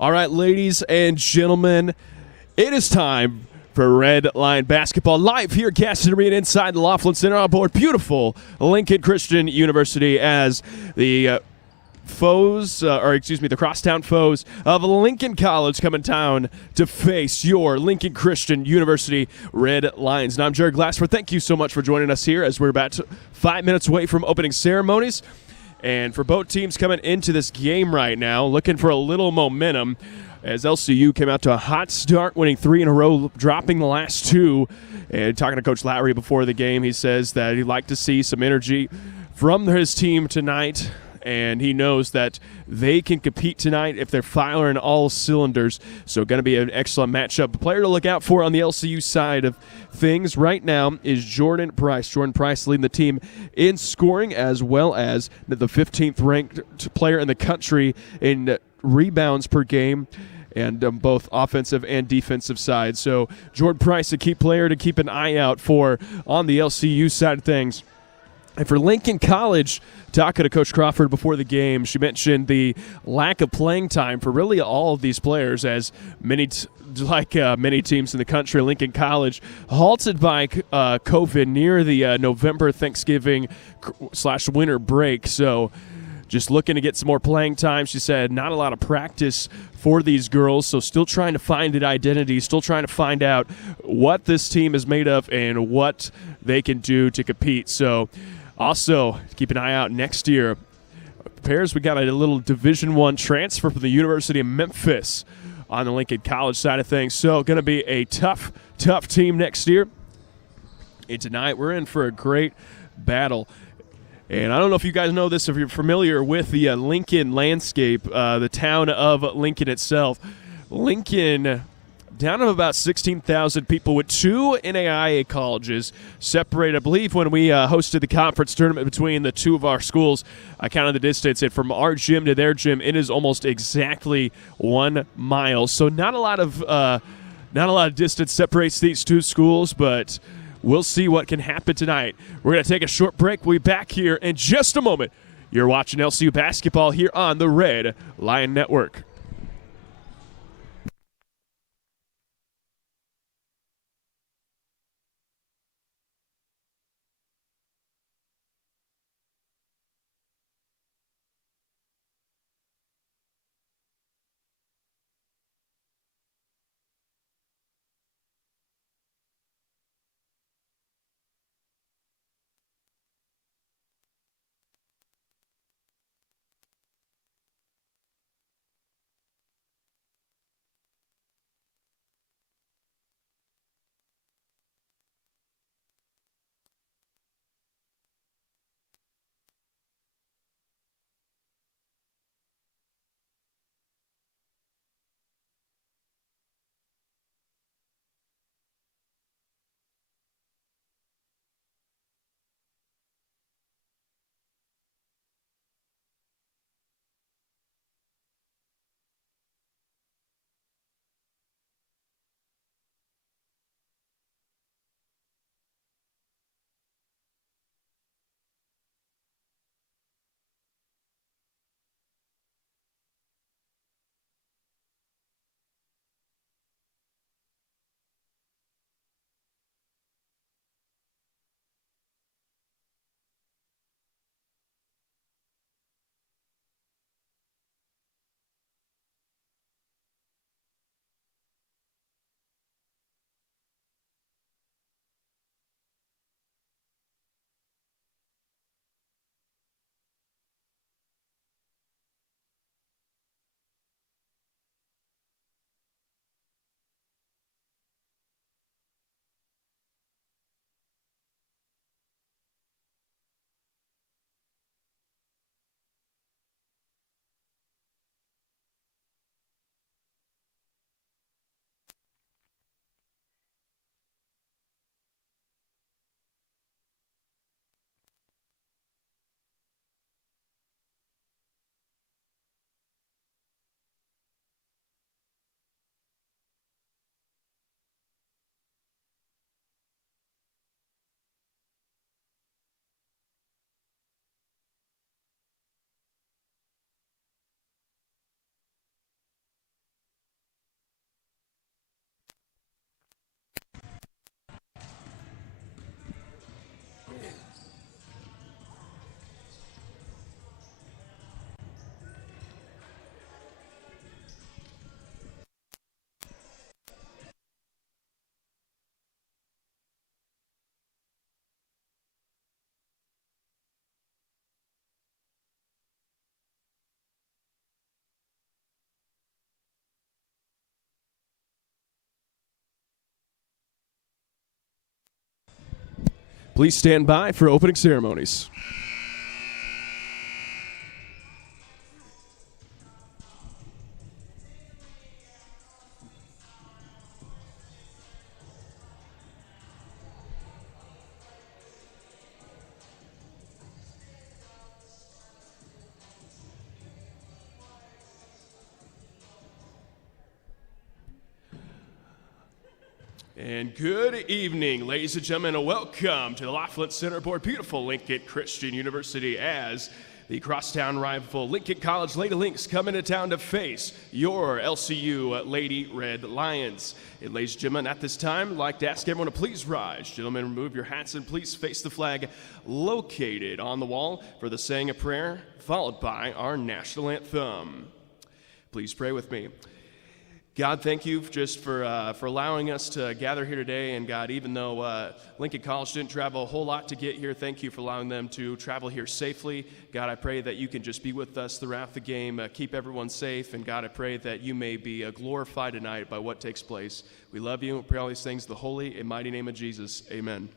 All right, ladies and gentlemen, it is time for Red Line Basketball live here at Gaston Arena inside the Laughlin Center on board beautiful Lincoln Christian University as the the crosstown foes of Lincoln College come in town to face your Lincoln Christian University Red Lions. And I'm Jared Glassford. Thank you so much for joining us here as we're about 5 minutes away from opening ceremonies. And for both teams coming into this game right now, looking for a little momentum as LCU came out to a hot start, winning 3 in a row, dropping the last 2. And talking to Coach Lowry before the game, he says that he'd like to see some energy from his team tonight. And he knows that they can compete tonight if they're firing all cylinders. So going to be an excellent matchup. The player to look out for on the LCU side of things right now is Jordan Price. Jordan Price leading the team in scoring as well as the 15th ranked player in the country in rebounds per game, and both offensive and defensive side. So Jordan Price, a key player to keep an eye out for on the LCU side of things. And for Lincoln College, talking to Coach Crawford before the game, she mentioned the lack of playing time for really all of these players, as many teams in the country, Lincoln College halted by COVID near the November Thanksgiving / winter break. So just looking to get some more playing time. She said not a lot of practice for these girls, so still trying to find an identity, still trying to find out what this team is made of and what they can do to compete. So also, keep an eye out next year. Pairs, we got a little Division I transfer from the University of Memphis on the Lincoln College side of things. So, going to be a tough team next year. And tonight, we're in for a great battle. And I don't know if you guys know this, if you're familiar with the Lincoln landscape, the town of Lincoln itself. Lincoln, down of about 16,000 people with 2 NAIA colleges separated. I believe when we hosted the conference tournament between the 2 of our schools, I counted the distance, and from our gym to their gym, it is almost exactly 1 mile. So not a lot of distance separates these 2 schools, but we'll see what can happen tonight. We're going to take a short break. We'll be back here in just a moment. You're watching LCU basketball here on the Red Lion Network. Please stand by for opening ceremonies. And good evening, ladies and gentlemen, and welcome to the Laughlin Center Board, beautiful Lincoln Christian University, as the crosstown rival Lincoln College Lady Lynx come into town to face your LCU Lady Red Lions. And ladies and gentlemen, at this time, I'd like to ask everyone to please rise. Gentlemen, remove your hats and please face the flag located on the wall for the saying of prayer, followed by our national anthem. Please pray with me. God, thank you just for allowing us to gather here today. And God, even though Lincoln College didn't travel a whole lot to get here, thank you for allowing them to travel here safely. God, I pray that you can just be with us throughout the game, keep everyone safe. And God, I pray that you may be glorified tonight by what takes place. We love you and pray all these things in the holy and mighty name of Jesus. Amen.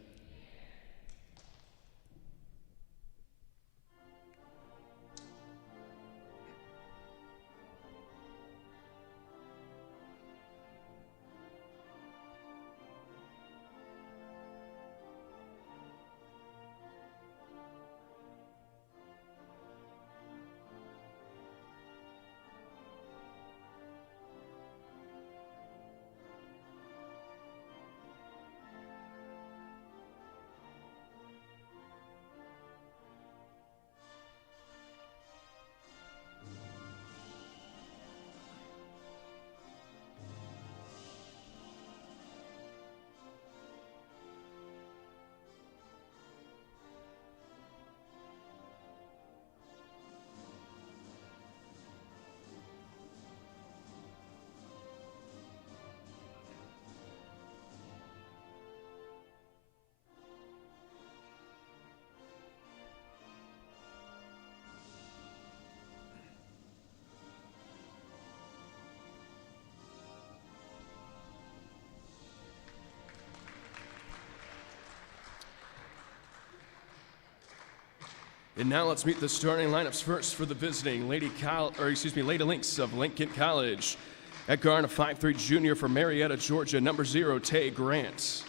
And now let's meet the starting lineups first for the visiting Lady Lynx of Lincoln College. At guard, a 5'3" junior from Marietta, Georgia, number 0, Tay Grant.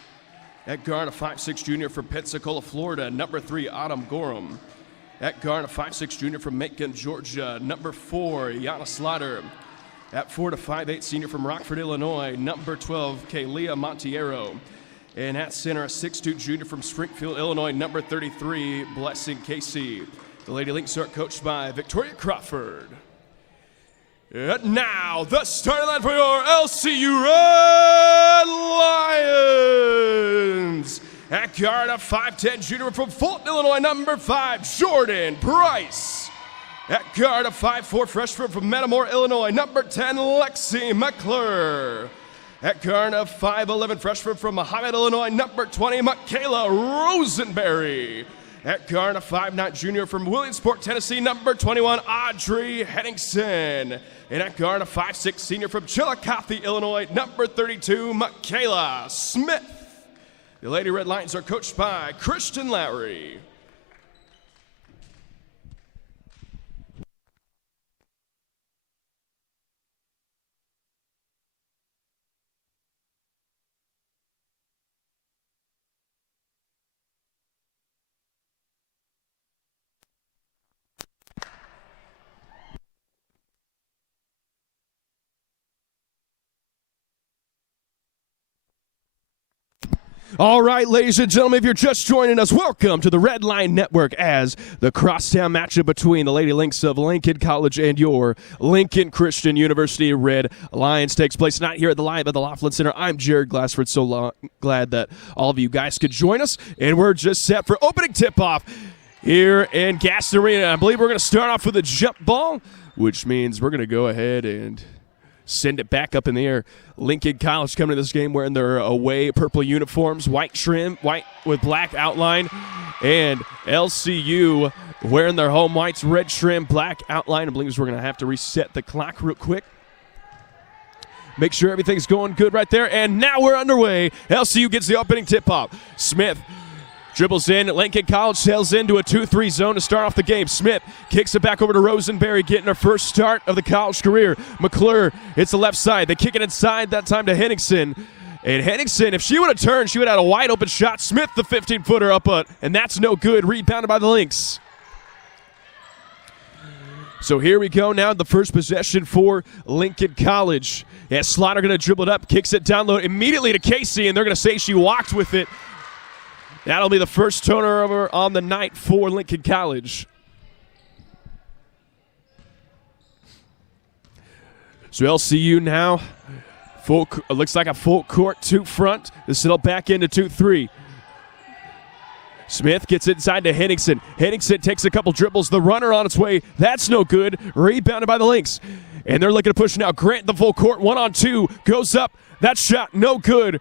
At guard, a 5'6" junior from Pensacola, Florida, number 3, Autumn Gorham. At guard, a 5'6" junior from Macon, Georgia, number 4, Yana Slaughter. At 4 to 5'8" senior from Rockford, Illinois, number 12, Kaylia Montiero. And at center, a 6'2" junior from Springfield, Illinois, number 33, Blessing Casey. The Lady Lynx are coached by Victoria Crawford. And now, the starting line for your LCU Red Lions. At guard, a 5'10" junior from Fulton, Illinois, number 5, Jordan Price. At guard, a 5'4" freshman from Metamora, Illinois, number 10, Lexi McClure. At guard, a 5'11" freshman from Muhammad, Illinois, number 20, Michaela Rosenberry. At guard, a 5'9" junior from Williamsport, Tennessee, number 21, Audrey Henningsen. And at guard, a 5'6" senior from Chillicothe, Illinois, number 32, Michaela Smith. The Lady Red Lions are coached by Christian Lowry. All right, ladies and gentlemen, if you're just joining us, welcome to the Red Line Network as the crosstown matchup between the Lady Lynx of Lincoln College and your Lincoln Christian University Red Lions takes place tonight here at the Laughlin Center. I'm Jared Glassford, glad that all of you guys could join us, and we're just set for opening tip-off here in Gaston Arena. I believe we're going to start off with a jump ball, which means we're going to go ahead and send it back up in the air. Lincoln College coming to this game wearing their away purple uniforms, white trim, white with black outline, and LCU wearing their home whites, red trim, black outline. I believe we're going to have to reset the clock real quick. Make sure everything's going good right there, and now we're underway. LCU gets the opening tip-off. Smith Dribbles in. Lincoln College sails into a 2-3 zone to start off the game. Smith kicks it back over to Rosenberry, getting her first start of the college career. McClure hits the left side. They kick it inside that time to Henningsen. And Henningsen, if she would have turned, she would have had a wide open shot. Smith, the 15-footer up, and that's no good. Rebounded by the Lynx. So here we go now, the first possession for Lincoln College. Yeah, Slaughter going to dribble it up, kicks it down low immediately to Casey, and they're going to say she walked with it. That'll be the first turnover on the night for Lincoln College. So LCU now, looks like a full court 2 front. This will back into 2-3. Smith gets inside to Henningsen. Henningsen takes a couple dribbles. The runner on its way. That's no good. Rebounded by the Lynx. And they're looking to push now. Grant the full court. 1-on-2. Goes up. That shot no good.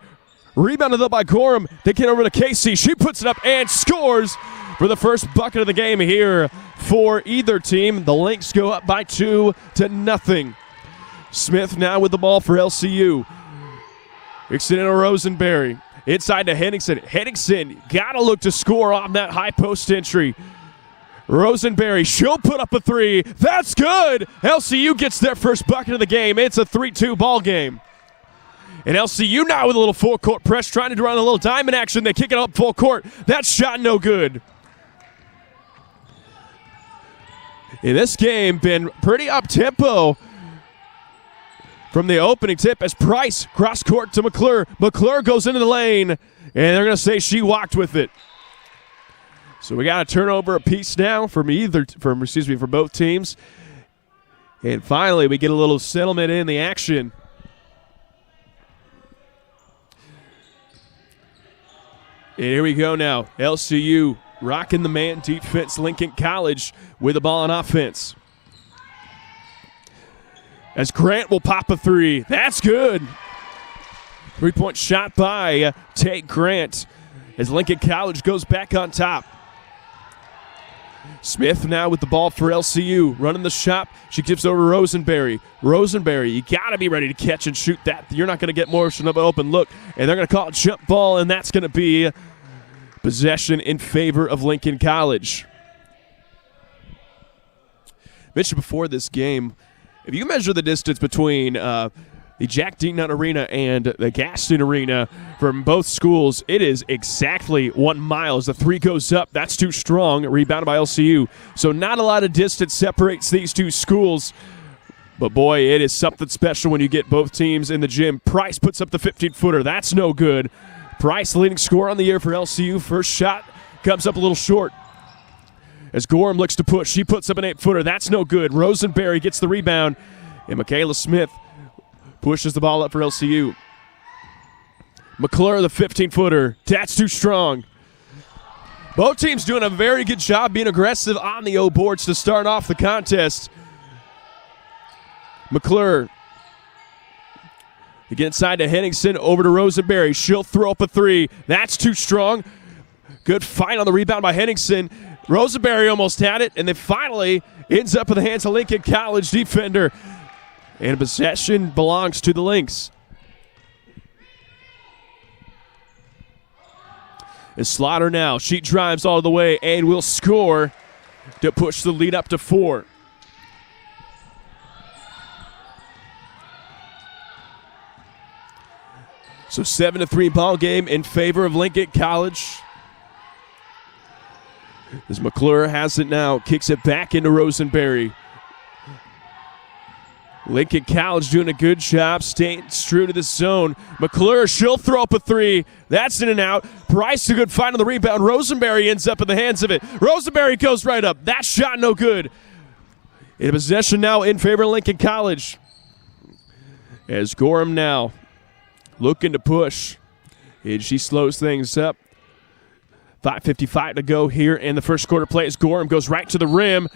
Rebounded up by Gorham. They get over to Casey. She puts it up and scores for the first bucket of the game here for either team. The Lynx go up by 2-0. Smith now with the ball for LCU. Extending to Rosenberry. Inside to Henningsen. Henningsen got to look to score on that high post entry. Rosenberry, she'll put up a 3. That's good. LCU gets their first bucket of the game. It's a 3-2 ball game. And LCU now with a little full court press, trying to run a little diamond action. They kick it up full court. That shot no good. In this game, been pretty up-tempo from the opening tip as Price cross court to McClure. McClure goes into the lane, and they're going to say she walked with it. So we got a turnover apiece now for both teams. And finally, we get a little settlement in the action. And here we go now. LCU rocking the man defense. Lincoln College with the ball on offense. As Grant will pop a 3. That's good. 3-point shot by Tate Grant as Lincoln College goes back on top. Smith now with the ball for LCU. Running the shot. She gives over Rosenberry. Rosenberry, you got to be ready to catch and shoot that. You're not going to get more of an open look. And they're going to call it jump ball, and that's going to be possession in favor of Lincoln College. Mentioned before this game, if you measure the distance between the Jack D. Nutt Arena and the Gaston Arena from both schools, it is exactly 1 mile. As the 3 goes up, that's too strong. Rebounded by LCU. So not a lot of distance separates these two schools. But, boy, it is something special when you get both teams in the gym. Price puts up the 15-footer. That's no good. Price, leading scorer on the year for LCU. First shot comes up a little short. As Gorham looks to push, she puts up an 8-footer. That's no good. Rosenberry gets the rebound, and Michaela Smith pushes the ball up for LCU. McClure, the 15-footer. That's too strong. Both teams doing a very good job being aggressive on the O boards to start off the contest. McClure. You get inside to Henningsen, over to Rosenberry. She'll throw up a 3. That's too strong. Good fight on the rebound by Henningsen. Rosenberry almost had it, and then finally ends up in the hands of Lincoln College defender. And possession belongs to the Lynx. And Slaughter now. She drives all the way and will score to push the lead up to 4. So 7-3 ball game in favor of Lincoln College. As McClure has it now, kicks it back into Rosenberry. Lincoln College doing a good job staying true to the zone. McClure, she'll throw up a 3. That's in and out. Price, a good find on the rebound. Rosenberry ends up in the hands of it. Rosenberry goes right up. That shot no good. In possession now in favor of Lincoln College. As Gorham now looking to push. And she slows things up. 5:55 to go here in the first quarter play as Gorham goes right to the rim.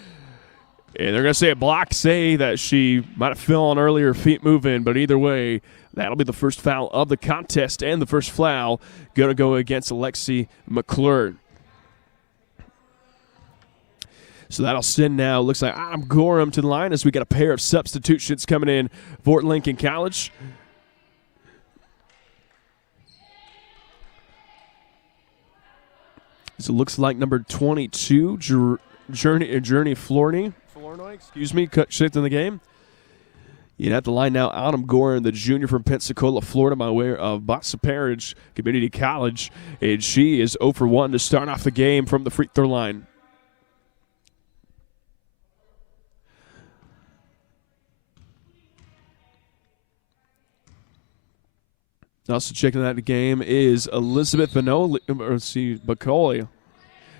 And they're going to say a block, say that she might have fell on earlier, feet moving, but either way, that'll be the first foul of the contest and the first foul going to go against Alexi McClure. So that'll send now, looks like Adam Gorham to the line as we got a pair of substitutions coming in for Lincoln College. It looks like number 22, Journey Flournoy, cut shift in the game. At the line now, Autumn Gorin, the junior from Pensacola, Florida, by way of Bassa Parish Community College. And she is 0 for 1 to start off the game from the free throw line. Also checking out the game is Elizabeth Macaulay.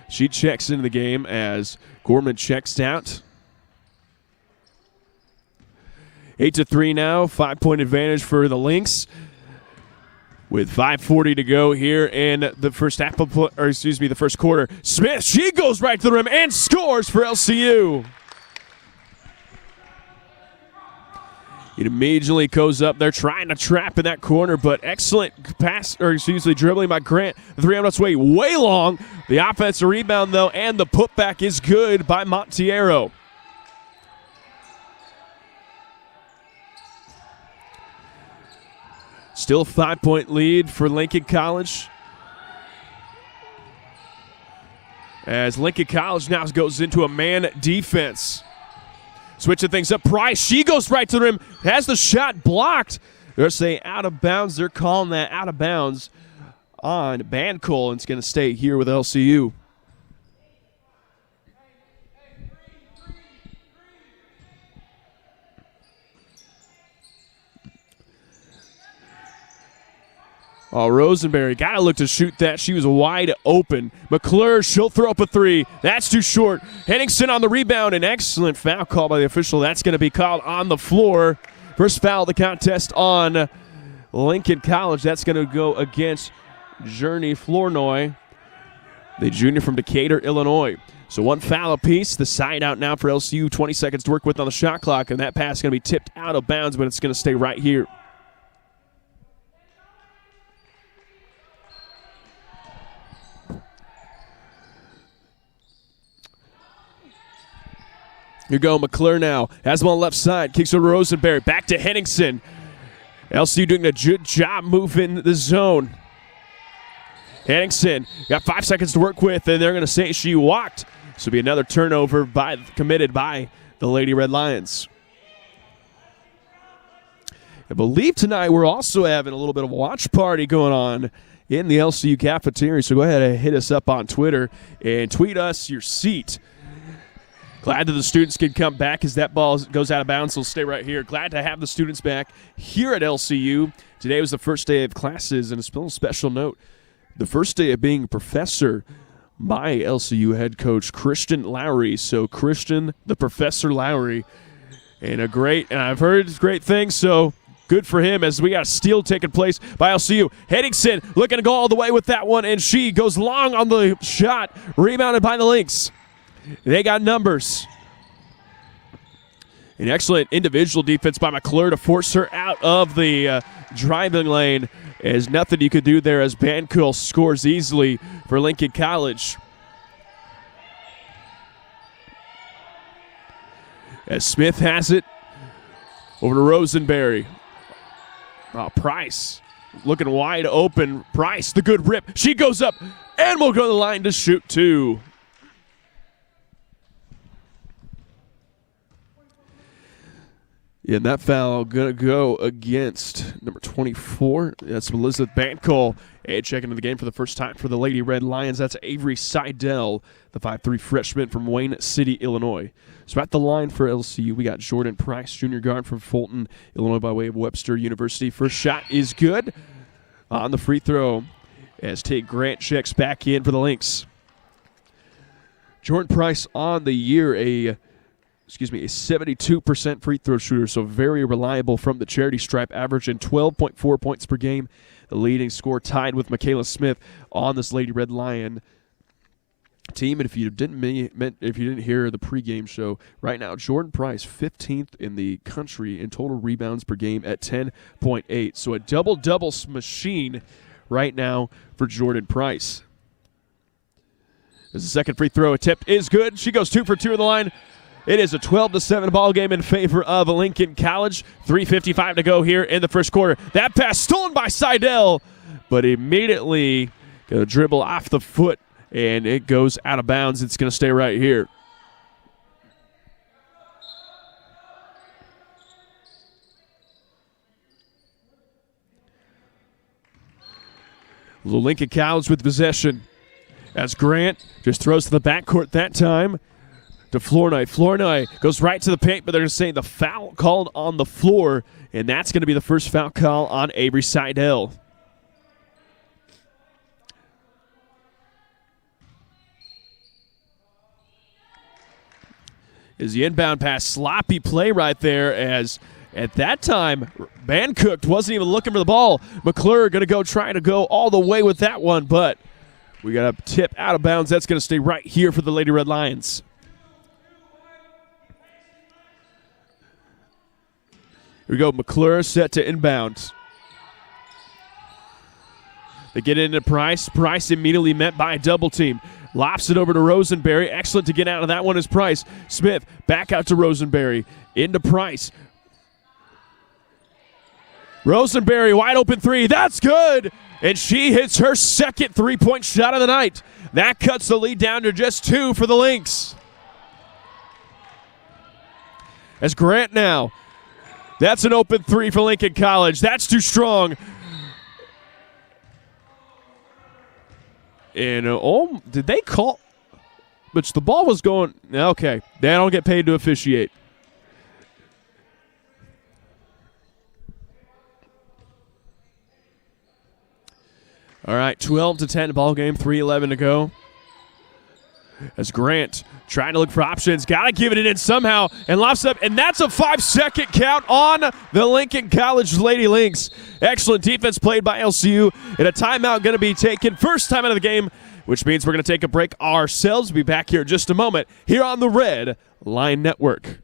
She checks into the game as Gorman checks out. 8-3 now, 5-point advantage for the Lynx. With 5:40 to go here in the first half the first quarter. Smith, she goes right to the rim and scores for LCU. It immediately goes up. They're trying to trap in that corner, but excellent dribbling by Grant. The 3 on its way long. The offensive rebound, though, and the putback is good by Montiero. Still a 5-point lead for Lincoln College. As Lincoln College now goes into a man defense. Switching things up, Price, she goes right to the rim, has the shot blocked. They're saying out of bounds. They're calling that out of bounds on Bancoal, and it's going to stay here with LCU. Oh, Rosenberry got to look to shoot that. She was wide open. McClure, she'll throw up a 3. That's too short. Henningsen on the rebound. An excellent foul call by the official. That's going to be called on the floor. First foul of the contest on Lincoln College. That's going to go against Journey Flournoy, the junior from Decatur, Illinois. So 1 foul apiece. The side out now for LCU. 20 seconds to work with on the shot clock, and that pass is going to be tipped out of bounds, but it's going to stay right here. Here go McClure now. Has him on the left side. Kicks over to Rosenberry. Back to Henningsen. LCU doing a good job moving the zone. Henningsen got 5 seconds to work with, and they're going to say she walked. This will be another turnover committed by the Lady Red Lions. I believe tonight we're also having a little bit of a watch party going on in the LCU cafeteria, so go ahead and hit us up on Twitter and tweet us your seat. Glad that the students can come back as that ball goes out of bounds, so stay right here. Glad to have the students back here at LCU. Today was the first day of classes, and a special note, the first day of being a professor by LCU head coach Christian Lowry. So Christian, the Professor Lowry, and I've heard great things, so good for him as we got a steal taking place by LCU. Henningsen looking to go all the way with that one, and she goes long on the shot, rebounded by the Lynx. They got numbers. An excellent individual defense by McClure to force her out of the driving lane. As nothing you could do there as Bancool scores easily for Lincoln College. As Smith has it over to Rosenberry. Price looking wide open. Price, the good rip. She goes up and will go to the line to shoot 2. Yeah, and that foul going to go against number 24. That's Elizabeth Bancoal. And checking into the game for the first time for the Lady Red Lions. That's Avery Seidel, the 5'3 freshman from Wayne City, Illinois. So at the line for LCU, we got Jordan Price, junior guard from Fulton, Illinois by way of Webster University. First shot is good on the free throw as Tate Grant checks back in for the Lynx. Jordan Price on the year, a 72% free throw shooter, so very reliable from the charity stripe, averaging 12.4 points per game. The leading scorer tied with Michaela Smith on this Lady Red Lion team. And if you didn't hear the pregame show, right now Jordan Price 15th in the country in total rebounds per game at 10.8. So a double-double machine right now for Jordan Price. As the second free throw attempt is good. She goes 2 for 2 in the line. It is a 12-7 ball game in favor of Lincoln College. 3:55 to go here in the first quarter. That pass stolen by Seidel, but immediately going to dribble off the foot and it goes out of bounds. It's going to stay right here. Lincoln College with possession as Grant just throws to the backcourt that time to Flournoy. Flournoy goes right to the paint, but they're going to say the foul called on the floor, and that's going to be the first foul call on Avery Seidel. Is the inbound pass, sloppy play right there as at that time, Bancook wasn't even looking for the ball. McClure going to go trying to go all the way with that one, but we got a tip out of bounds. That's going to stay right here for the Lady Red Lions. Here we go. McClure set to inbound. They get into Price. Price immediately met by a double team. Lofts it over to Rosenberry. Excellent to get out of that one is Price. Smith back out to Rosenberry. Into Price. Rosenberry, wide open three. That's good. And she hits her second three-point shot of the night. That cuts the lead down to just 2 for the Lynx. As Grant now. That's an open three for Lincoln College. That's too strong. And, did they call? But the ball was going. Okay, they don't get paid to officiate. All right, 12-10 ball game, 3:11 to go. As Grant trying to look for options, got to give it in somehow, and lofts up, and that's a 5-second count on the Lincoln College Lady Lynx. Excellent defense played by LCU, and a timeout going to be taken. First time out of the game, which means we're going to take a break ourselves. We'll be back here in just a moment here on the Red Line Network.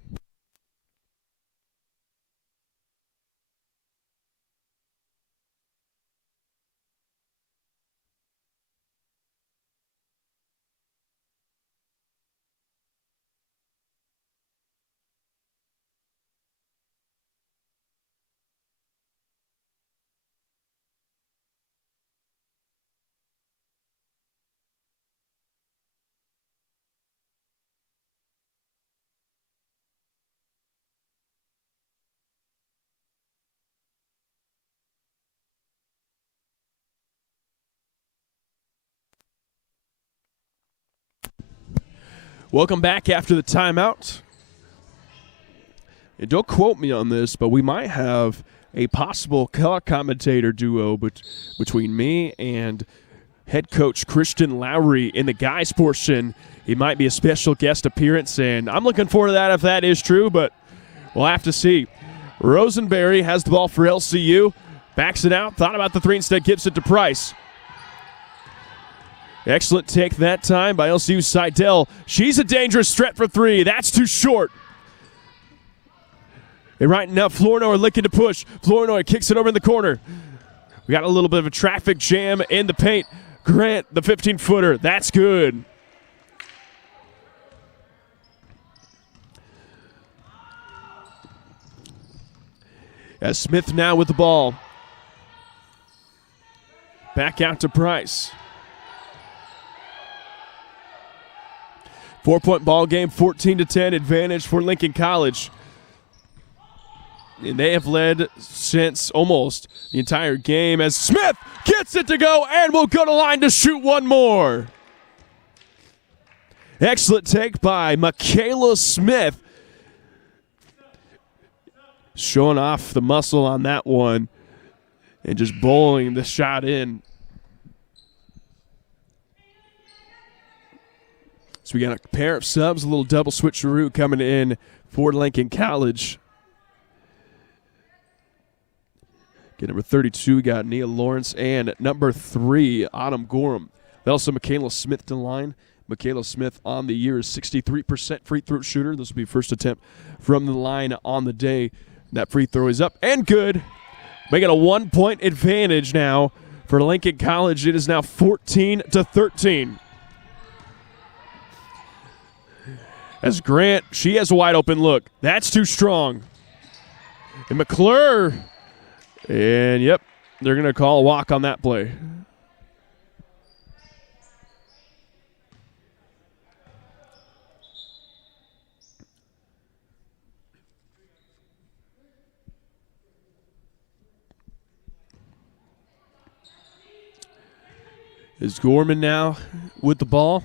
Welcome back after the timeout. And don't quote me on this, but we might have a possible color commentator duo between me and head coach Christian Lowry in the guys portion. He might be a special guest appearance, and I'm looking forward to that if that is true, but we'll have to see. Rosenberry has the ball for LCU. Backs it out. Thought about the three, instead gives it to Price. Excellent take that time by LCU Seidel. She's a dangerous threat for three. That's too short. And right now, Flournoy looking to push. Flournoy kicks it over in the corner. We got a little bit of a traffic jam in the paint. Grant, the 15-footer. That's good. As Smith now with the ball. Back out to Price. 4-point ball game, 14-10 advantage for Lincoln College. And they have led since almost the entire game as Smith gets it to go and will go to line to shoot one more. Excellent take by Michaela Smith. Showing off the muscle on that one and just bowling the shot in. So we got a pair of subs, a little double switcheroo coming in for Lincoln College. Get number 32, we got Nia Lawrence, and number 3, Autumn Gorham. Also Michaela Smith to the line. Michaela Smith on the year is 63% free throw shooter. This will be first attempt from the line on the day. That free throw is up and good. Making a 1-point advantage now for Lincoln College. It is now 14-13. As Grant, she has a wide open look. That's too strong. And McClure, and yep, they're going to call a walk on that play. Is Gorman now with the ball?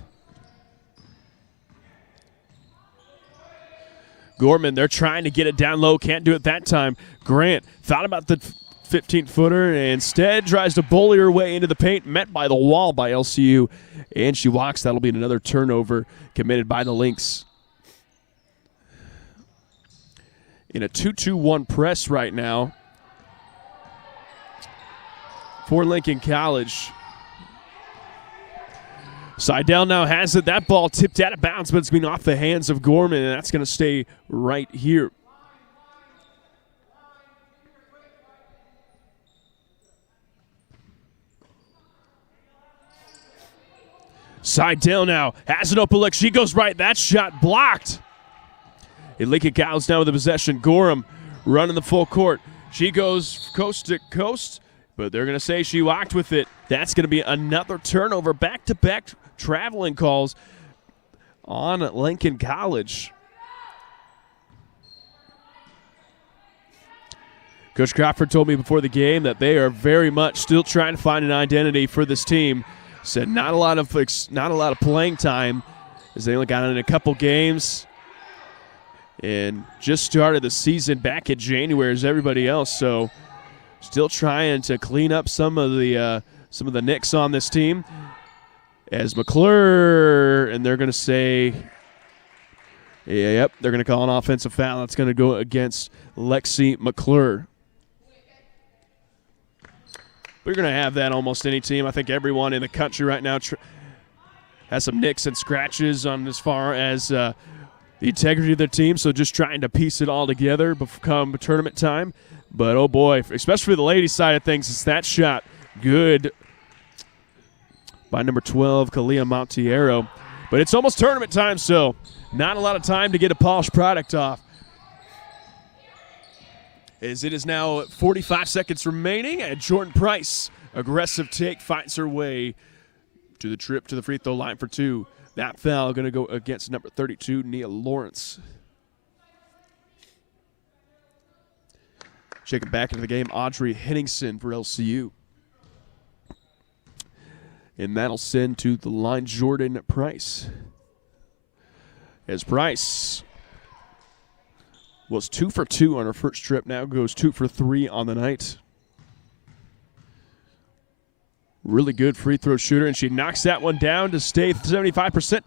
Gorman, they're trying to get it down low. Can't do it that time. Grant thought about the 15-footer and instead tries to bully her way into the paint, met by the wall by LCU, and she walks. That'll be another turnover committed by the Lynx. In a 2-2-1 press right now for Lincoln College. Seidel now has it. That ball tipped out of bounds, but it's been off the hands of Gorman, and that's going to stay right here. Seidel now has an open look. She goes right. That shot blocked. And Lincoln College now with the possession. Gorham running the full court. She goes coast to coast, but they're going to say she walked with it. That's going to be another turnover. Back-to-back traveling calls on Lincoln College. Coach Crawford told me before the game that they are very much still trying to find an identity for this team. Said not a lot of playing time, as they only got in a couple games and just started the season back in January as everybody else. So still trying to clean up some of the nicks on this team. As McClure, and they're going to say, yep, they're going to call an offensive foul. That's going to go against Lexi McClure. We're going to have that almost any team. I think everyone in the country right now has some nicks and scratches on as far as the integrity of their team, so just trying to piece it all together come tournament time. But, oh, boy, especially for the ladies' side of things, it's that shot good by number 12, Kalia Montiero. But it's almost tournament time, so not a lot of time to get a polished product off. As it is now 45 seconds remaining, and Jordan Price, aggressive take, finds her way to the trip to the free throw line for two. That foul going to go against number 32, Nia Lawrence. Checking back into the game, Audrey Henningsen for LCU. And that'll send to the line Jordan Price. As Price was 2 for 2 on her first trip, now goes 2 for 3 on the night. Really good free throw shooter, and she knocks that one down to stay 75%.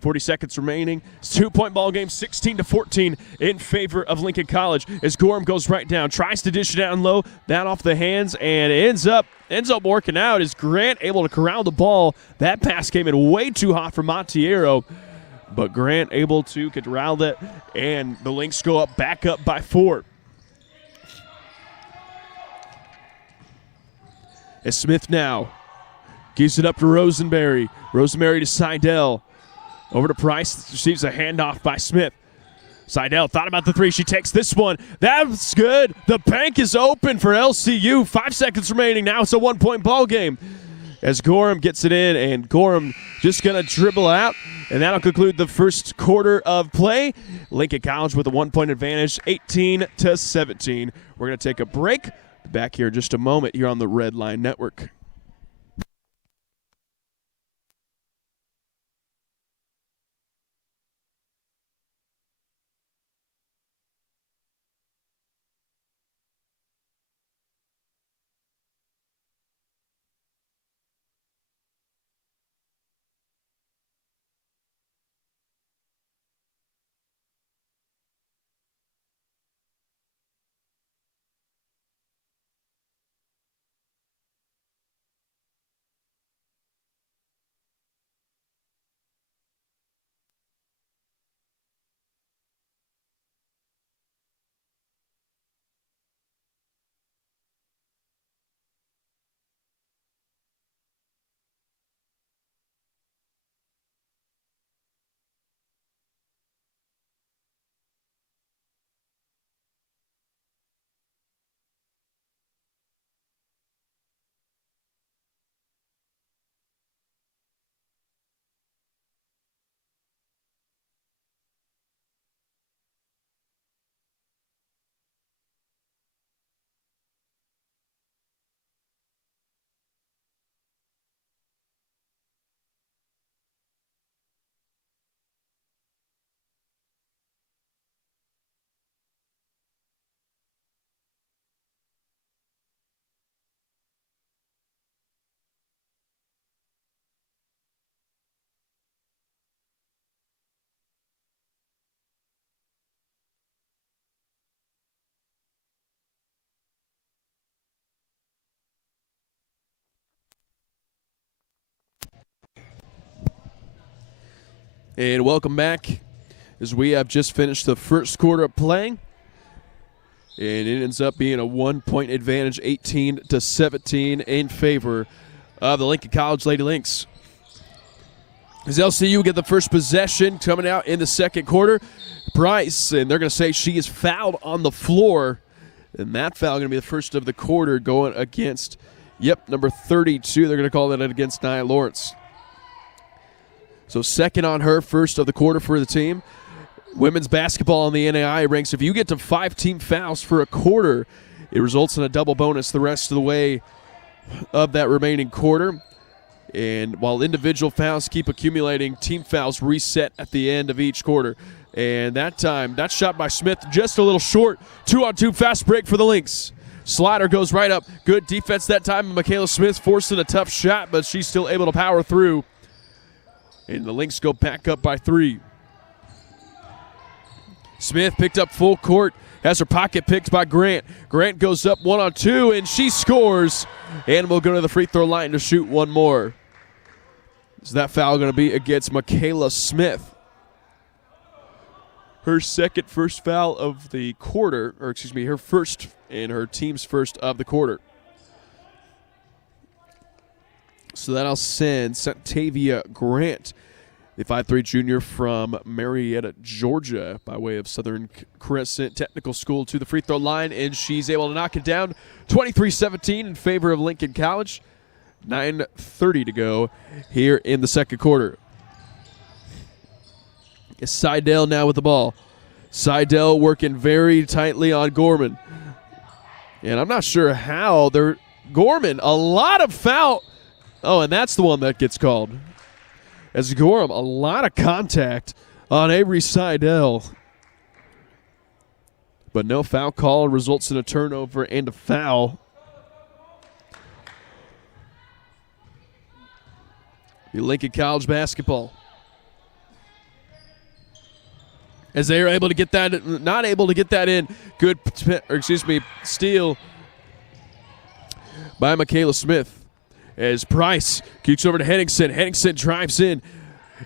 40 seconds remaining. It's a 2-point ball game, 16-14 in favor of Lincoln College. As Gorham goes right down, tries to dish it down low, that off the hands, and ends up working out. Is Grant able to corral the ball? That pass came in way too hot for Montiero, but Grant able to corral that, and the Lynx go back up by 4. As Smith now gives it up to Rosenberry. Rosenberry to Seidel. Over to Price, receives a handoff by Smith. Seidel thought about the three. She takes this one. That's good. The bank is open for LCU. 5 seconds remaining. Now it's a 1-point ball game. As Gorham gets it in, and Gorham just going to dribble out. And that'll conclude the first quarter of play. Lincoln College with a 1-point advantage, 18-17. We're going to take a break. Back here in just a moment here on the Red Line Network. And welcome back as we have just finished the first quarter of play. And it ends up being a 1-point advantage, 18-17 in favor of the Lincoln College Lady Lynx. As LCU get the first possession coming out in the second quarter, Price, and they're going to say she is fouled on the floor. And that foul going to be the first of the quarter going against, number 32. They're going to call that against Nia Lawrence. So second on her, first of the quarter for the team. Women's basketball in the NAIA ranks, if you get to 5 team fouls for a quarter, it results in a double bonus the rest of the way of that remaining quarter. And while individual fouls keep accumulating, team fouls reset at the end of each quarter. And that time, that shot by Smith just a little short. 2-on-2 fast break for the Lynx. Slider goes right up. Good defense that time. Michaela Smith forcing a tough shot, but she's still able to power through. And the Lynx go back up by 3. Smith picked up full court. Has her pocket picked by Grant. Grant goes up 1-on-2, and she scores. And will go to the free throw line to shoot one more. Is that foul going to be against Michaela Smith? Her first foul of the quarter, or excuse me, her first and her team's first of the quarter. So that'll send Centavia Grant, the 5'3" junior from Marietta, Georgia, by way of Southern Crescent Technical School, to the free throw line, and she's able to knock it down. 23-17 in favor of Lincoln College. 9:30 to go here in the second quarter. Seidel now with the ball. Seidel working very tightly on Gorman. And I'm not sure how they're – Gorman, a lot of foul. Oh, and that's the one that gets called. As Gorham, a lot of contact on Avery Seidel. But no foul call, results in a turnover and a foul. Lincoln College basketball. As they are able to get that, not able to get that in. Good, steal by Michaela Smith. As Price kicks over to Henningsen. Henningsen drives in.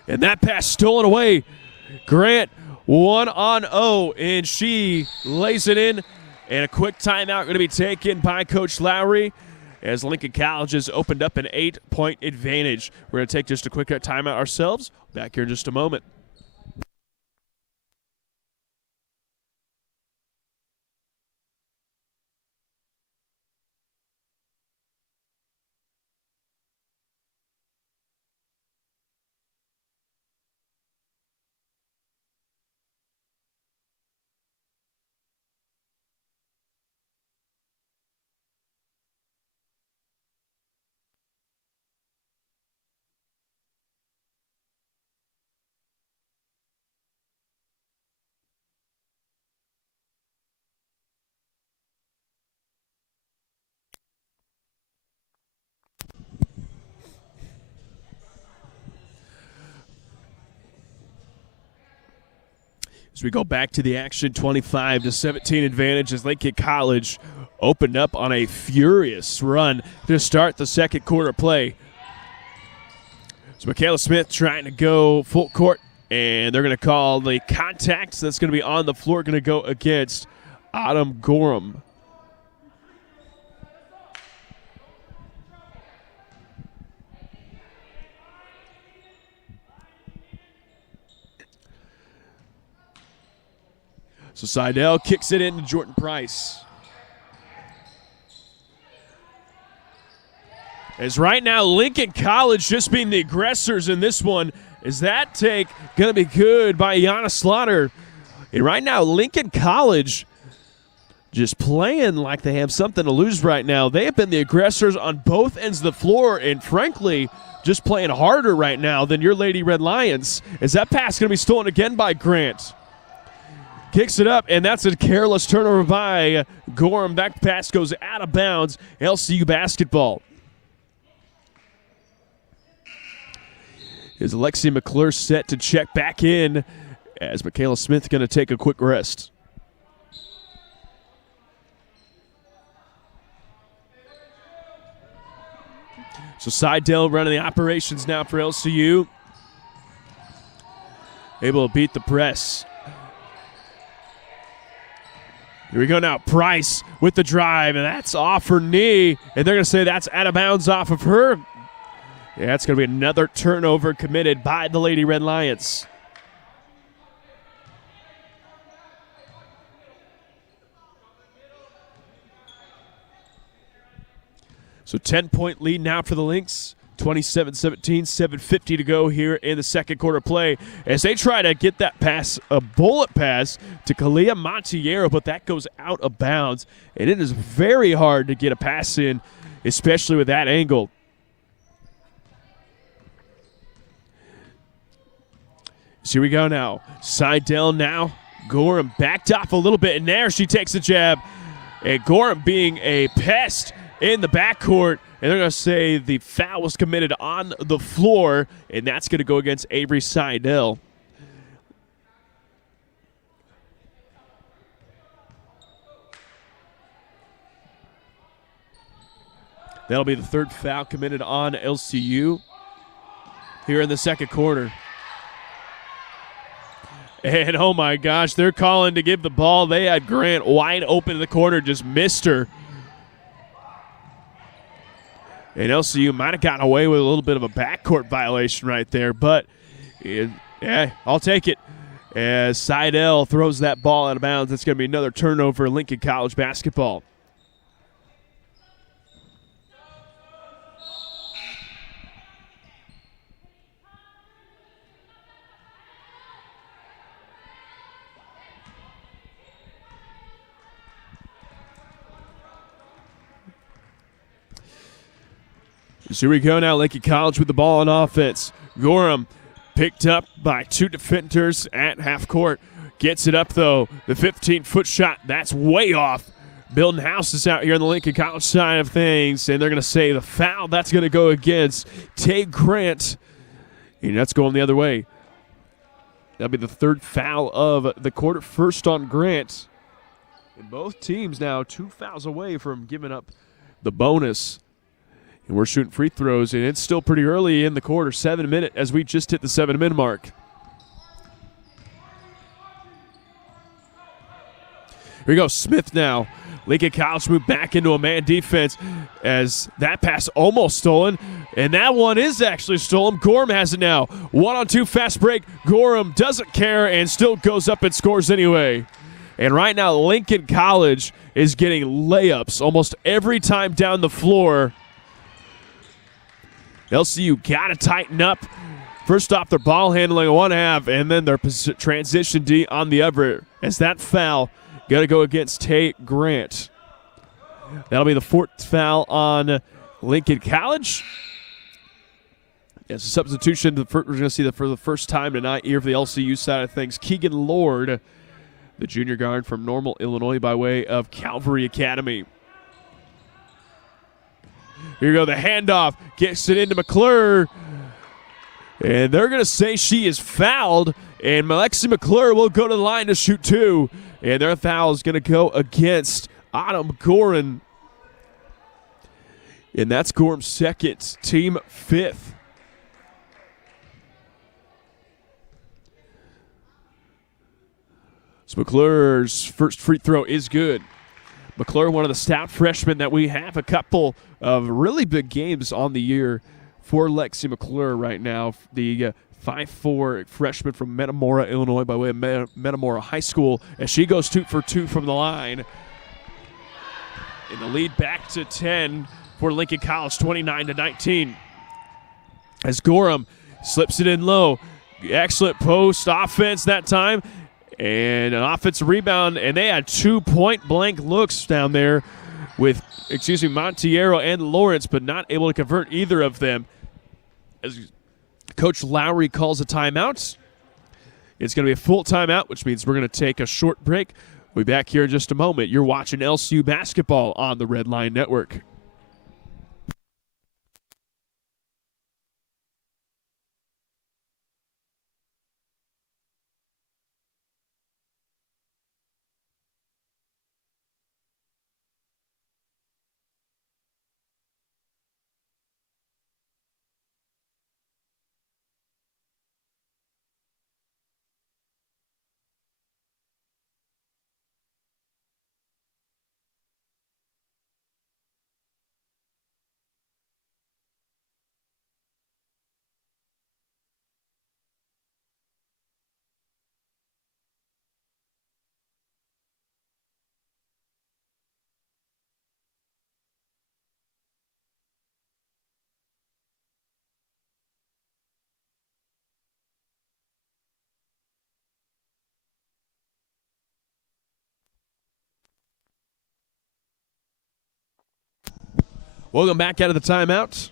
And that pass stolen away. Grant 1-on-0, and she lays it in. And a quick timeout going to be taken by Coach Lowry as Lincoln College has opened up an 8-point advantage. We're going to take just a quick timeout ourselves. Back here in just a moment. As we go back to the action, 25-17 advantage as Lincoln College opened up on a furious run to start the second quarter play. So Michaela Smith trying to go full court, and they're going to call the contact that's going to be on the floor, going to go against Autumn Gorham. So Seidel kicks it into Jordan Price. As right now, Lincoln College just being the aggressors in this one. Is that take going to be good by Yana Slaughter? And right now, Lincoln College just playing like they have something to lose right now. They have been the aggressors on both ends of the floor, and frankly, just playing harder right now than your Lady Red Lions. Is that pass going to be stolen again by Grant? Kicks it up, and that's a careless turnover by Gorham. That pass goes out of bounds. LCU basketball. Is Alexia McClure set to check back in as Michaela Smith going to take a quick rest. So Seidel running the operations now for LCU. able to beat the press. Here we go now. Price with the drive, and that's off her knee. And they're going to say that's out of bounds off of her. Yeah, that's going to be another turnover committed by the Lady Red Lions. So 10-point lead now for the Lynx. 27-17, 7:50 to go here in the second quarter play as they try to get that pass, a bullet pass to Kalia Montiero, but that goes out of bounds. And it is very hard to get a pass in, especially with that angle. So here we go now. Seidel now. Gorham backed off a little bit, and there she takes a jab. And Gorham being a pest in the backcourt, and they're going to say the foul was committed on the floor, and that's going to go against Avery Seidel. That'll be the third foul committed on LCU here in the second quarter. And oh my gosh, they're calling to give the ball. They had Grant wide open in the corner, just missed her. And LCU might have gotten away with a little bit of a backcourt violation right there, but yeah, I'll take it. As Seidel throws that ball out of bounds, it's going to be another turnover in Lincoln College basketball. So here we go now, Lincoln College with the ball on offense. Gorham picked up by two defenders at half court. Gets it up, though. The 15-foot shot, that's way off. Building houses out here on the Lincoln College side of things, and they're going to say the foul, that's going to go against Tay Grant. And that's going the other way. That'll be the third foul of the quarter, first on Grant. And both teams now 2 fouls away from giving up the bonus. And we're shooting free throws, and it's still pretty early in the quarter, 7 minute, as we just hit the 7-minute mark. Here we go, Smith now. Lincoln College moved back into a man defense as that pass almost stolen, and that one is actually stolen. Gorham has it now. 1-on-2 fast break. Gorham doesn't care and still goes up and scores anyway. And right now, Lincoln College is getting layups almost every time down the floor. LCU got to tighten up. First off, their ball handling on one half, and then their transition D on the other. As that foul got to go against Tate Grant. That'll be the fourth foul on Lincoln College. As a substitution, we're going to see that for the first time tonight here for the LCU side of things. Keegan Lord, the junior guard from Normal, Illinois, by way of Calvary Academy. Here you go, the handoff, gets it into McClure, and they're going to say she is fouled, and Alexi McClure will go to the line to shoot two, and their foul is going to go against Autumn Gorin, and that's Gorham's second, team fifth. So McClure's first free throw is good. McClure, one of the stout freshmen that we have a couple of really big games on the year for Lexi McClure right now. The 5'4" freshman from Metamora, Illinois, by way of Metamora High School, as she goes 2 for 2 from the line. And the lead back to 10 for Lincoln College, 29-19. As Gorham slips it in low. Excellent post offense that time. And an offensive rebound, and they had 2 point-blank looks down there with, Montiero and Lawrence, but not able to convert either of them. As Coach Lowry calls a timeout, it's going to be a full timeout, which means we're going to take a short break. We'll be back here in just a moment. You're watching LCU basketball on the Red Line Network. Welcome back out of the timeout.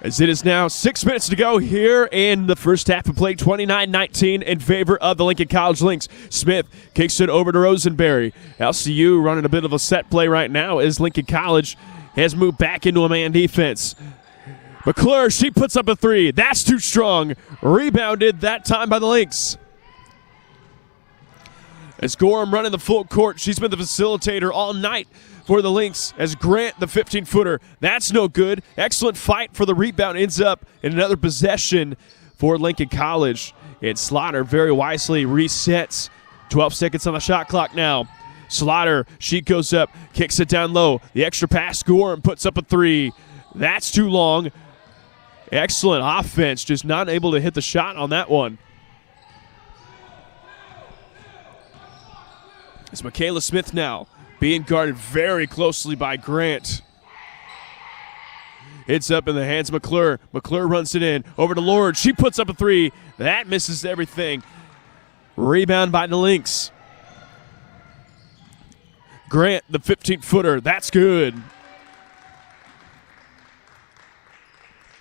As it is now 6 minutes to go here in the first half of play, 29-19 in favor of the Lincoln College Lynx. Smith kicks it over to Rosenberry. LCU running a bit of a set play right now as Lincoln College has moved back into a man defense. McClure, she puts up a three. That's too strong. Rebounded that time by the Lynx. As Gorham running the full court, she's been the facilitator all night for the Lynx. As Grant, the 15-footer, that's no good. Excellent fight for the rebound. Ends up in another possession for Lincoln College. And Slaughter very wisely resets. 12 seconds on the shot clock now. Slaughter, she goes up, kicks it down low. The extra pass, Gorham puts up a three. That's too long. Excellent offense, just not able to hit the shot on that one. It's Michaela Smith now, being guarded very closely by Grant. It's up in the hands of McClure. McClure runs it in. Over to Lord. She puts up a three. That misses everything. Rebound by the Lynx. Grant, the 15-footer. That's good.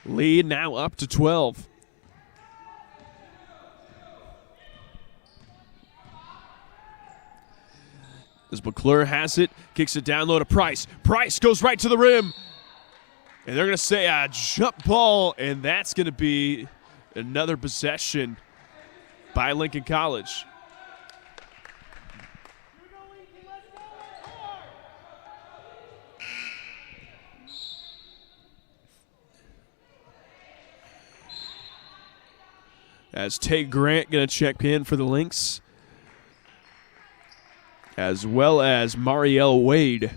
Lead now up to 12. As McClure has it, kicks it down low to Price. Price goes right to the rim. And they're going to say a jump ball, and that's going to be another possession by Lincoln College. As Tay Grant going to check in for the Lynx, as well as Marielle Wade.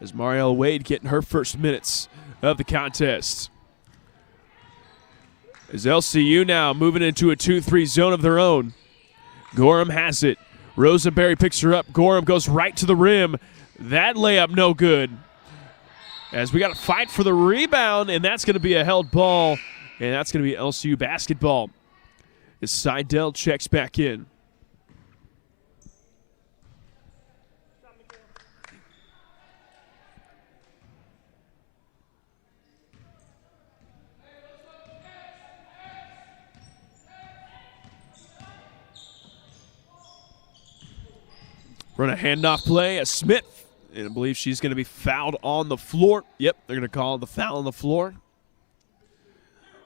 As Marielle Wade getting her first minutes of the contest. As LCU now moving into a 2-3 zone of their own. Gorham has it. Rosenberry picks her up. Gorham goes right to the rim. That layup no good. As we got to fight for the rebound, and that's going to be a held ball, and that's going to be LCU basketball. As Seidel checks back in. Run a handoff play as Smith, and I believe she's going to be fouled on the floor. Yep, they're going to call the foul on the floor.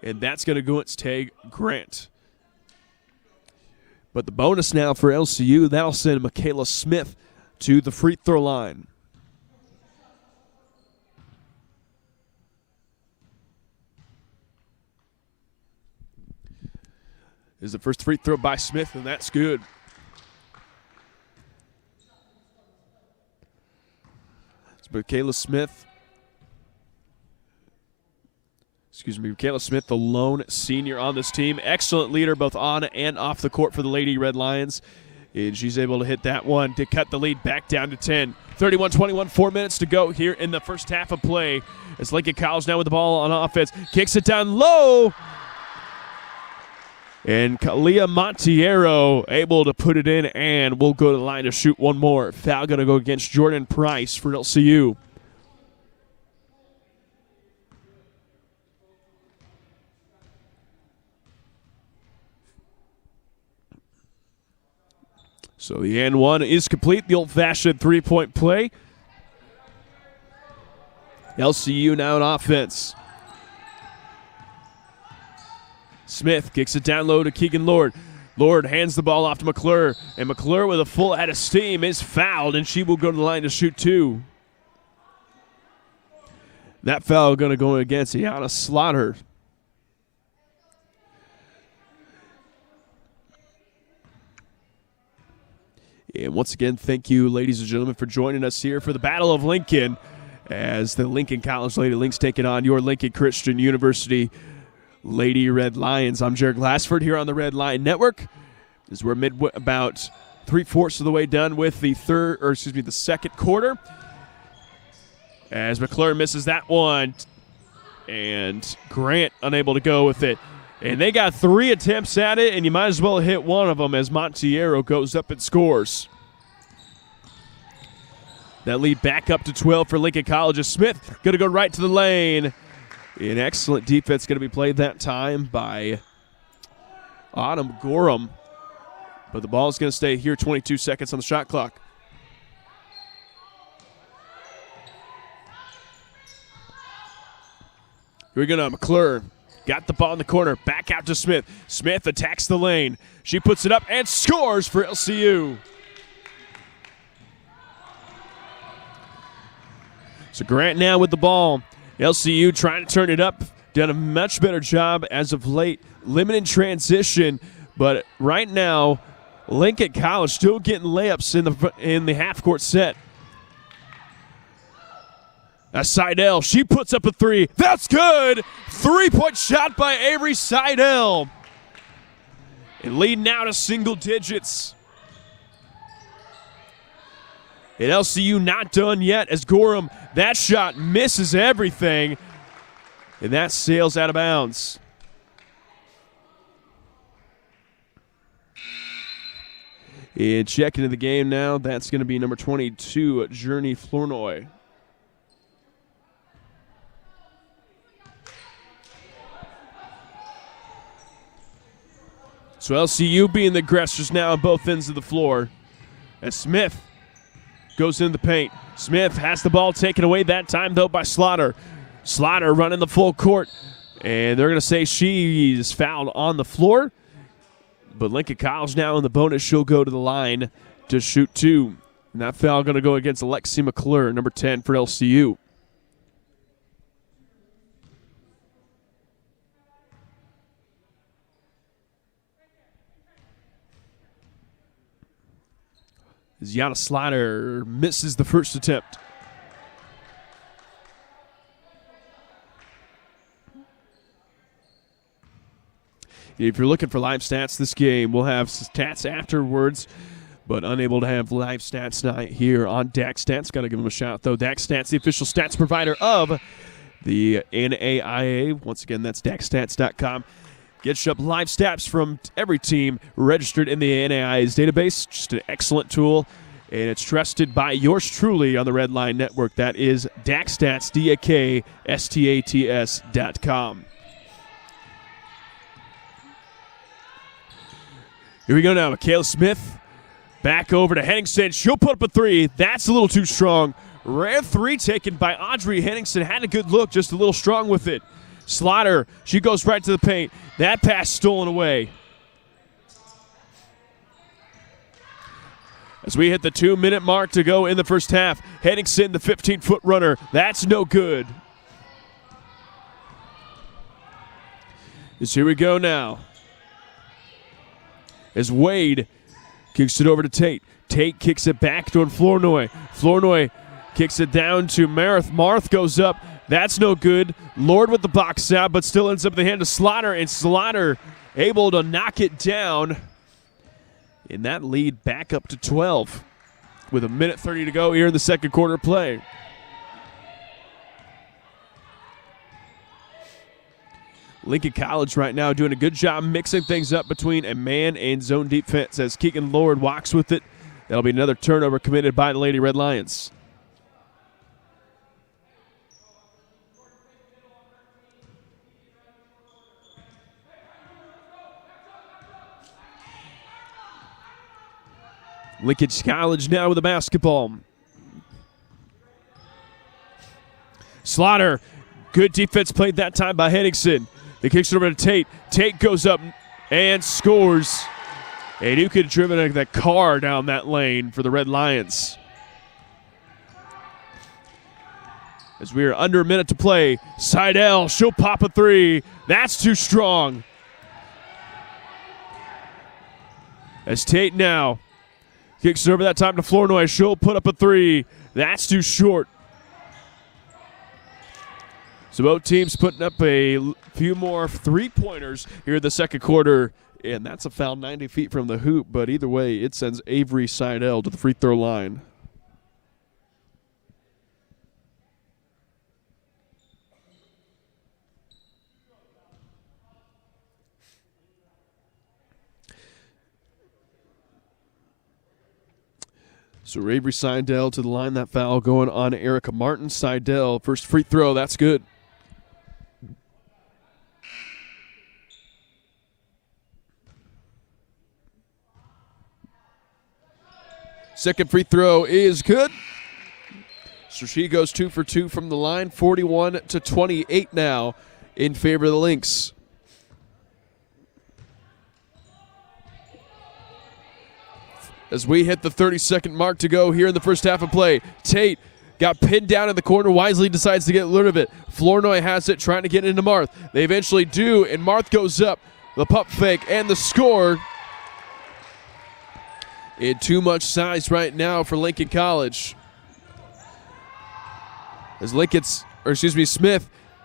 And that's going to go against Tay Grant. But the bonus now for LCU, that'll send Michaela Smith to the free throw line. Is the first free throw by Smith, and that's good. Michaela Smith, the lone senior on this team. Excellent leader both on and off the court for the Lady Red Lions. And she's able to hit that one to cut the lead back down to 10. 31-21, 4 minutes to go here in the first half of play. As Lincoln College now with the ball on offense. Kicks it down low. And Kalia Montiero able to put it in, and we'll go to the line to shoot one more. Foul going to go against Jordan Price for LCU. So the and one is complete, the old-fashioned three-point play. LCU now in offense. Smith kicks it down low to Keegan Lord. Lord hands the ball off to McClure, and McClure with a full head of steam is fouled, and she will go to the line to shoot two. That foul going to go against Iana Slaughter. And once again, thank you, ladies and gentlemen, for joining us here for the Battle of Lincoln as the Lincoln College Lady Lynx taking on your Lincoln Christian University Lady Red Lions. I'm Jared Glassford here on the Red Lion Network. As we're about 3/4 of the way done with the second quarter. As McClure misses that one, and Grant unable to go with it. And they got 3 attempts at it, and you might as well hit one of them as Montiero goes up and scores. That lead back up to 12 for Lincoln College. Smith going to go right to the lane. An excellent defense going to be played that time by Autumn Gorham. But the ball is going to stay here, 22 seconds on the shot clock. Here we go now, McClure. Got the ball in the corner, back out to Smith. Smith attacks the lane. She puts it up and scores for LCU. So Grant now with the ball. LCU trying to turn it up. Done a much better job as of late, limiting transition. But right now, Lincoln College still getting layups in the half-court set. That's Seidel. She puts up a 3. That's good. 3-point shot by Avery Seidel. And lead now to single digits. And LCU not done yet as Gorham, that shot misses everything. And that sails out of bounds. And checking into the game now, that's going to be number 22, Journey Flournoy. So LCU being the aggressors now on both ends of the floor. As Smith goes into the paint. Smith has the ball taken away that time, though, by Slaughter. Slaughter running the full court. And they're going to say she's fouled on the floor. But Lincoln College now in the bonus. She'll go to the line to shoot 2. And that foul going to go against Alexi McClure, number 10 for LCU. Gianna Slaughter misses the first attempt. If you're looking for live stats this game, we'll have stats afterwards, but unable to have live stats night here on DAX Stats. Got to give them a shout, though. DAX Stats, the official stats provider of the NAIA. Once again, that's DAXStats.com. Gets you up live stats from every team registered in the NAIA's database. Just an excellent tool, and it's trusted by yours truly on the Red Line Network. That is DAXStats, DAKSTATS.com. Here we go now. Michaela Smith back over to Henningsen. She'll put up a 3. That's a little too strong. Rare 3 taken by Audrey Henningsen. Had a good look, just a little strong with it. Slaughter, she goes right to the paint. That pass stolen away. As we hit the 2-minute mark to go in the first half, Henningsen, the 15-foot runner. That's no good. As here we go now. As Wade kicks it over to Tate. Tate kicks it back to Flournoy. Flournoy kicks it down to Marth. Marth goes up. That's no good. Lord with the box out, but still ends up in the hand of Slaughter, and Slaughter able to knock it down. And that lead back up to 12 with 1:30 to go here in the second quarter play. Lincoln College right now doing a good job mixing things up between a man and zone defense as Keegan Lord walks with it. That'll be another turnover committed by the Lady Red Lions. Lincoln College now with the basketball. Slaughter, good defense played that time by Henningsen. They kicks it over to Tate. Tate goes up and scores. And you could have driven that car down that lane for the Red Lions. As we are under a minute to play, Seidel, she'll pop a 3. That's too strong. As Tate now kicks it over that time to Flournoy. She'll put up a 3. That's too short. So both teams putting up a few more three-pointers here in the second quarter, and that's a foul 90 feet from the hoop, but either way, it sends Avery Seidel to the free throw line. So Avery Seidel to the line. That foul going on Erica Martin. Seidel, first free throw. That's good. Second free throw is good. So she goes 2 for 2 from the line. 41-28 now in favor of the Lynx. As we hit the 30-second mark to go here in the first half of play, Tate got pinned down in the corner. Wisely decides to get rid of it. Flournoy has it, trying to get into Marth. They eventually do, and Marth goes up. The pump fake and the score. In too much size right now for Lincoln College. As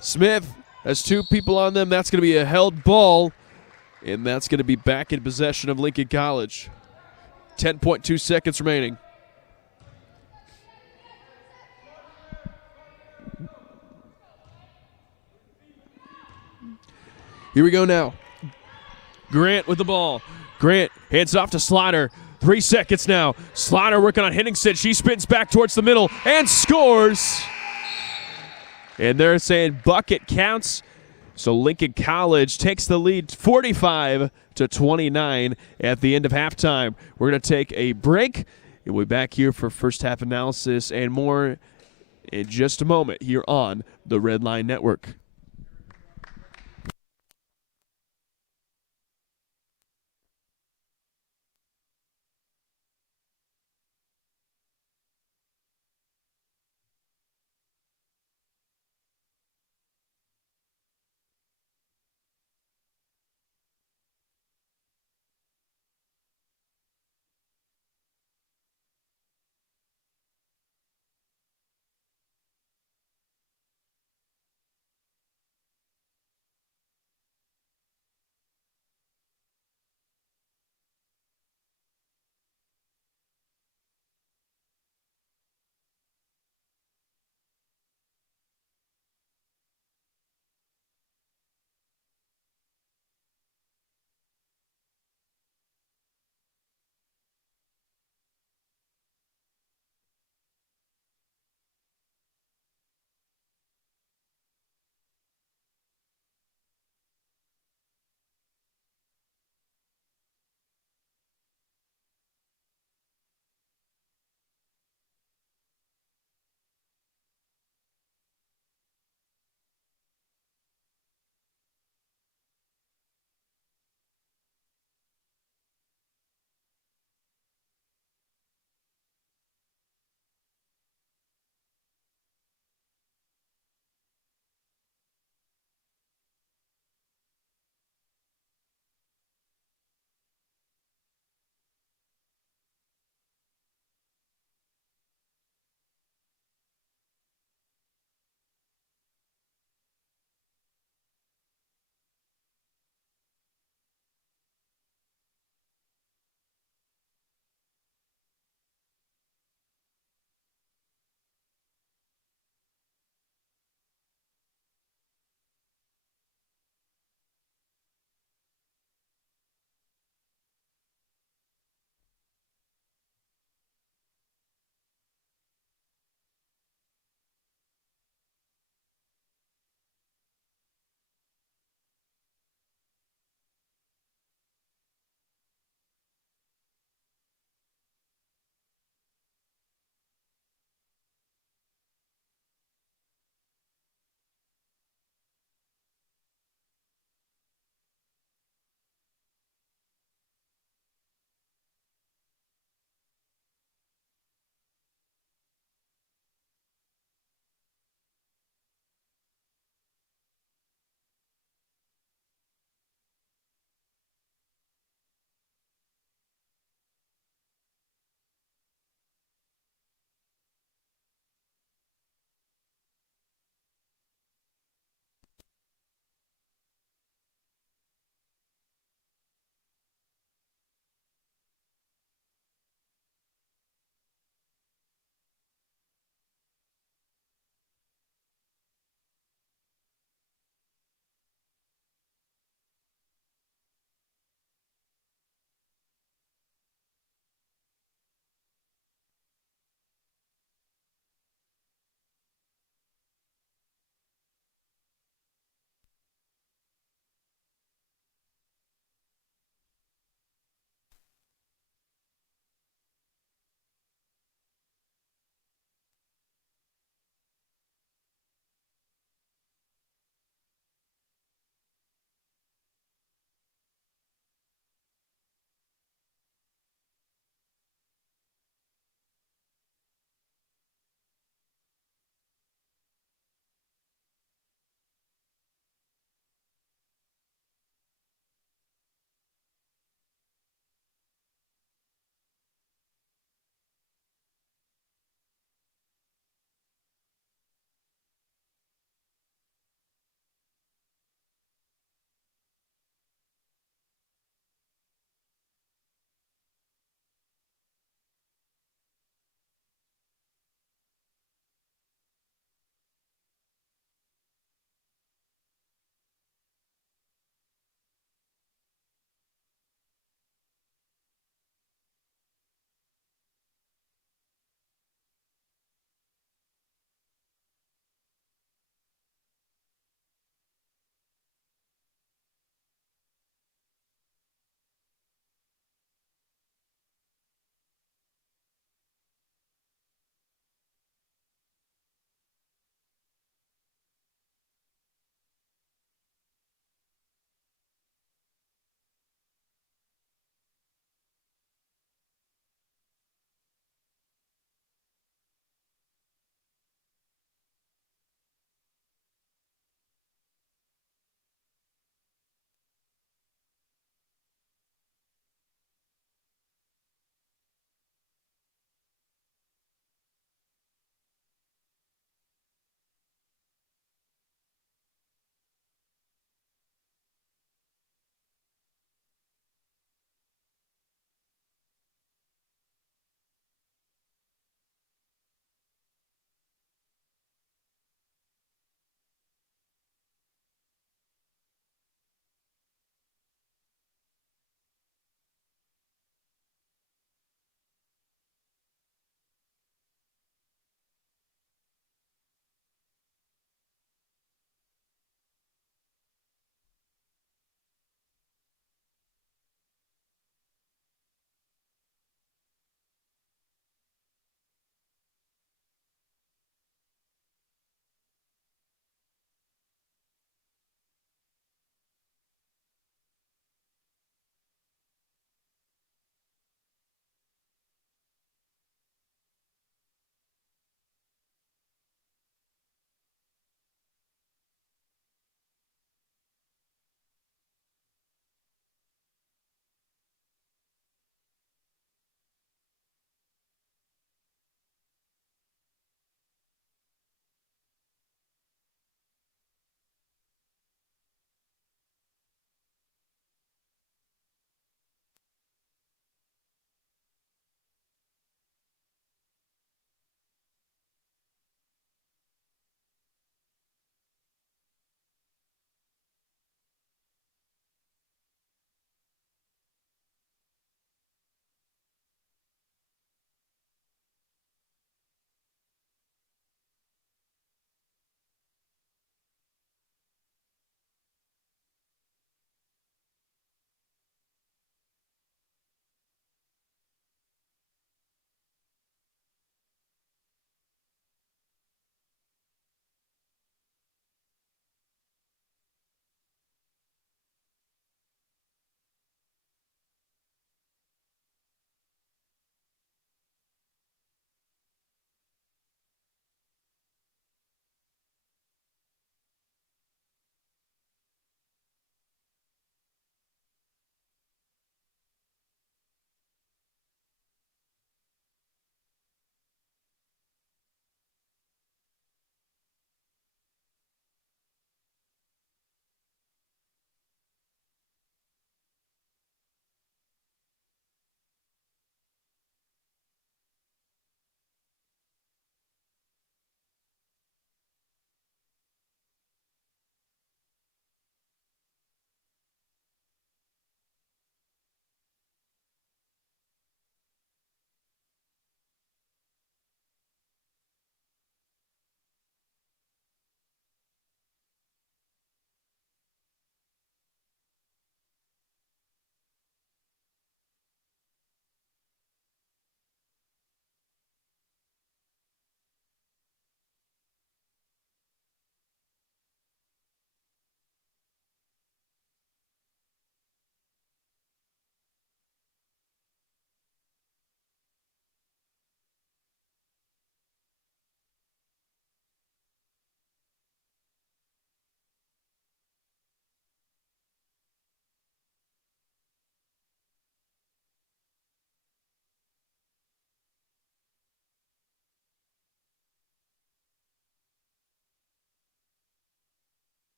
Smith has two people on them. That's going to be a held ball, and that's going to be back in possession of Lincoln College. 10.2 seconds remaining. Here we go now. Grant with the ball. Grant hands it off to Slaughter. 3 seconds now. Slaughter working on Henningsen. She spins back towards the middle and scores. And they're saying bucket counts. So Lincoln College takes the lead 45-29 at the end of halftime. We're going to take a break. And we'll be back here for first half analysis and more in just a moment here on the Red Line Network.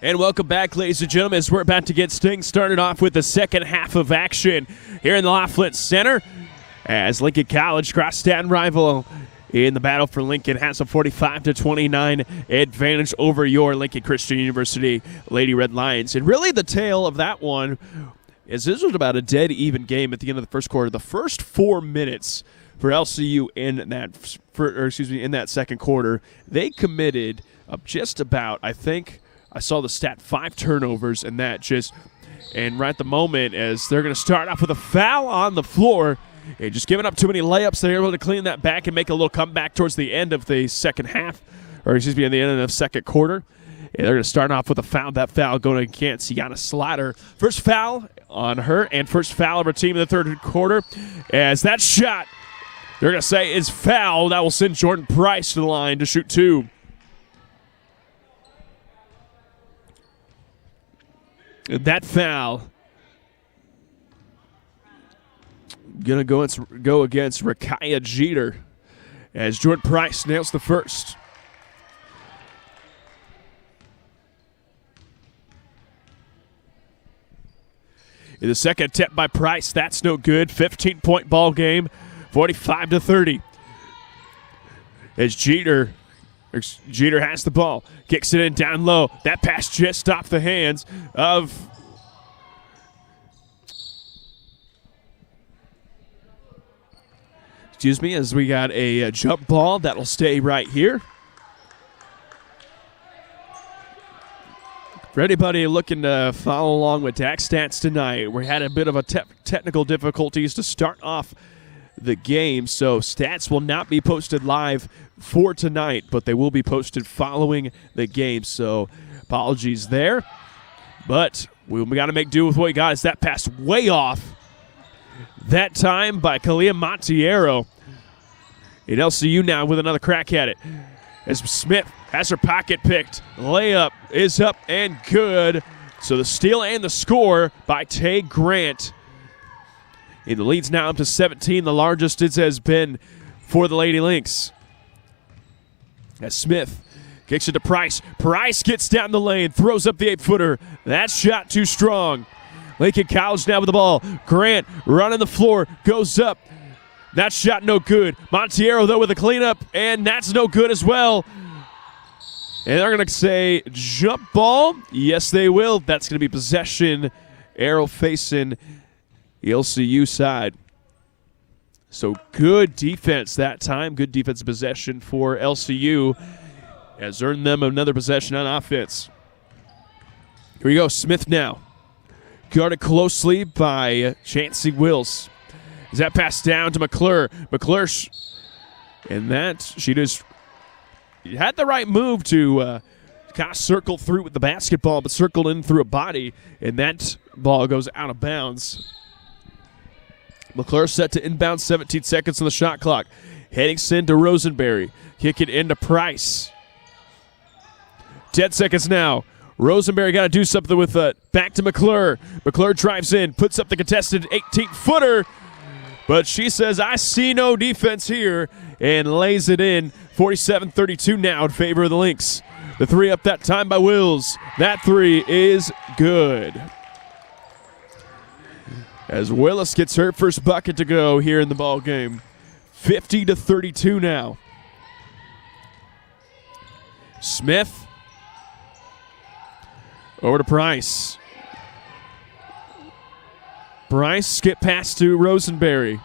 And welcome back, ladies and gentlemen, as we're about to get things started off with the second half of action here in the Laughlin Center as Lincoln College, crosstown rival in the battle for Lincoln, has a 45-29 advantage over your Lincoln Christian University Lady Red Lions. And really the tale of that one is this was about a dead even game at the end of the first quarter. The first 4 minutes for LCU in that second quarter, they committed just about, I think, I saw the stat, 5 turnovers, and right at the moment, as they're going to start off with a foul on the floor, and just giving up too many layups, they're able to clean that back and make a little comeback towards the end of the second half, in the end of the second quarter. And they're going to start off with a foul. That foul going against Yana Slatter. First foul on her, and first foul of her team in the third quarter. As that shot, they're going to say, is foul. That will send Jordan Price to the line to shoot 2. That foul going to go against Rakaya Jeter as Jordan Price nails the first. In the second attempt by Price, that's no good. 15-point ball game, 45-30. As Jeter has the ball, kicks it in down low. That pass just off the hands of as we got a jump ball that'll stay right here. For anybody looking to follow along with DAC stats tonight, we had a bit of a technical difficulties to start off the game, so stats will not be posted live for tonight, but they will be posted following the game, so apologies there. But we got to make do with what we got. Is that pass way off that time by Kalia Montiero. And LCU now with another crack at it. As Smith has her pocket picked. Layup is up and good. So the steal and the score by Tay Grant. And the lead's now up to 17, the largest it has been for the Lady Lynx. As Smith kicks it to Price. Price gets down the lane, throws up the 8-footer. That shot too strong. Lincoln College now with the ball. Grant running the floor, goes up. That shot no good. Montiero, though, with a cleanup, and that's no good as well. And they're going to say jump ball. Yes, they will. That's going to be possession. Arrow facing the LCU side. So good defense that time. Good defensive possession for LCU. Has earned them another possession on offense. Here we go. Smith now. Guarded closely by Chancey Wills. Is that pass down to McClure? McClure, and that she just had the right move to kind of circle through with the basketball, but circled in through a body, and that ball goes out of bounds. McClure set to inbound, 17 seconds on the shot clock. Heading send to Rosenberry. Kick it into Price. 10 seconds now. Rosenberry got to do something with it. Back to McClure. McClure drives in, puts up the contested 18-footer, but she says, I see no defense here, and lays it in. 47-32 now in favor of the Lynx. The three up that time by Wills. That three is good. As Willis gets her first bucket to go here in the ball game. 50-32 now. Smith over to Price. Price skip pass to Rosenberry.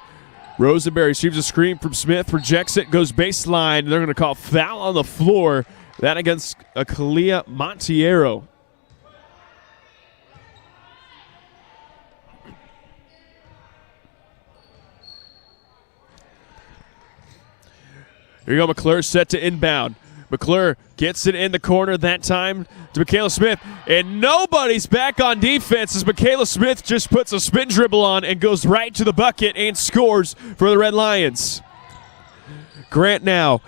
Rosenberry receives a screen from Smith, rejects it, goes baseline. They're going to call foul on the floor. That against Kalia Montiero. Here you go, McClure set to inbound. McClure gets it in the corner that time to Michaela Smith, and nobody's back on defense as Michaela Smith just puts a spin dribble on and goes right to the bucket and scores for the Red Lions. Grant now.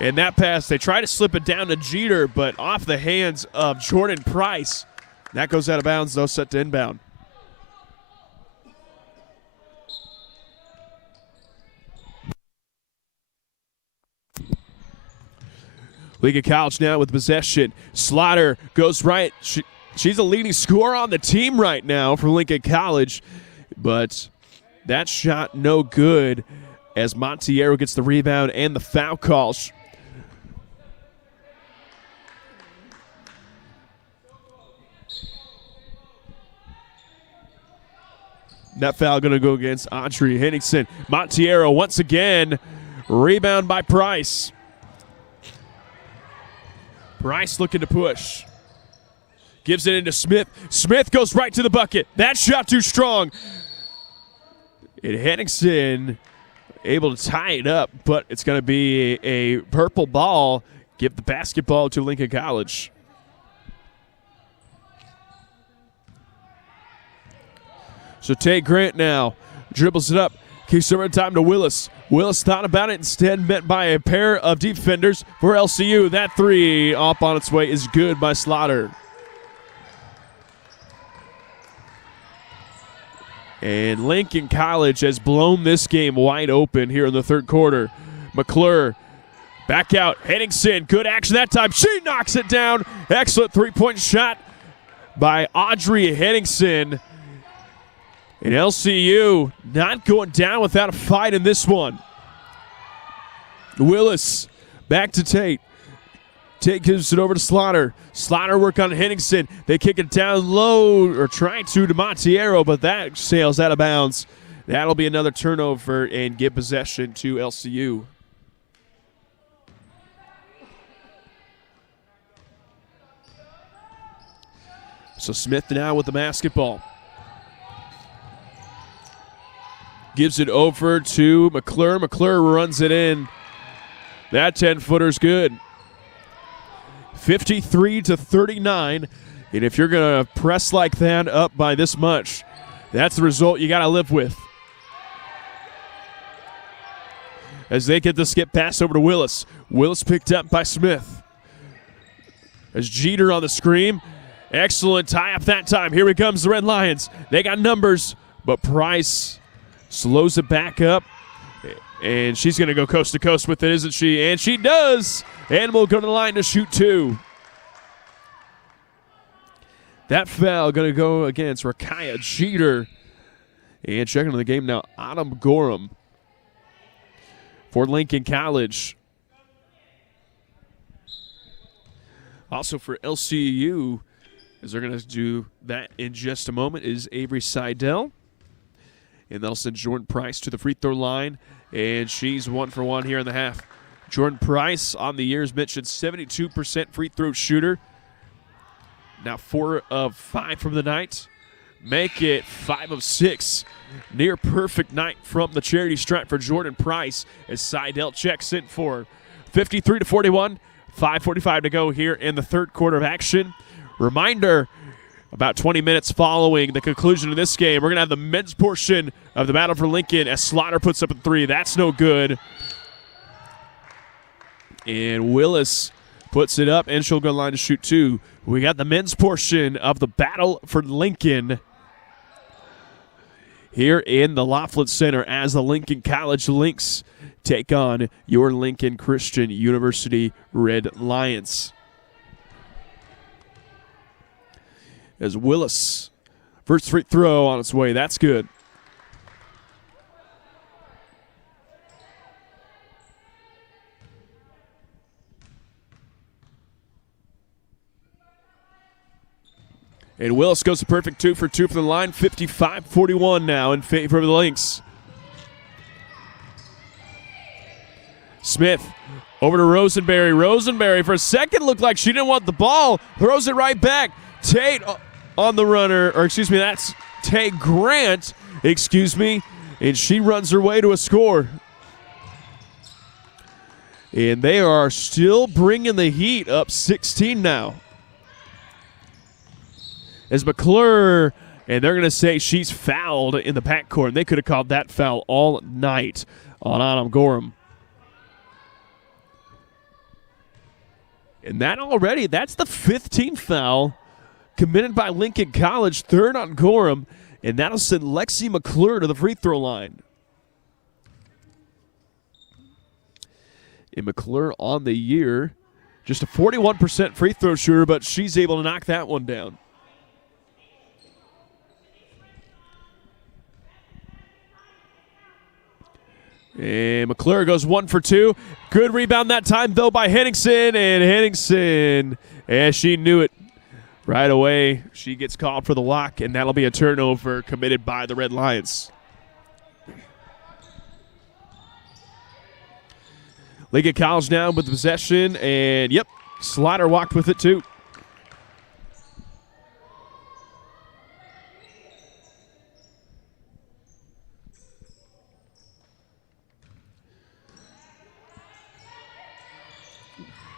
And that pass, they try to slip it down to Jeter, but off the hands of Jordan Price. That goes out of bounds, though, set to inbound. Lincoln College now with possession. Slaughter goes right. She's a leading scorer on the team right now for Lincoln College, but that shot no good as Montiero gets the rebound and the foul call. That foul going to go against Audrey Henningsen. Montiero once again, rebound by Price. Price looking to push. Gives it into Smith. Smith goes right to the bucket. That shot too strong. And Henningsen able to tie it up, but it's going to be a purple ball. Give the basketball to Lincoln College. So Tay Grant now dribbles it up. Keeps over time to Willis. Willis thought about it, instead met by a pair of defenders for LCU. That three up on its way is good by Slaughter. And Lincoln College has blown this game wide open here in the third quarter. McClure back out. Henningsen, good action that time. She knocks it down. Excellent three-point shot by Audrey Henningsen. And LCU not going down without a fight in this one. Willis back to Tate. Tate gives it over to Slaughter. Slaughter work on Henningsen. They kick it down low, or try to Montiero, but that sails out of bounds. That'll be another turnover and give possession to LCU. So Smith now with the basketball. Gives it over to McClure. McClure runs it in. That 10-footer's good. 53-39. And if you're going to press like that up by this much, that's the result you got to live with. As they get the skip pass over to Willis. Willis picked up by Smith. As Jeter on the screen. Excellent tie-up that time. Here he comes, the Red Lions. They got numbers, but Price slows it back up, and she's going to go coast to coast with it, isn't she? And she does, and will go to the line to shoot two. That foul going to go against Rakaya Jeter. And checking on the game now, Autumn Gorham for Lincoln College. Also for LCU, as they're going to do that in just a moment, is Avery Seidel. And that'll send Jordan Price to the free throw line. And she's 1 for 1 here in the half. Jordan Price on the year, as mentioned, 72% free throw shooter. Now 4 of 5 from the night. Make it 5 of 6. Near perfect night from the charity stripe for Jordan Price as Seidel checks in for 53-41. 5:45 to go here in the third quarter of action. Reminder, about 20 minutes following the conclusion of this game, we're going to have the men's portion of the Battle for Lincoln as Slaughter puts up a three. That's no good. And Willis puts it up, and she'll go to the line to shoot two. We got the men's portion of the Battle for Lincoln here in the Laughlin Center as the Lincoln College Lynx take on your Lincoln Christian University Red Lions. As Willis, first free throw on its way. That's good. And Willis goes a perfect 2 for 2 from the line. 55-41 now in favor of the Lynx. Smith over to Rosenberry. Rosenberry for a second looked like she didn't want the ball. Throws it right back. Tate on the runner, or excuse me, that's Tay Grant, and she runs her way to a score. And they are still bringing the heat up 16 now. As McClure, and they're going to say she's fouled in the backcourt, and they could have called that foul all night on Autumn Gorham. And that already, that's the 15th foul committed by Lincoln College, third on Gorham, and that'll send Lexi McClure to the free throw line. And McClure on the year Just a 41% free throw shooter, but she's able to knock that one down. And McClure goes 1 for 2. Good rebound that time, though, by Henningsen. And Henningsen, as she knew it right away, she gets called for the walk, and that'll be a turnover committed by the Red Lions. Lincoln College now with the possession, and yep, Slaughter walked with it too.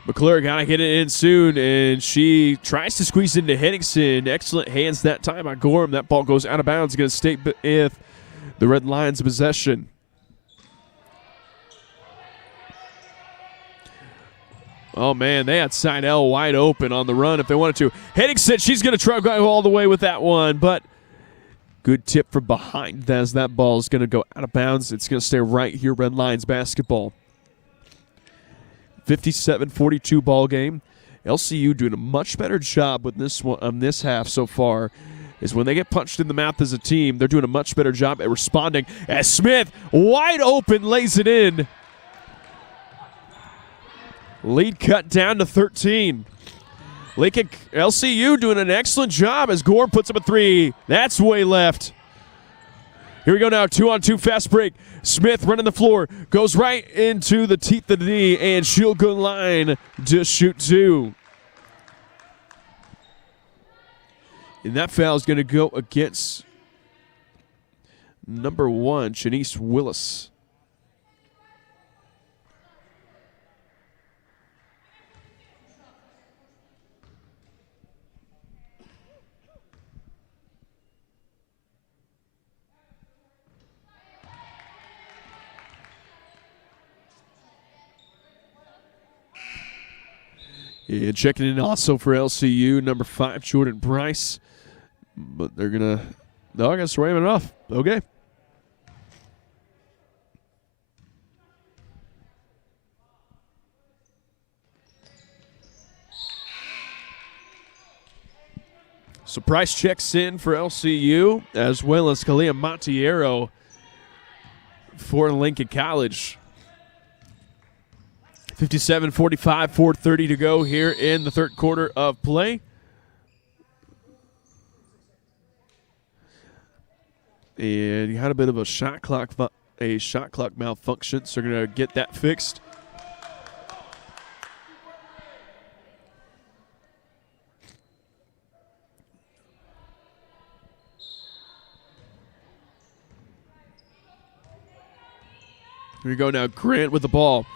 McClure got to get it in soon, and she tries to squeeze into Henningsen. Excellent hands that time by Gorham. That ball goes out of bounds. Going to stay with the Red Lions possession. Oh, man, they had side L wide open on the run if they wanted to. Henningsen, she's going to try to go all the way with that one, but good tip from behind as that ball is going to go out of bounds. It's going to stay right here, Red Lions basketball. 57-42 ball game. LCU doing a much better job with this one this half so far. Is when they get punched in the mouth as a team, they're doing a much better job at responding. As Smith, wide open, lays it in. Lead cut down to 13. Lincoln LCU doing an excellent job as Gore puts up a 3. That's way left. Here we go now, 2-on-2 fast break. Smith running the floor, goes right into the teeth of the knee, and she'll go line to shoot 2. And that foul is going to go against number 1, Shanice Willis. And checking in also for LCU, number 5, Jordan Bryce. But they're going to, no, I guess Raymond off. Okay. So Bryce checks in for LCU, as well as Kalia Montiero for Lincoln College. 57-45, 4:30 to go here in the third quarter of play. And you had a bit of a shot clock malfunction, so they're going to get that fixed. Here we go now, Grant with the ball.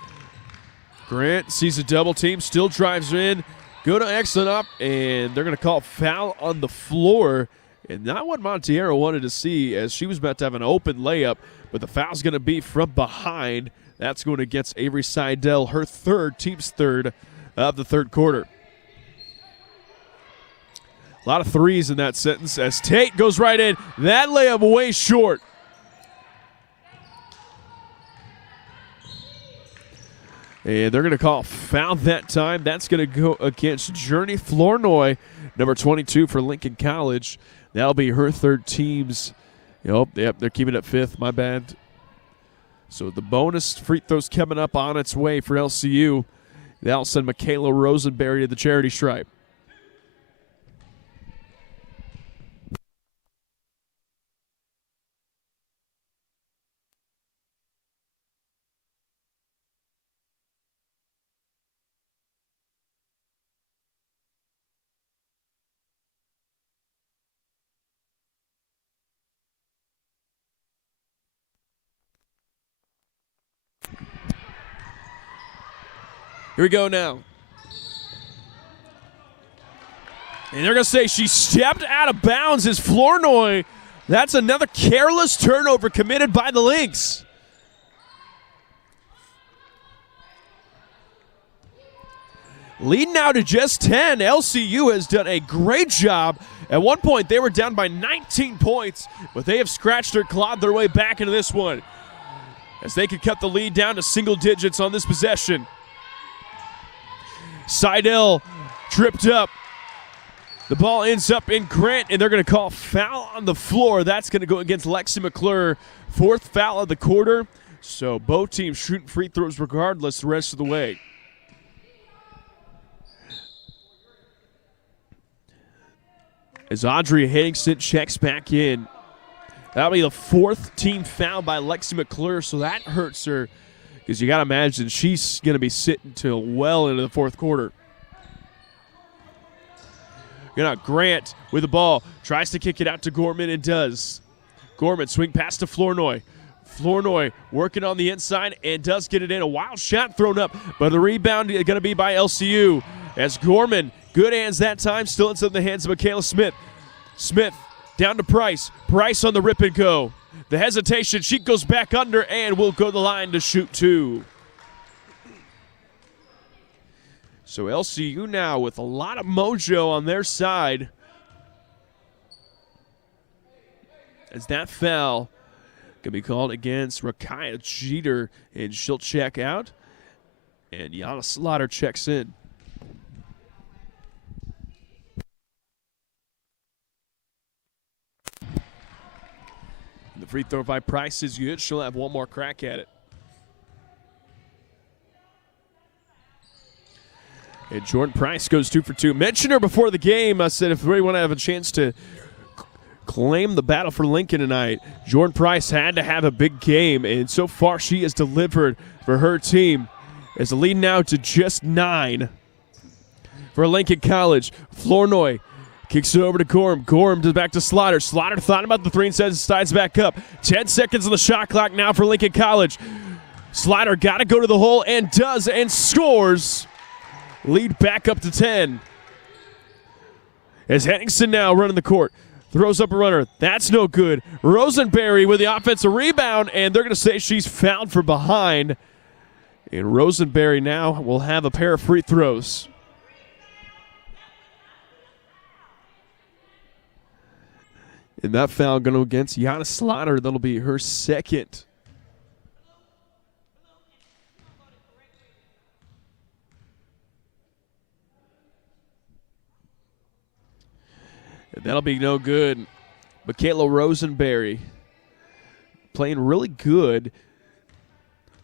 Grant sees a double team, still drives in. Go to excellent up, and they're going to call foul on the floor. And not what Montiero wanted to see, as she was about to have an open layup, but the foul's going to be from behind. That's going against Avery Seidel, her third, team's third of the third quarter. A lot of threes in that sentence as Tate goes right in. That layup way short. And they're going to call foul that time. That's going to go against Journey Flournoy, number 22 for Lincoln College. That'll be her third team's. Yep, they're keeping it 5th. My bad. So the bonus free throws coming up on its way for LCU. That'll send Michaela Rosenberry to the charity stripe. Here we go now. And they're going to say she stepped out of bounds as Flournoy. That's another careless turnover committed by the Lynx. Lead now to just 10. LCU has done a great job. At one point, they were down by 19 points, but they have scratched or clawed their way back into this one, as they could cut the lead down to single digits on this possession. Seidel tripped up. The ball ends up in Grant, and they're going to call foul on the floor. That's going to go against Lexi McClure. 4th foul of the quarter. So both teams shooting free throws regardless the rest of the way. As Audrey Henningsen checks back in. That'll be the 4th team foul by Lexi McClure, so that hurts her because you got to imagine she's going to be sitting till well into the 4th quarter. Grant with the ball, tries to kick it out to Gorman and does. Gorman swing pass to Flournoy. Flournoy working on the inside and does get it in. A wild shot thrown up, but the rebound is going to be by LCU as Gorman, good hands that time, still inside the hands of Michaela Smith. Smith down to Price. Price on the rip and go. The hesitation, she goes back under and will go to the line to shoot 2. So LCU now with a lot of mojo on their side. As that foul can be called against Rakaya Jeter, and she'll check out. And Yana Slaughter checks in. The free throw by Price is good. She'll have one more crack at it. And Jordan Price goes 2 for 2. Mentioned her before the game. I said if we want to have a chance to claim the battle for Lincoln tonight, Jordan Price had to have a big game, and so far she has delivered for her team. As the lead now to just 9 for Lincoln College. Flournoy kicks it over to Gorham. Gorham does back to Slaughter. Slaughter thought about the 3 and slides back up. 10 seconds on the shot clock now for Lincoln College. Slaughter got to go to the hole and does and scores. Lead back up to 10. As Henningsen now running the court. Throws up a runner. That's no good. Rosenberry with the offensive rebound, and they're going to say she's fouled for behind. And Rosenberry now will have a pair of free throws. And that foul going to go against Yana Slaughter. That'll be her 2nd. That'll be no good. Michaela Rosenberry playing really good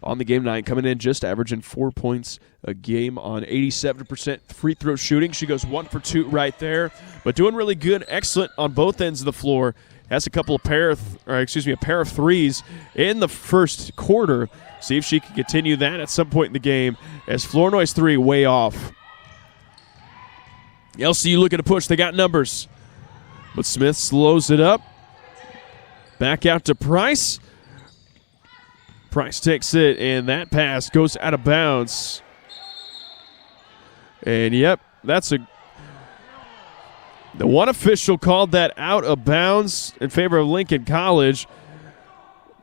on the game night, coming in just averaging 4 points a game on 87% free throw shooting. She goes 1 for 2 right there, but doing really good, excellent on both ends of the floor. Has a pair of threes in the first quarter. See if she can continue that at some point in the game. As Flournoy's 3 way off. LCU looking to push. They got numbers. But Smith slows it up. Back out to Price. Price takes it, and that pass goes out of bounds. And, yep, the one official called that out of bounds in favor of Lincoln College.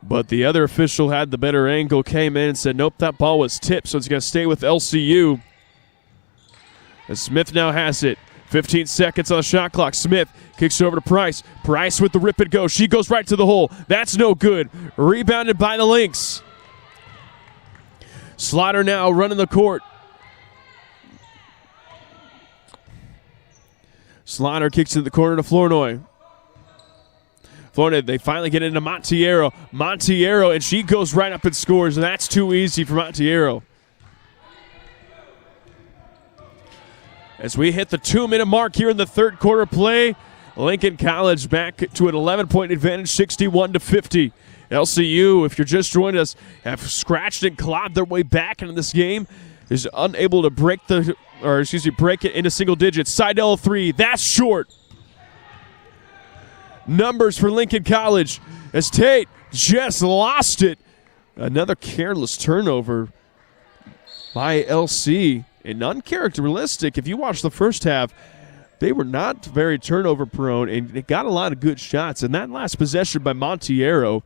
But the other official had the better angle, came in and said, nope, that ball was tipped, so it's going to stay with LCU. And Smith now has it. 15 seconds on the shot clock. Smith kicks it over to Price. Price with the rip and go. She goes right to the hole. That's no good. Rebounded by the Lynx. Slaughter now running the court. Slaughter kicks in the corner to Flournoy. Flournoy, they finally get into Montiero. Montiero, and she goes right up and scores. And that's too easy for Montiero. As we hit the 2-minute mark here in the third quarter play, Lincoln College back to an 11-point advantage, 61-50. LCU, if you're just joining us, have scratched and clawed their way back into this game. Is unable to break it into single digits. Seidel 3, that's short. Numbers for Lincoln College as Tate just lost it. Another careless turnover by LC. And uncharacteristic, if you watch the first half, they were not very turnover prone, and they got a lot of good shots. And that last possession by Montiero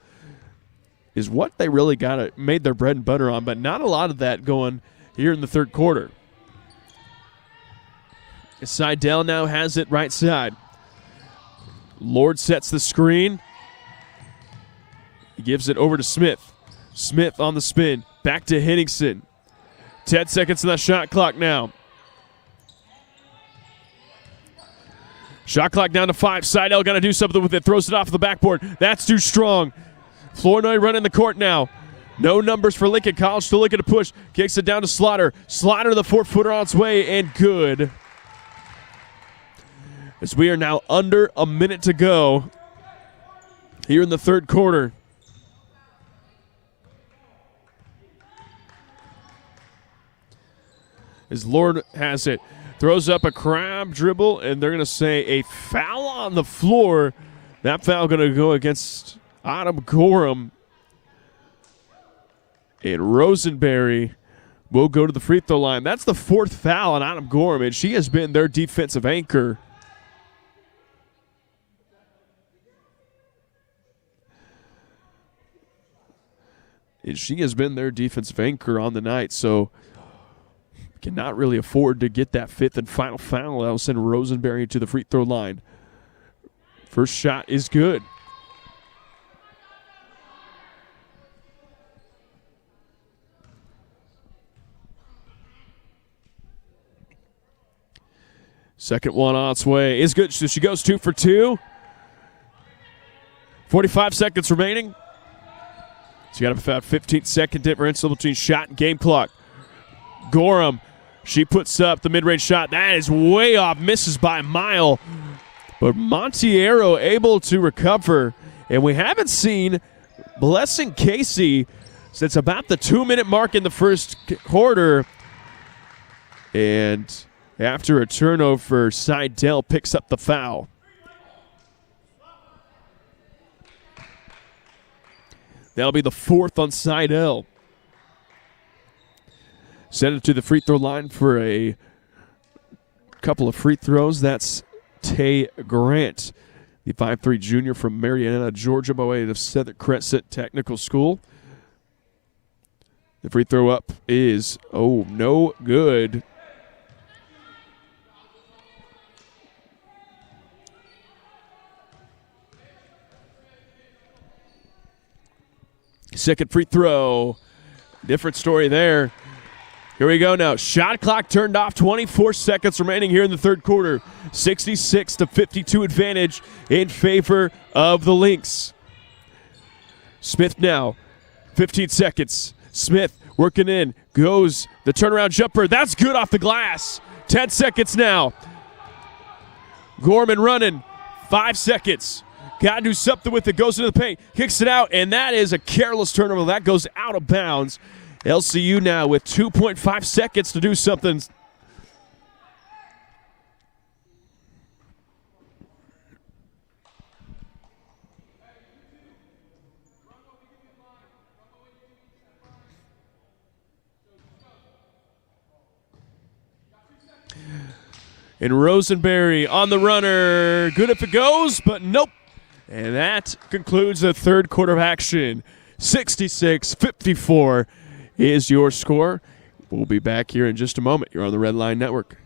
is what they really made their bread and butter on, but not a lot of that going here in the third quarter. Seidel now has it right side. Lord sets the screen. He gives it over to Smith. Smith on the spin. Back to Henningsen. 10 seconds on the shot clock now. Shot clock down to 5. Seidel got to do something with it. Throws it off the backboard. That's too strong. Flournoy running the court now. No numbers for Lincoln College. Still looking to push. Kicks it down to Slaughter. Slaughter, the 4-footer on its way, and good. As we are now under a minute to go here in the third quarter. As Lord has it. Throws up a crab dribble, and they're going to say a foul on the floor. That foul going to go against Autumn Gorham. And Rosenberry will go to the free throw line. That's the 4th foul on Autumn Gorham, and she has been their defensive anchor. And she has been their defensive anchor on the night, so cannot really afford to get that 5th and final foul. That will send Rosenberry to the free throw line. First shot is good. Second one on its way is good. So she goes 2 for 2. 45 seconds remaining. So you got about 15-second differential between shot and game clock. Gorham, she puts up the mid-range shot. That is way off, misses by a mile. But Montiero able to recover. And we haven't seen Blessing Casey since about the 2-minute mark in the first quarter. And after a turnover, Seidel picks up the foul. That'll be the 4th on Seidel. Send it to the free throw line for a couple of free throws. That's Tay Grant, the 5'3" junior from Marietta, Georgia, by way of Southern Crescent Technical School. The free throw up is, no good. Second free throw. Different story there. Here we go now. Shot clock turned off. 24 seconds remaining here in the third quarter. 66-52 advantage in favor of the Lynx. Smith now. 15 seconds. Smith working in. Goes the turnaround jumper. That's good off the glass. 10 seconds now. Gorman running. 5 seconds. Got to do something with it. Goes into the paint. Kicks it out. And that is a careless turnover. That goes out of bounds. LCU now with 2.5 seconds to do something. And Rosenberry on the runner. Good if it goes, but nope. And that concludes the third quarter of action. 66-54 is your score. We'll be back here in just a moment. You're on the Red Line Network.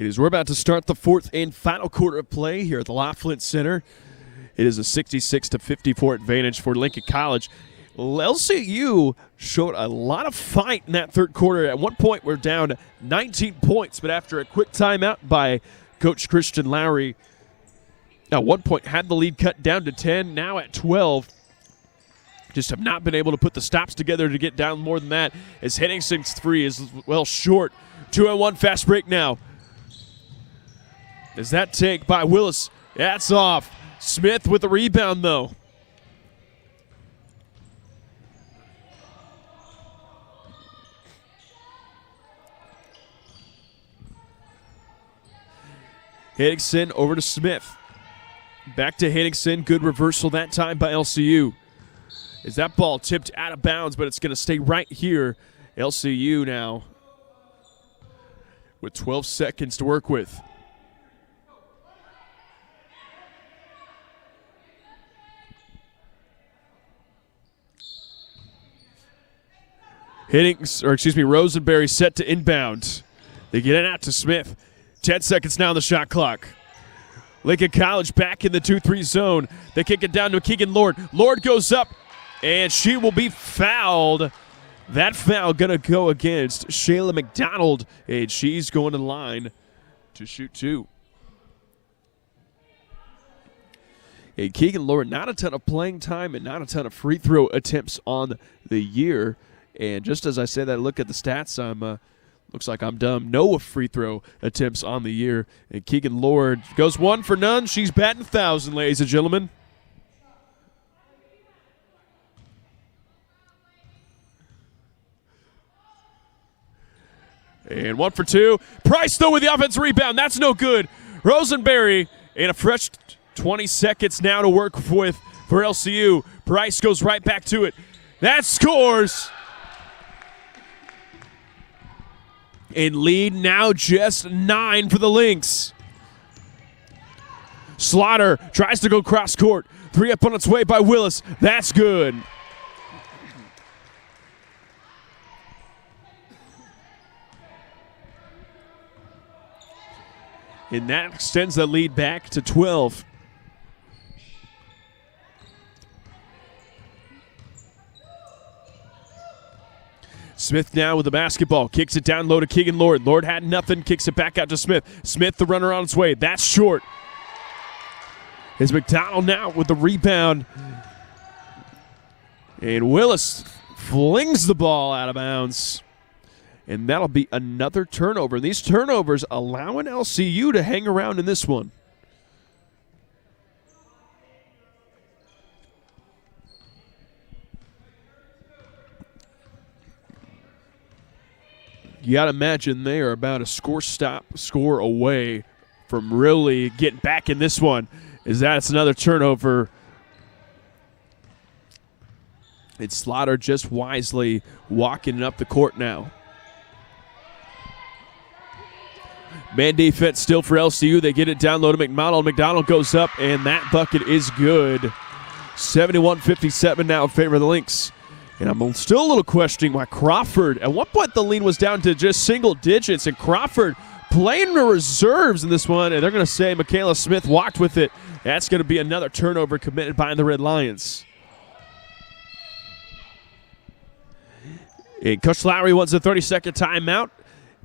We're about to start the fourth and final quarter of play here at the Laughlin Center. It is a 66-54 advantage for Lincoln College. LCU showed a lot of fight in that third quarter. At one point, we're down 19 points, but after a quick timeout by Coach Christian Lowry, at one point had the lead cut down to 10, now at 12. Just have not been able to put the stops together to get down more than that, as Henningson's three is well short. 2-on-1 fast break now. As that take by Willis, that's off. Smith with the rebound, though. Henningson over to Smith. Back to Henningson. Good reversal that time by LCU. Is that ball tipped out of bounds, but it's going to stay right here. LCU now with 12 seconds to work with. Rosenberry set to inbound. They get it out to Smith. 10 seconds now on the shot clock. Lincoln College back in the 2-3 zone. They kick it down to Keegan Lord. Lord goes up, and she will be fouled. That foul going to go against Shayla McDonald, and she's going to the line to shoot two. And Keegan Lord, not a ton of playing time and not a ton of free throw attempts on the year. And just as I say that, look at the stats. Looks like I'm dumb. No free throw attempts on the year. And Keegan Lord goes 1 for none. She's batting 1,000, ladies and gentlemen. And 1 for 2. Price, though, with the offensive rebound. That's no good. Rosenberry, and a fresh 20 seconds now to work with for LCU. Price goes right back to it. That scores. And lead now just 9 for the Lynx. Slaughter tries to go cross court. 3 up on its way by Willis. That's good. And that extends the lead back to 12. Smith now with the basketball. Kicks it down low to Keegan Lord. Lord had nothing. Kicks it back out to Smith. Smith, the runner on its way. That's short. Is McDonald now with the rebound. And Willis flings the ball out of bounds. And that'll be another turnover. And these turnovers allowing LCU to hang around in this one. You got to imagine they are about a score away from really getting back in this one. That's another turnover. It's Slaughter just wisely walking up the court now. Man defense still for LCU. They get it down low to McDonald. McDonald goes up, and that bucket is good. 71-57 now in favor of the Lynx. And I'm still a little questioning why Crawford, at one point the lead was down to just single digits, and Crawford playing the reserves in this one, and they're going to say Michaela Smith walked with it. That's going to be another turnover committed by the Red Lions. And Coach Lowry wants a 30-second timeout,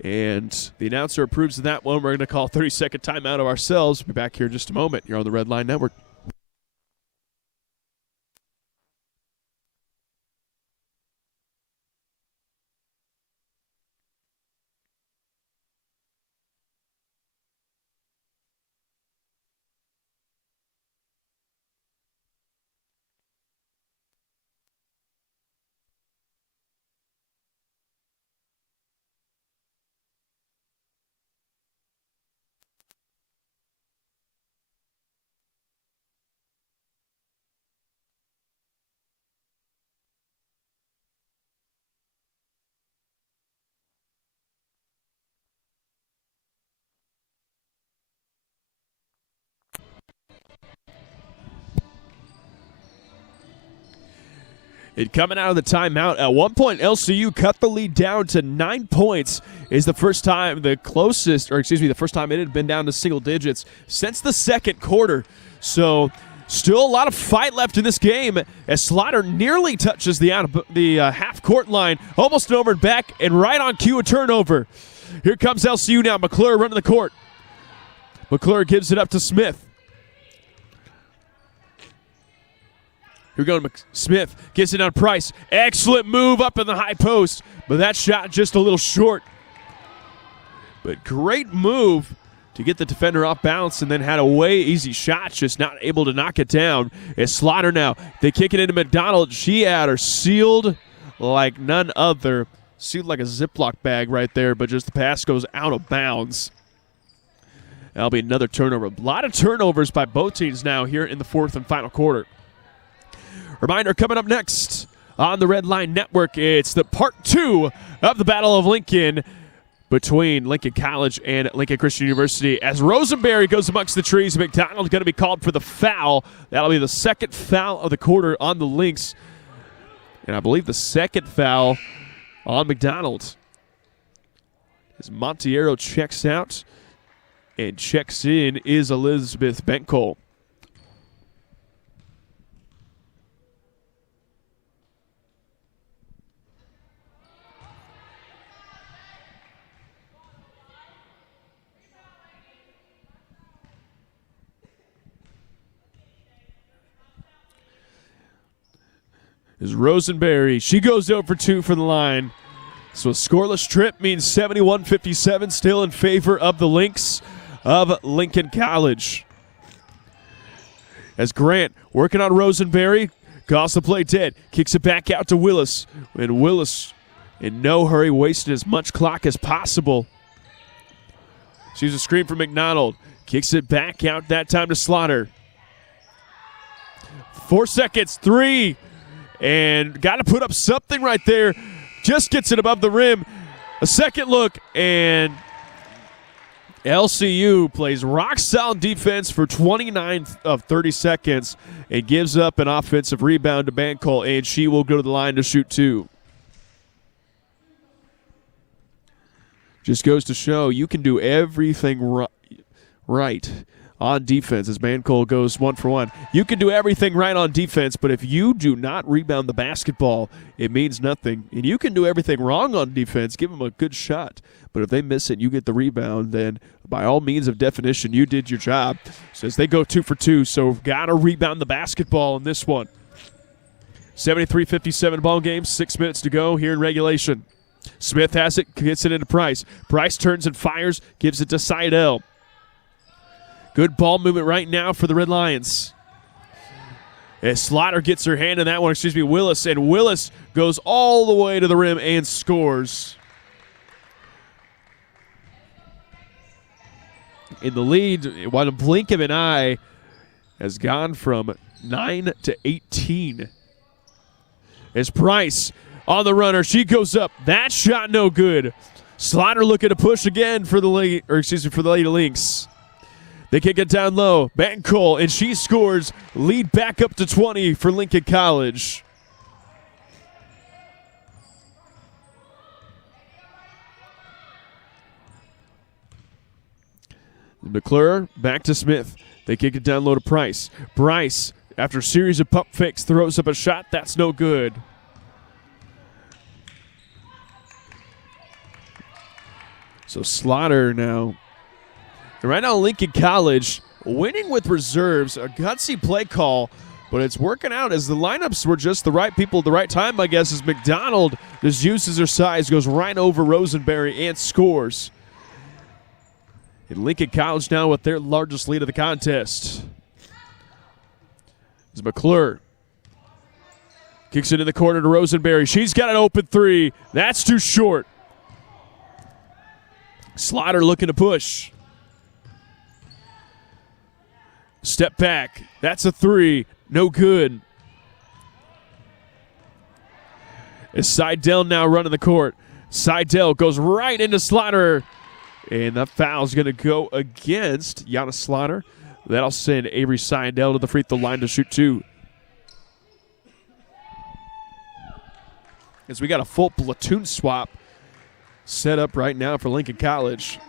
and the announcer approves of that one. We're going to call a 30-second timeout of ourselves. We'll be back here in just a moment. You're on the Red Line Network. And coming out of the timeout, at one point, LCU cut the lead down to 9 points. Is the first time the first time it had been down to single digits since the second quarter. So still a lot of fight left in this game as Slaughter nearly touches the half-court line, almost over and back, and right on cue, a turnover. Here comes LCU now. McClure running the court. McClure gives it up to Smith. Here we go. Smith gets it on Price. Excellent move up in the high post, but that shot just a little short. But great move to get the defender off balance and then had a way easy shot, just not able to knock it down. It's Slaughter now. They kick it into McDonald. She had her sealed like none other. Sealed like a Ziploc bag right there, but just the pass goes out of bounds. That'll be another turnover. A lot of turnovers by both teams now here in the fourth and final quarter. Reminder, coming up next on the Red Line Network, it's the part 2 of the Battle of Lincoln between Lincoln College and Lincoln Christian University. As Rosenberry goes amongst the trees, McDonald going to be called for the foul. That'll be the second foul of the quarter on the Lynx. And I believe the second foul on McDonald. As Montiero checks out and checks in is Elizabeth Bentcole. Is Rosenberry. She goes 0 for 2 for the line. So a scoreless trip means 71-57 still in favor of the Lynx of Lincoln College. As Grant working on Rosenberry, calls the play dead, kicks it back out to Willis. And Willis in no hurry, wasting as much clock as possible. She's a screen from McDonald. Kicks it back out that time to Slaughter. 4 seconds, 3. And got to put up something right there. Just gets it above the rim. A second look, and LCU plays rock-solid defense for 29 of 30 seconds and gives up an offensive rebound to Bentcole, and she will go to the line to shoot 2. Just goes to show you can do everything right on defense as Bentcole goes 1 for 1. You can do everything right on defense, but if you do not rebound the basketball, it means nothing. And you can do everything wrong on defense, give them a good shot. But if they miss it, you get the rebound, then by all means of definition, you did your job. Says they go 2 for 2, so got to rebound the basketball in this one. 73-57 ball game, 6 minutes to go here in regulation. Smith has it, gets it into Price. Price turns and fires, gives it to Seidel. Good ball movement right now for the Red Lions. As Slaughter gets her hand in that one, Willis, and Willis goes all the way to the rim and scores. In the lead, while the blink of an eye has gone from 9 to 18. As Price on the runner, she goes up. That shot no good. Slaughter looking to push again for the Lady Lynx. They kick it down low. Bentcole, and she scores. Lead back up to 20 for Lincoln College. McClure back to Smith. They kick it down low to Price. Price, after a series of pump fakes, throws up a shot. That's no good. So Slaughter now. And right now, Lincoln College winning with reserves, a gutsy play call, but it's working out as the lineups were just the right people at the right time, I guess, as McDonald just uses her size, goes right over Rosenberry and scores. And Lincoln College now with their largest lead of the contest. As McClure kicks it in the corner to Rosenberry. She's got an open 3. That's too short. Slaughter looking to push. Step back. That's a 3. No good. As Seidel now running the court. Seidel goes right into Slaughter. And that foul's going to go against Yana Slaughter. That'll send Avery Seidel to the free throw line to shoot 2. as we got a full platoon swap set up right now for Lincoln College.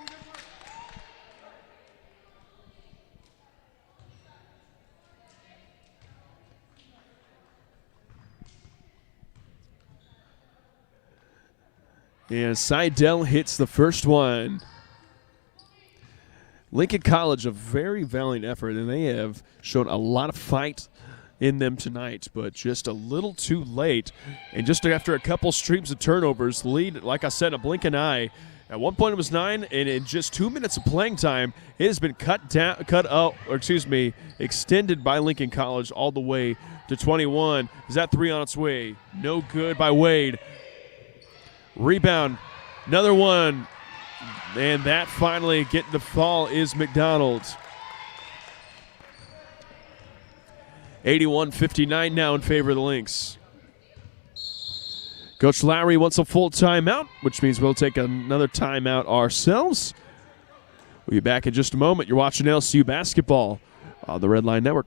And Seidel hits the first one. Lincoln College, a very valiant effort, and they have shown a lot of fight in them tonight, but just a little too late. And just after a couple streams of turnovers, lead, like I said, a blink an eye. At one point it was 9, and in just 2 minutes of playing time, it has been extended by Lincoln College all the way to 21. Is that 3 on its way? No good by Wade. Rebound, another one, and that finally getting the fall is McDonald. 81-59 now in favor of the Lynx. Coach Lowry wants a full timeout, which means we'll take another timeout ourselves. We'll be back in just a moment. You're watching LCU basketball on the Red Line Network.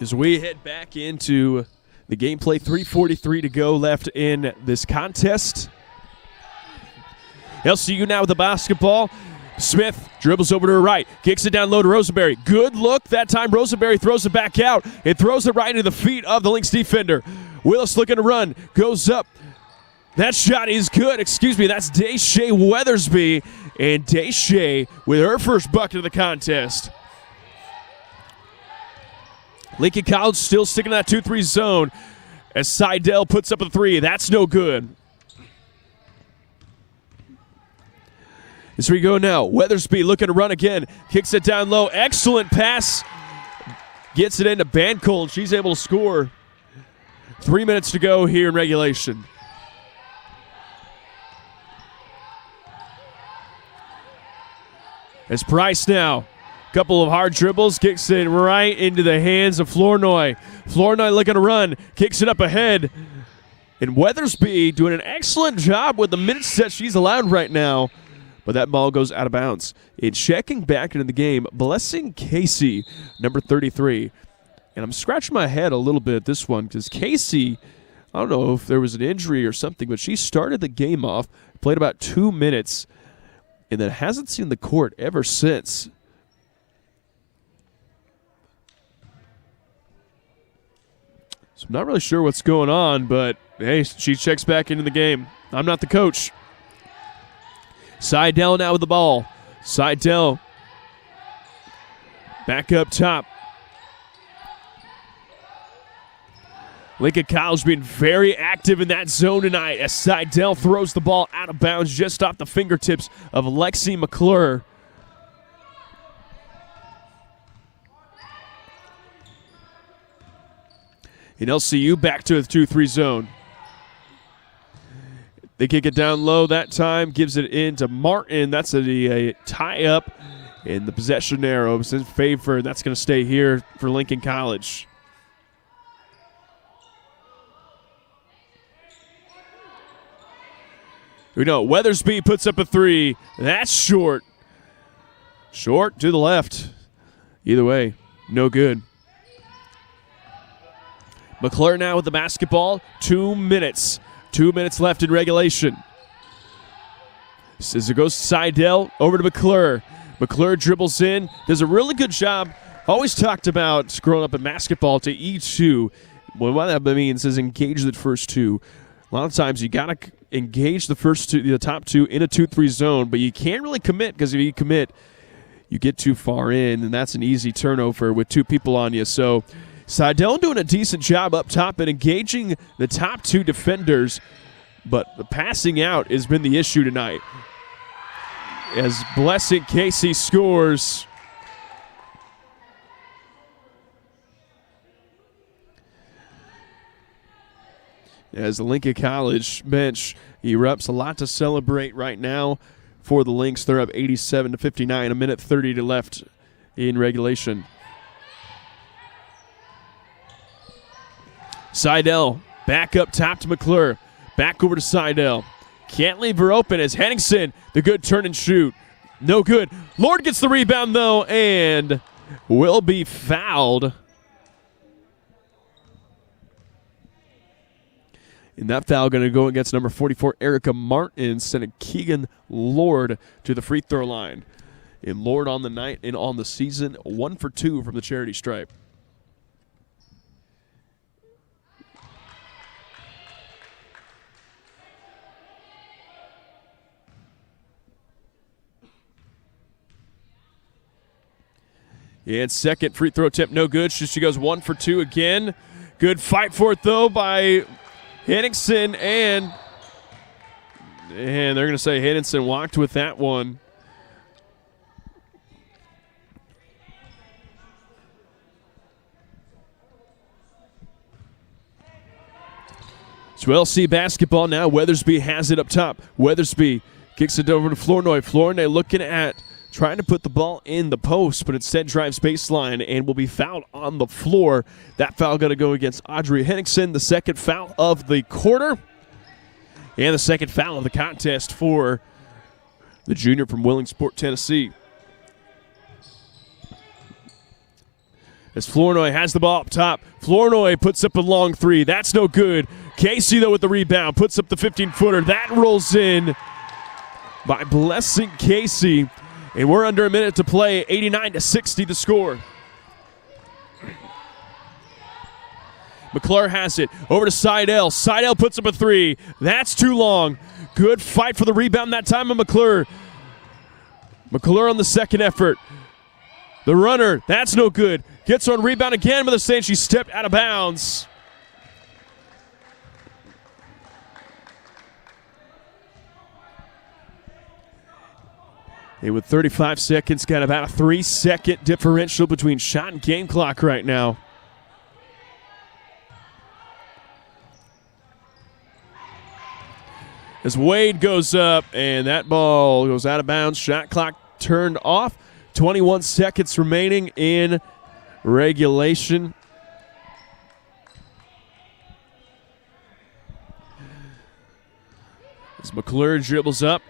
As we head back into the gameplay, 3:43 to go left in this contest. LCU now with the basketball. Smith dribbles over to her right, kicks it down low to Rosenberry. Good look that time. Rosenberry throws it back out. It throws it right into the feet of the Lynx defender. Willis looking to run, goes up. That shot is good. That's Deshae Weathersby. And Deshae with her first bucket of the contest. Lincoln College still sticking in that 2-3 zone as Seidel puts up a 3. That's no good. As we go now, Weathersby looking to run again. Kicks it down low. Excellent pass. Gets it into Bancold. She's able to score. 3 minutes to go here in regulation. As Price now. Couple of hard dribbles, kicks it right into the hands of Flournoy. Flournoy looking to run, kicks it up ahead. And Weathersby doing an excellent job with the minutes that she's allowed right now. But that ball goes out of bounds. And checking back into the game, Blessing Casey, number 33. And I'm scratching my head a little bit at this one because Casey, I don't know if there was an injury or something, but she started the game off, played about 2 minutes, and then hasn't seen the court ever since. So I'm not really sure what's going on, but hey, she checks back into the game. I'm not the coach. Seidel now with the ball. Seidel back up top. Lincoln College being very active in that zone tonight as Seidel throws the ball out of bounds just off the fingertips of Lexi McClure. In LCU, back to the 2-3 zone. They kick it down low that time, gives it into Martin. That's a tie-up, and the possession arrow is in favor. That's going to stay here for Lincoln College. We know Weathersby puts up a 3. That's short. Short to the left. Either way, no good. McClure now with the basketball. 2 minutes. 2 minutes left in regulation. As it goes to Seidel, over to McClure. McClure dribbles in. Does a really good job. Always talked about growing up in basketball to E2. what that means is engage the first two. A lot of times you got to engage the top two in a 2-3 zone, but you can't really commit, because if you commit, you get too far in, and that's an easy turnover with two people on you. So Seidel doing a decent job up top and engaging the top two defenders, but the passing out has been the issue tonight. As Blessing Casey scores. As the Lincoln College bench erupts, a lot to celebrate right now for the Lynx. They're up 87-59, a minute 30 left in regulation. Seidel back up top to McClure. Back over to Seidel. Can't leave her open as Henningsen, the good turn and shoot. No good. Lord gets the rebound, though, and will be fouled. And that foul going to go against number 44, Erica Martin, sending Keegan Lord to the free throw line. And Lord on the night and on the season, 1 for 2 from the charity stripe. And second free throw attempt, no good. She goes 1 for 2 again. Good fight for it, though, by Henningsen, and they're going to say Henningsen walked with that one. So LC basketball now. Weathersby has it up top. Weathersby kicks it over to Flournoy. Flournoy looking at trying to put the ball in the post, but instead drives baseline and will be fouled on the floor. That foul going to go against Audrey Henningsen, the second foul of the quarter, and the second foul of the contest for the junior from Willingsport, Tennessee. As Flournoy has the ball up top, Flournoy puts up a long three. That's no good. Casey, though, with the rebound, puts up the 15-footer. That rolls in by Blessing Casey. And we're under a minute to play, 89-60 the score. McClure has it over to Seidel. Seidel puts up a three. That's too long. Good fight for the rebound that time of McClure. McClure on the second effort. The runner, that's no good. Gets on rebound again, but they're saying she stepped out of bounds. And with 35 seconds, got about a 3-second differential between shot and game clock right now. As Wade goes up, and that ball goes out of bounds. Shot clock turned off. 21 seconds remaining in regulation. As McClure dribbles up.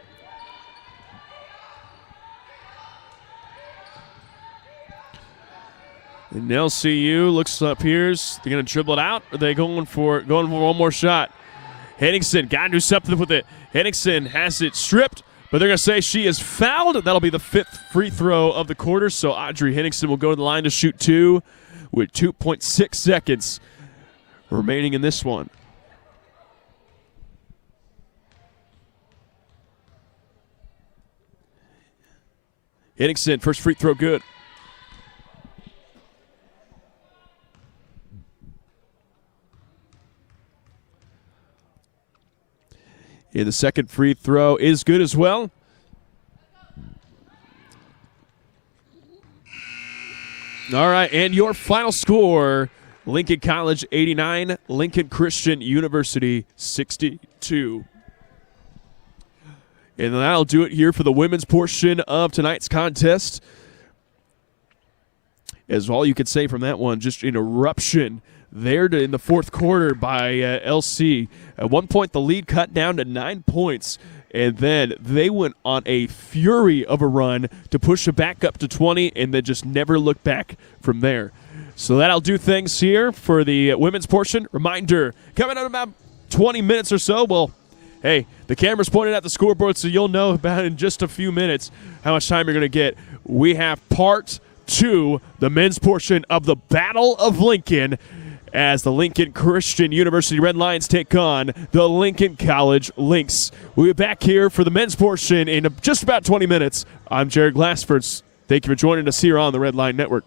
And LCU looks up here. They're going to dribble it out. Or are they going for one more shot? Henningsen got to do something with it. Henningsen has it stripped, but they're going to say she is fouled. That'll be the 5th free throw of the quarter. So Audrey Henningsen will go to the line to shoot 2 with 2.6 seconds remaining in this one. Henningsen, first free throw good. Yeah, the second free throw is good as well. All right, and your final score, Lincoln College 89, Lincoln Christian University 62. And that'll do it here for the women's portion of tonight's contest. As all you could say from that one, just an eruption there in the fourth quarter by LC. At one point, the lead cut down to 9 points, and then they went on a fury of a run to push it back up to 20, and then just never looked back from there. So that'll do things here for the women's portion. Reminder, coming up in about 20 minutes or so, well, hey, the camera's pointed at the scoreboard, so you'll know about in just a few minutes how much time you're going to get. We have part 2, the men's portion of the Battle of Lincoln, as the Lincoln Christian University Red Lions take on the Lincoln College Lynx. We'll be back here for the men's portion in just about 20 minutes. I'm Jared Glassford. Thank you for joining us here on the Red Line Network.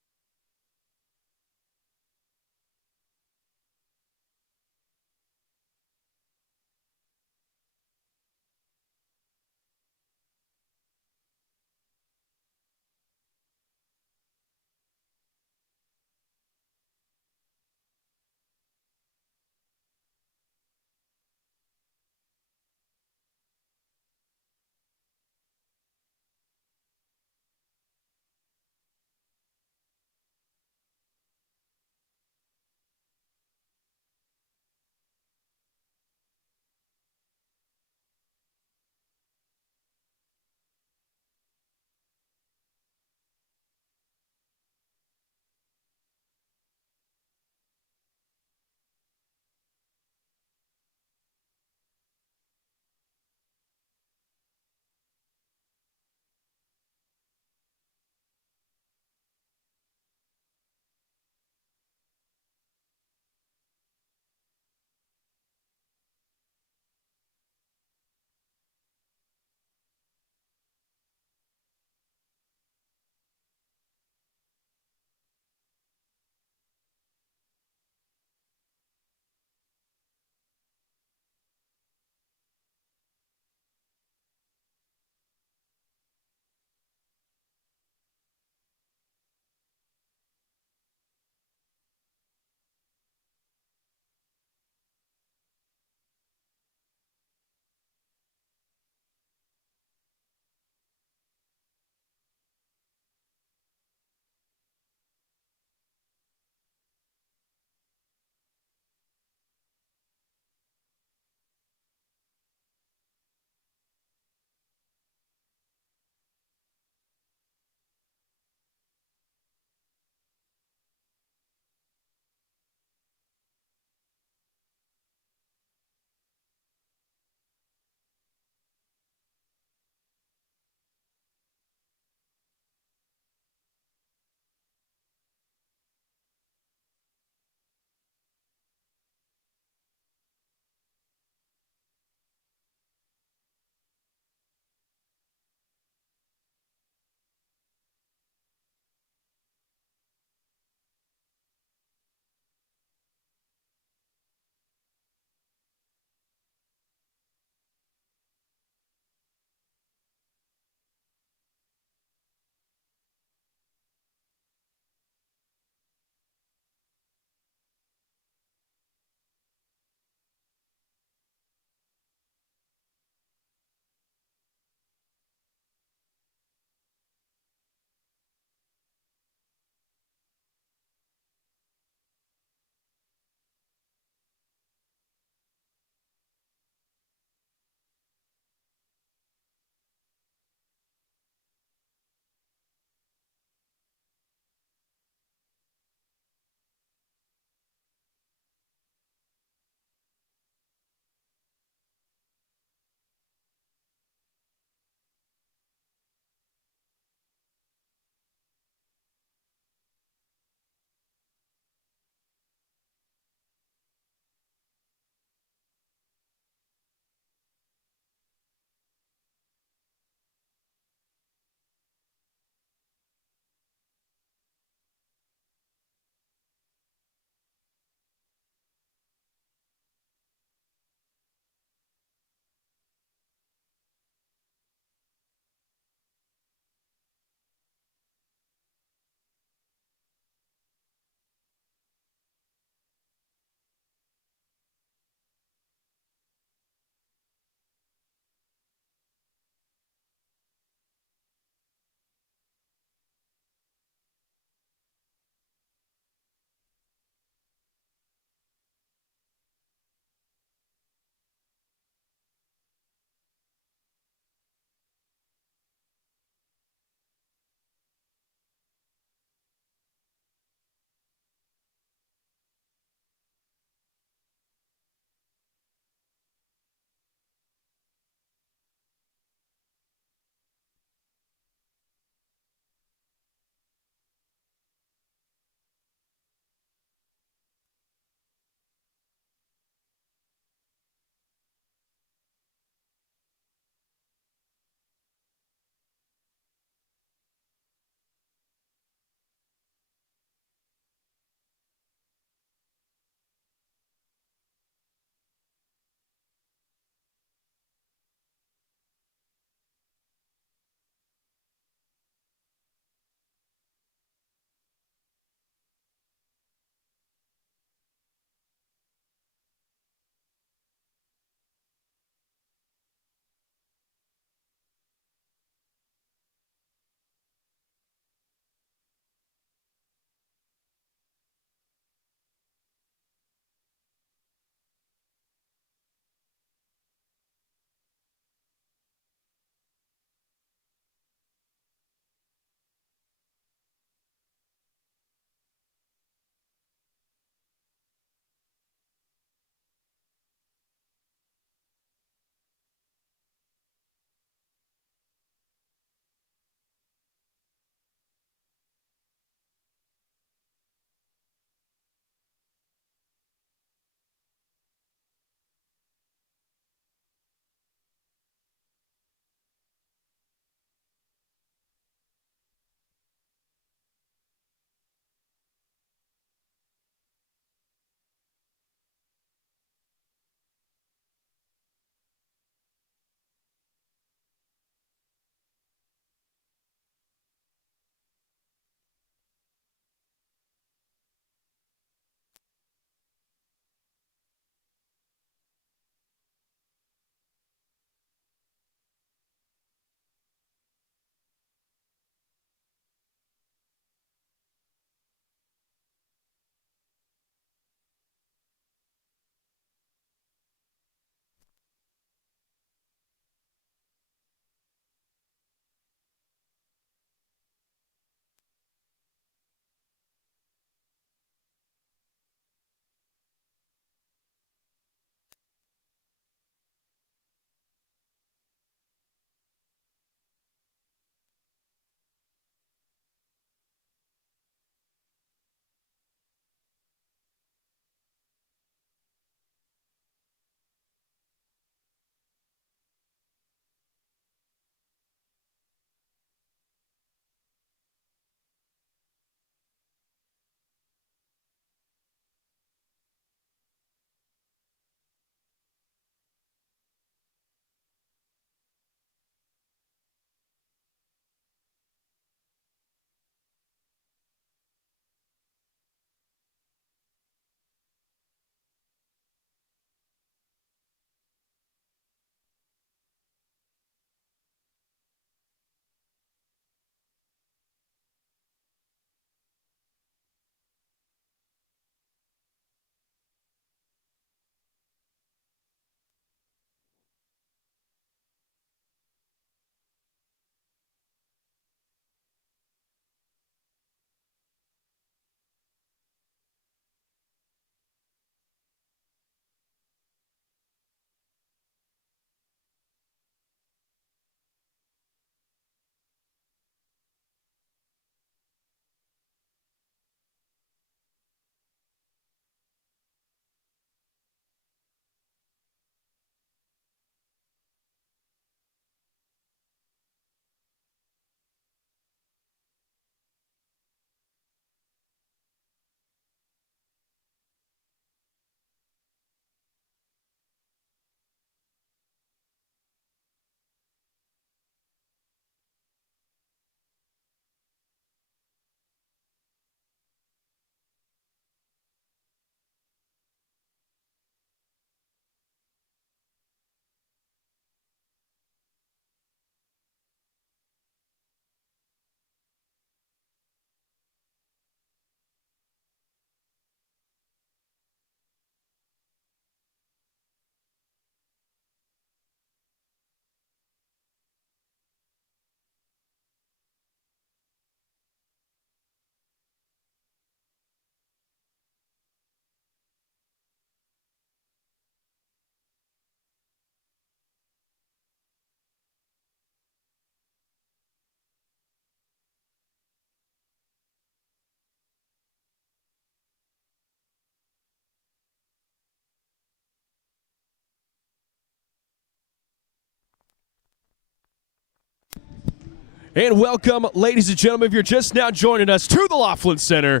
And welcome, ladies and gentlemen, if you're just now joining us, to the Laughlin Center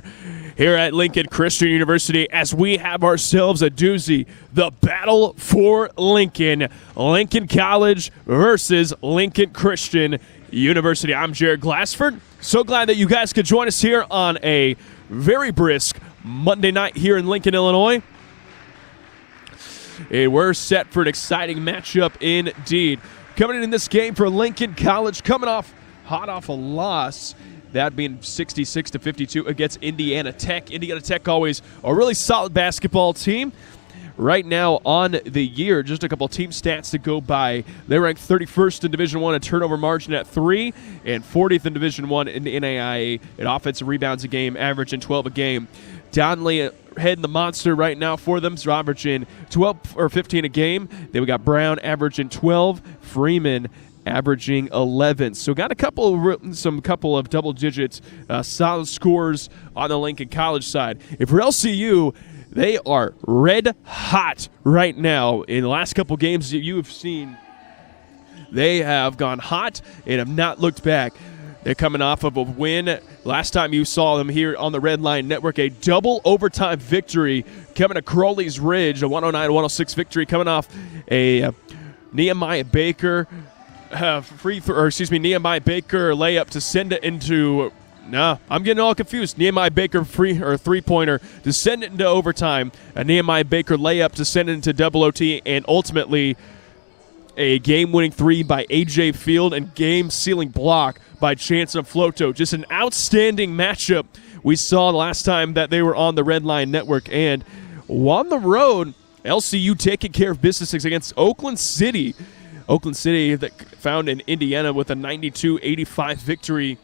here at Lincoln Christian University as we have ourselves a doozy, the battle for Lincoln. Lincoln College versus Lincoln Christian University. I'm Jared Glassford. So glad that you guys could join us here on a very brisk Monday night here in Lincoln, Illinois. And we're set for an exciting matchup indeed. Coming in this game for Lincoln College, coming off hot off a loss, that being 66-52 against Indiana Tech. Indiana Tech always a really solid basketball team. Right now on the year, just a couple team stats to go by. They rank 31st in Division I in turnover margin at 3 and 40th in Division I in the NAIA in offensive rebounds a game, averaging 12 a game. Donnelly heading the monster right now for them, so averaging 12 or 15 a game. Then we got Brown averaging 12, Freeman averaging 11. So got a couple of double digits, solid scores on the Lincoln College side. If for LCU, they are red hot right now. In the last couple games that you have seen, they have gone hot and have not looked back. They're coming off of a win. Last time you saw them here on the Red Line Network, a double overtime victory coming to Crowley's Ridge, a 109-106 victory coming off a Nehemiah Baker Nehemiah Baker layup to send it into. I'm getting all confused. Nehemiah Baker three-pointer to send it into overtime. A Nehemiah Baker layup to send it into double OT, and ultimately a game-winning three by A.J. Field and game-sealing block by Chance and Floto. Just an outstanding matchup we saw the last time that they were on the Red Line Network. And on the road, LCU taking care of business against Oakland City. Oakland City that found in Indiana with a 92-85 victory.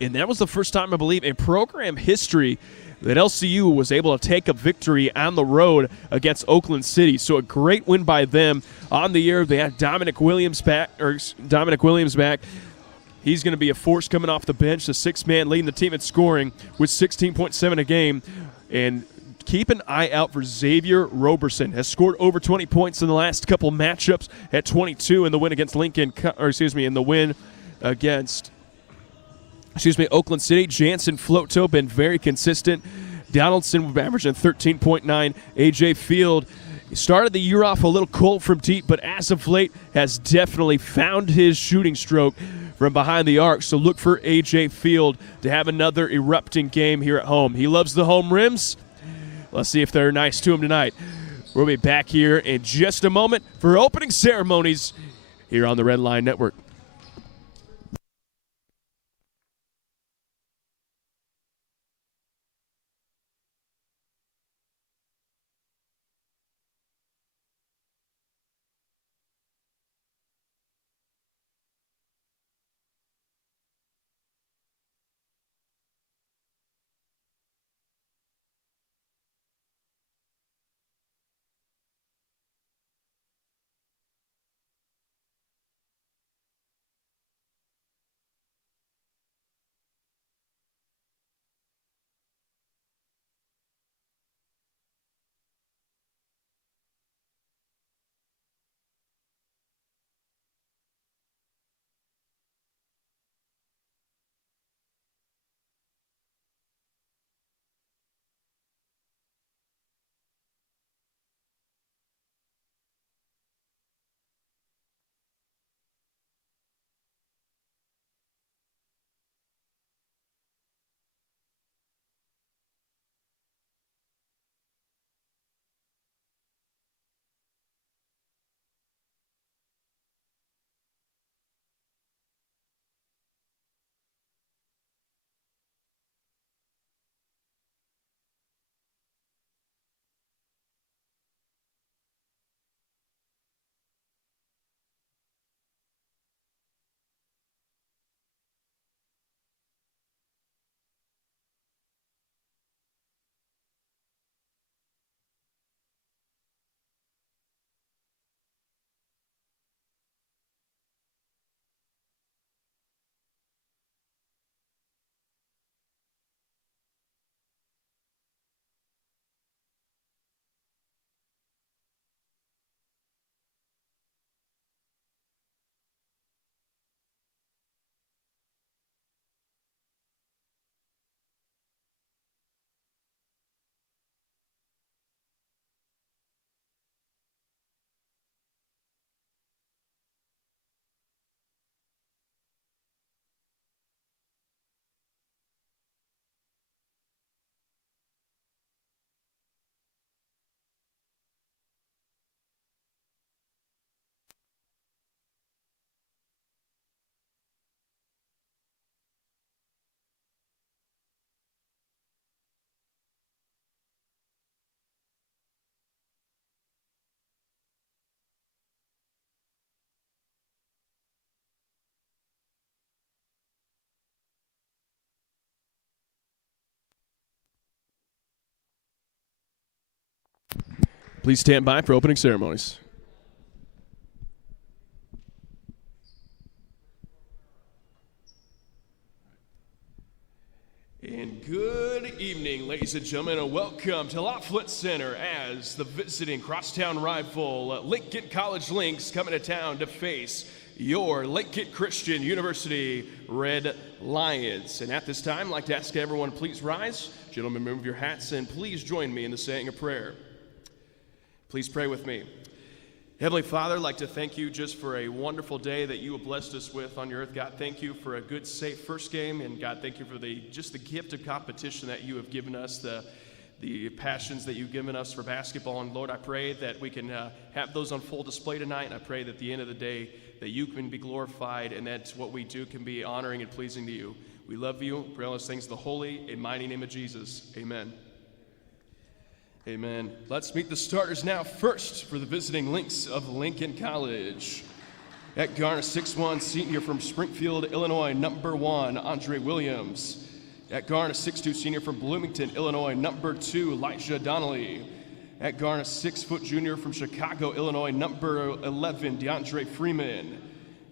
And that was the first time, I believe, in program history that LCU was able to take a victory on the road against Oakland City. So a great win by them on the year. They had Dominic Williams back. He's going to be a force coming off the bench, the sixth man leading the team in scoring with 16.7 a game. And keep an eye out for Xavier Roberson. Has scored over 20 points in the last couple matchups at 22 in the win against Oakland City. Jansen Floto been very consistent. Donaldson averaging 13.9. A.J. Field started the year off a little cold from deep, but as of late has definitely found his shooting stroke from behind the arc. So look for A.J. Field to have another erupting game here at home. He loves the home rims. Let's see if they're nice to him tonight. We'll be back here in just a moment for opening ceremonies here on the Red Line Network. Please stand by for opening ceremonies. And good evening, ladies and gentlemen, and welcome to Laflette Center as the visiting crosstown rival Lincoln College Lynx coming to town to face your Lincoln Christian University Red Lions. And at this time, I'd like to ask everyone, please rise. Gentlemen, remove your hats, and please join me in the saying of prayer. Please pray with me. Heavenly Father, I'd like to thank you just for a wonderful day that you have blessed us with on your earth. God, thank you for a good, safe first game. And God, thank you for the gift of competition that you have given us, the passions that you've given us for basketball. And Lord, I pray that we can have those on full display tonight. And I pray that at the end of the day, that you can be glorified and that what we do can be honoring and pleasing to you. We love you. Pray all those things in the holy and mighty name of Jesus. Amen. Amen. Let's meet the starters now. First, for the visiting Lynx of Lincoln College. At guard, 6'1", senior from Springfield, Illinois, number 1, Andre Williams. At guard, 6'2", senior from Bloomington, Illinois, number 2, Elijah Donnelly. At guard, 6-foot junior from Chicago, Illinois, number 11, DeAndre Freeman.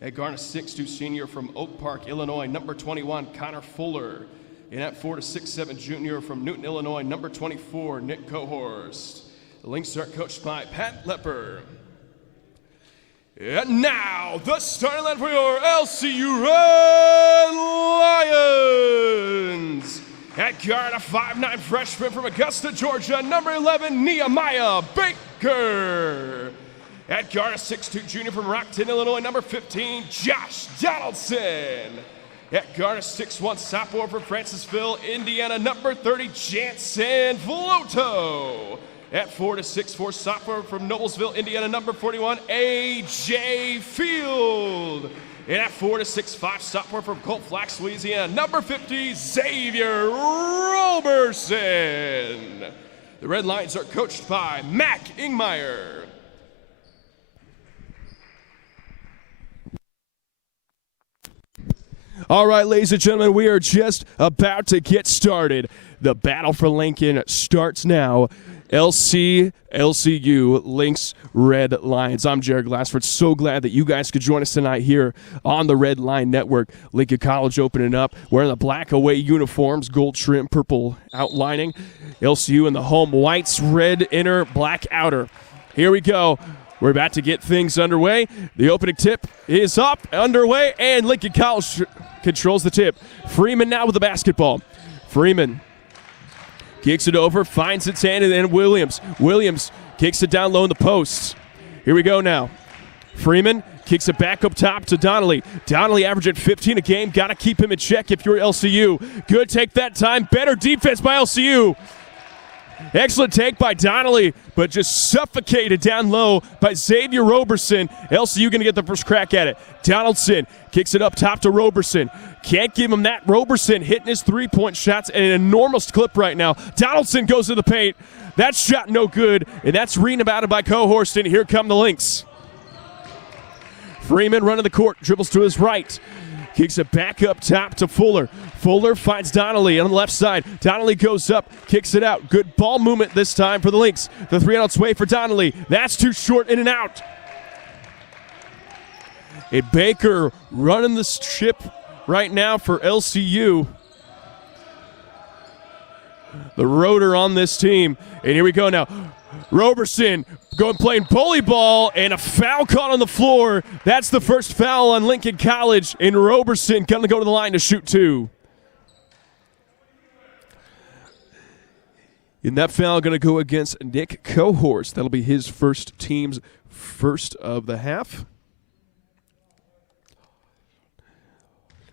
At guard, 6'2", senior from Oak Park, Illinois, number 21, Connor Fuller. And at 4 to 6'7", junior from Newton, Illinois, number 24, Nick Cohorst. The Lynx are coached by Pat Lepper. And now, the starting line for your LCU Red Lions. At guard, a 5'9" freshman from Augusta, Georgia, number 11, Nehemiah Baker. At guard, a 6'2" junior from Rockton, Illinois, number 15, Josh Donaldson. At guard, a 6'1" sophomore from Francisville, Indiana, number 30, Jansen Vloto. At 4 to 6'4", sophomore from Noblesville, Indiana, number 41, A.J. Field. And at 4 to 6'5", sophomore from Colt Flax, Louisiana, number 50, Xavier Roberson. The Red Lions are coached by Mac Ingmeyer. All right, ladies and gentlemen, we are just about to get started. The battle for Lincoln starts now. LCU, Lynx, Red Lions. I'm Jared Glassford. So glad that you guys could join us tonight here on the Red Line Network. Lincoln College opening up, wearing the black away uniforms, gold trim, purple outlining. LCU in the home whites, red inner, black outer. Here we go. We're about to get things underway. The opening tip is up, underway, and Lincoln College controls the tip. Freeman now with the basketball. Freeman kicks it over, finds its hand, and then Williams. Williams kicks it down low in the posts. Here we go now. Freeman kicks it back up top to Donnelly. Donnelly averaging 15 a game. Got to keep him in check if you're LCU. Good take that time. Better defense by LCU. Excellent take by Donnelly, but just suffocated down low by Xavier Roberson. LCU going to get the first crack at it. Donaldson kicks it up top to Roberson. Can't give him that. Roberson hitting his three-point shots at an enormous clip right now. Donaldson goes to the paint. That shot no good, and that's rebounded by Cohorst, and here come the Lynx. Freeman running the court, dribbles to his right. Kicks it back up top to Fuller. Fuller finds Donnelly on the left side. Donnelly goes up, kicks it out. Good ball movement this time for the Lynx. The 3-ounce way for Donnelly. That's too short, in and out. And Baker running the ship right now for LCU. The rotor on this team. And here we go now. Roberson playing bully ball, and a foul caught on the floor. That's the first foul on Lincoln College, and Roberson going to go to the line to shoot 2. And that foul going to go against Nick Cohorst. That'll be his team's first of the half.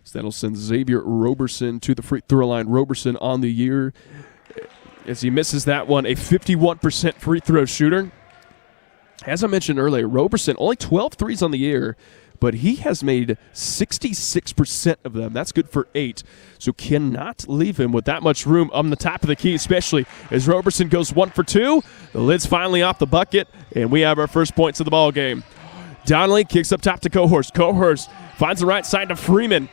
So that'll send Xavier Roberson to the free throw line. Roberson on the year, as he misses that one, a 51% free throw shooter. As I mentioned earlier, Roberson, only 12 threes on the year, but he has made 66% of them. That's good for 8. So cannot leave him with that much room on the top of the key, especially as Roberson goes 1 for 2. The lid's finally off the bucket, and we have our first points of the ball game. Donnelly kicks up top to Cohorst. Cohorst finds the right side to Freeman.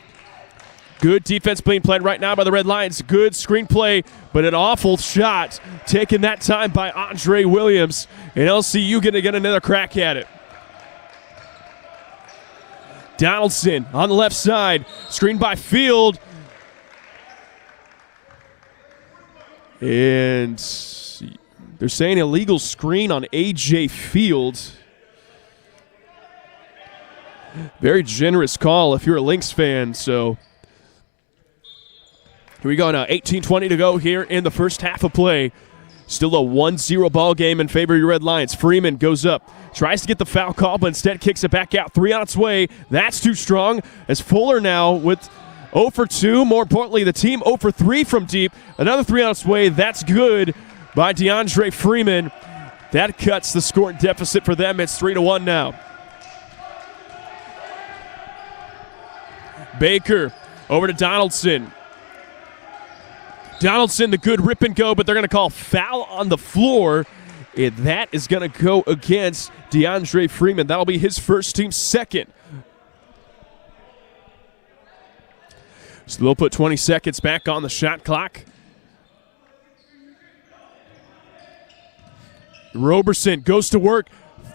Good defense being played right now by the Red Lions. Good screenplay, but an awful shot taken that time by Andre Williams. And LCU going to get another crack at it. Donaldson on the left side. Screen by Field. And they're saying illegal screen on A.J. Field. Very generous call if you're a Lynx fan, so here we go now. 18:20 to go here in the first half of play. Still a 1-0 ball game in favor of your Red Lions. Freeman goes up, tries to get the foul call, but instead kicks it back out. 3 on its way. That's too strong as Fuller now with 0 for 2. More importantly, the team 0 for 3 from deep. Another 3 on its way. That's good by DeAndre Freeman. That cuts the scoring deficit for them. It's 3-1 now. Baker over to Donaldson. Donaldson, the good rip and go, but they're going to call foul on the floor. And that is going to go against DeAndre Freeman. That'll be his first, team second. So they'll put 20 seconds back on the shot clock. Roberson goes to work,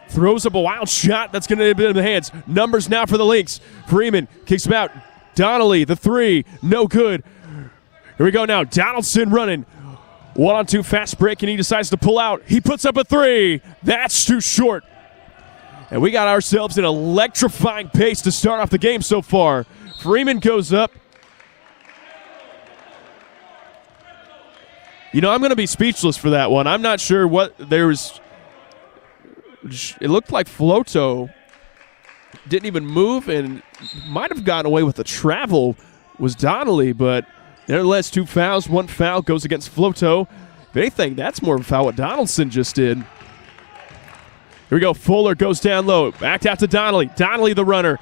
throws up a wild shot. That's going to be in the hands. Numbers now for the Lynx. Freeman kicks him out. Donnelly, the 3, no good. Here we go now. Donaldson running. 1-on-2 fast break, and he decides to pull out. He puts up a 3. That's too short. And we got ourselves an electrifying pace to start off the game so far. Freeman goes up. You know, I'm going to be speechless for that one. I'm not sure what there was. It looked like Floto didn't even move and might have gotten away with the travel was Donnelly, but nevertheless, 2 fouls. 1 foul goes against Floto. If anything, that's more of a foul what Donaldson just did. Here we go. Fuller goes down low. Back out to Donnelly. Donnelly the runner.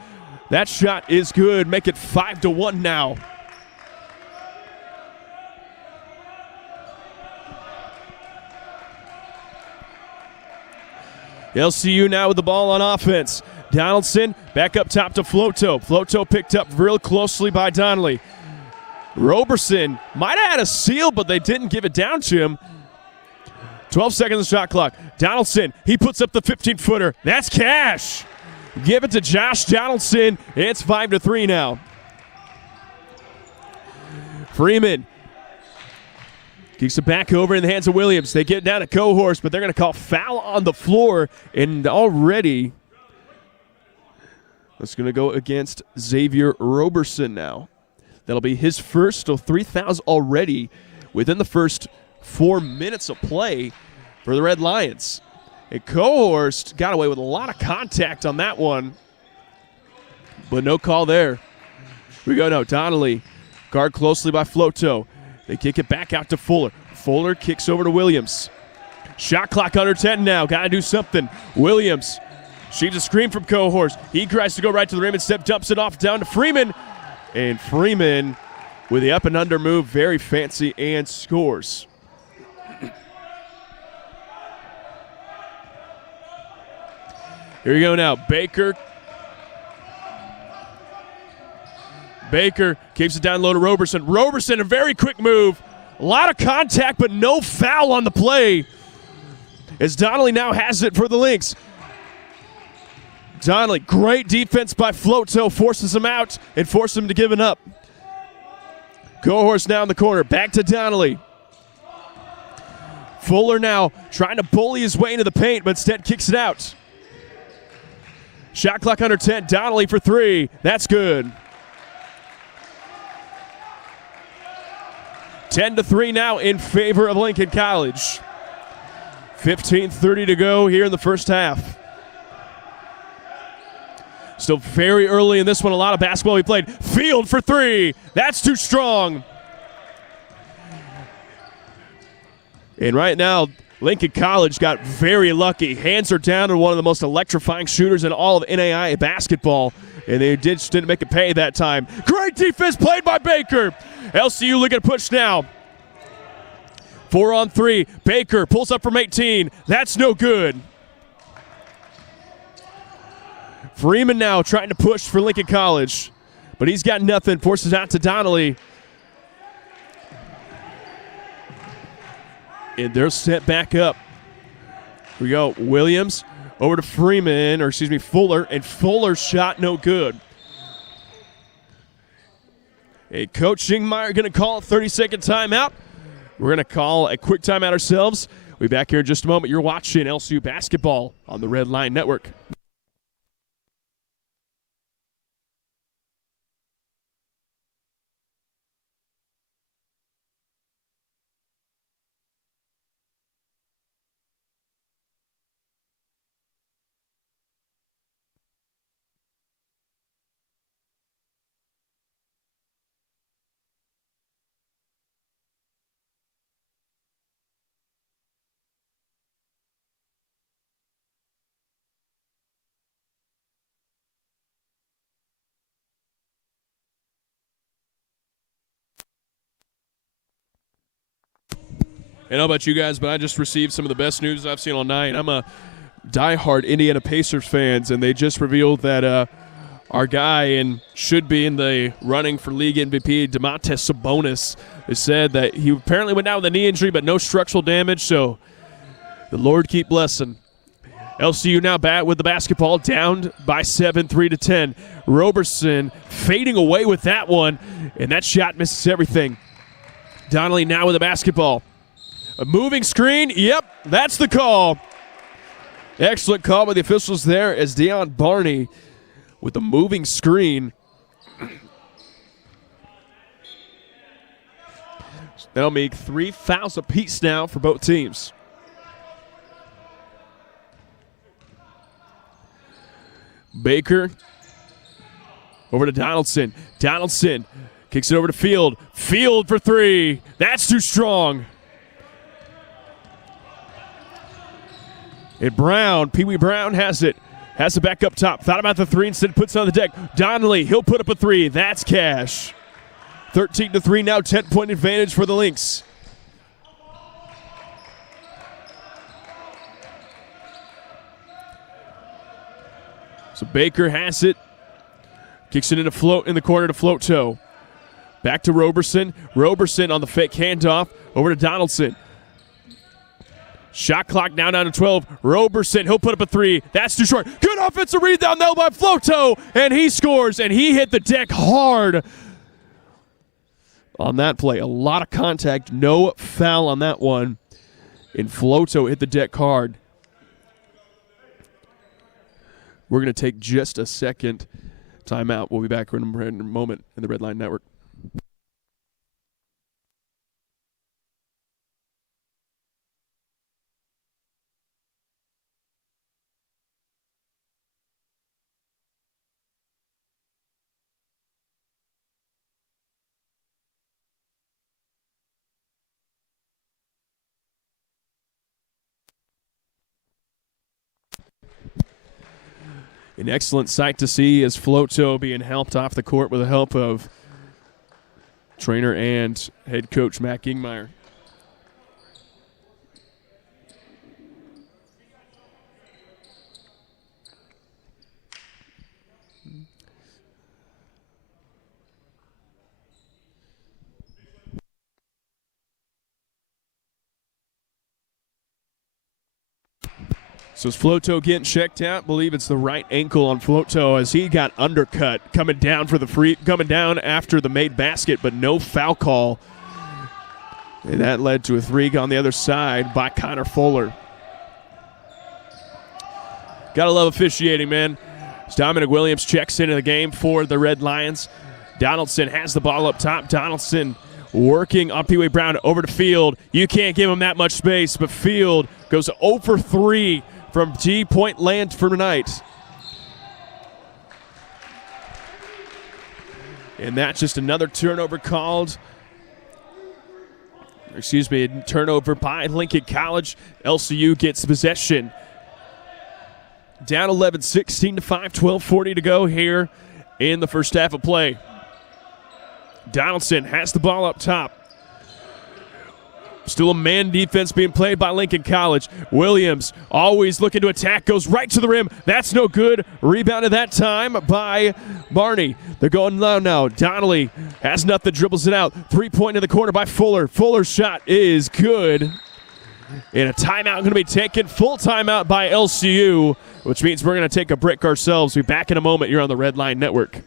That shot is good. Make it 5-1 now. LCU now with the ball on offense. Donaldson back up top to Floto. Floto picked up real closely by Donnelly. Roberson might have had a seal, but they didn't give it down to him. 12 seconds of shot clock. Donaldson, he puts up the 15-footer. That's cash. Give it to Josh Donaldson. It's 5-3 now. Freeman kicks it back over in the hands of Williams. They get down to Cohorse, but they're going to call foul on the floor. And already that's going to go against Xavier Roberson now. That'll be his first, so 3 fouls already within the first 4 minutes of play for the Red Lions. And Cohorst got away with a lot of contact on that one, but no call there. We go now. Donnelly, guard closely by Floto. They kick it back out to Fuller. Fuller kicks over to Williams. Shot clock under 10 now. Got to do something. Williams shoots a screen from Cohorst. He tries to go right to the rim. Instead, dumps it off down to Freeman. And Freeman with the up and under move, very fancy, and scores. Here we go now. Baker keeps it down low to Roberson. Roberson, a very quick move. A lot of contact, but no foul on the play. As Donnelly now has it for the Lynx. Donnelly, great defense by Floto, forces him out and forces him to give it up. Cohorst now in the corner, back to Donnelly. Fuller now trying to bully his way into the paint, but instead kicks it out. Shot clock under 10, Donnelly for 3. That's good. 10-3 now in favor of Lincoln College. 15:30 to go here in the first half. Still very early in this one. A lot of basketball we played. Field for 3. That's too strong. And right now, Lincoln College got very lucky. Hands are down to one of the most electrifying shooters in all of NAIA basketball. And they just didn't make it pay that time. Great defense played by Baker. LCU looking to push now. 4 on 3. Baker pulls up from 18. That's no good. Freeman now trying to push for Lincoln College. but he's got nothing. Forces out to Donnelly. And they're set back up. Here we go. Williams over to Fuller, and Fuller's shot no good. Hey, Coach Schingmeyer going to call a 30-second timeout. We're going to call a quick timeout ourselves. We'll be back here in just a moment. You're watching LCU basketball on the Red Line Network. I don't know about you guys, but I just received some of the best news I've seen all night. I'm a diehard Indiana Pacers fans, and they just revealed that our guy and should be in the running for league MVP, Domantas Sabonis, has said that he apparently went down with a knee injury, but no structural damage. So the Lord keep blessing. LCU now back with the basketball, down by 7, 3-10. Roberson fading away with that one, and that shot misses everything. Donnelly now with the basketball. A moving screen, yep, that's the call. Excellent call by the officials there as Deion Barney with the moving screen. That'll make 3 fouls apiece now for both teams. Baker over to Donaldson. Donaldson kicks it over to Field. Field for 3. That's too strong. And Brown, Pee Wee Brown has it back up top. Thought about the 3, instead puts it on the deck. Donnelly, he'll put up a 3. That's cash. 13-3 now, 10-point advantage for the Lynx. So Baker has it. Kicks it in the corner to Float Toe. Back to Roberson. Roberson on the fake handoff over to Donaldson. Shot clock now down to 12. Roberson, he'll put up a 3. That's too short. Good offensive rebound though by Floto, and he scores, and he hit the deck hard on that play. A lot of contact, no foul on that one, and Floto hit the deck hard. We're going to take just a second timeout. We'll be back in a moment in the Red Line Network. An excellent sight to see as Floto being helped off the court with the help of trainer and head coach Matt Gingmeyer. So is Floto getting checked out? I believe it's the right ankle on Floto as he got undercut coming down after the made basket, but no foul call. And that led to a 3 on the other side by Connor Fuller. Gotta love officiating, man. As Dominic Williams checks into the game for the Red Lions. Donaldson has the ball up top. Donaldson working on Pee Wee Brown over to Field. You can't give him that much space, but Field goes 0 for 3 from G-point land for tonight. And that's just another turnover called. Turnover by Lincoln College. LCU gets possession. Down 11, 16-5, 12:40 to go here in the first half of play. Donaldson has the ball up top. Still a man defense being played by Lincoln College. Williams always looking to attack, goes right to the rim. That's no good. Rebounded that time by Barney. They're going low now. Donnelly has nothing, dribbles it out. 3-point in the corner by Fuller. Fuller's shot is good. And a timeout going to be taken. Full timeout by LCU, which means we're going to take a break ourselves. We'll be back in a moment. You're on the Red Line Network.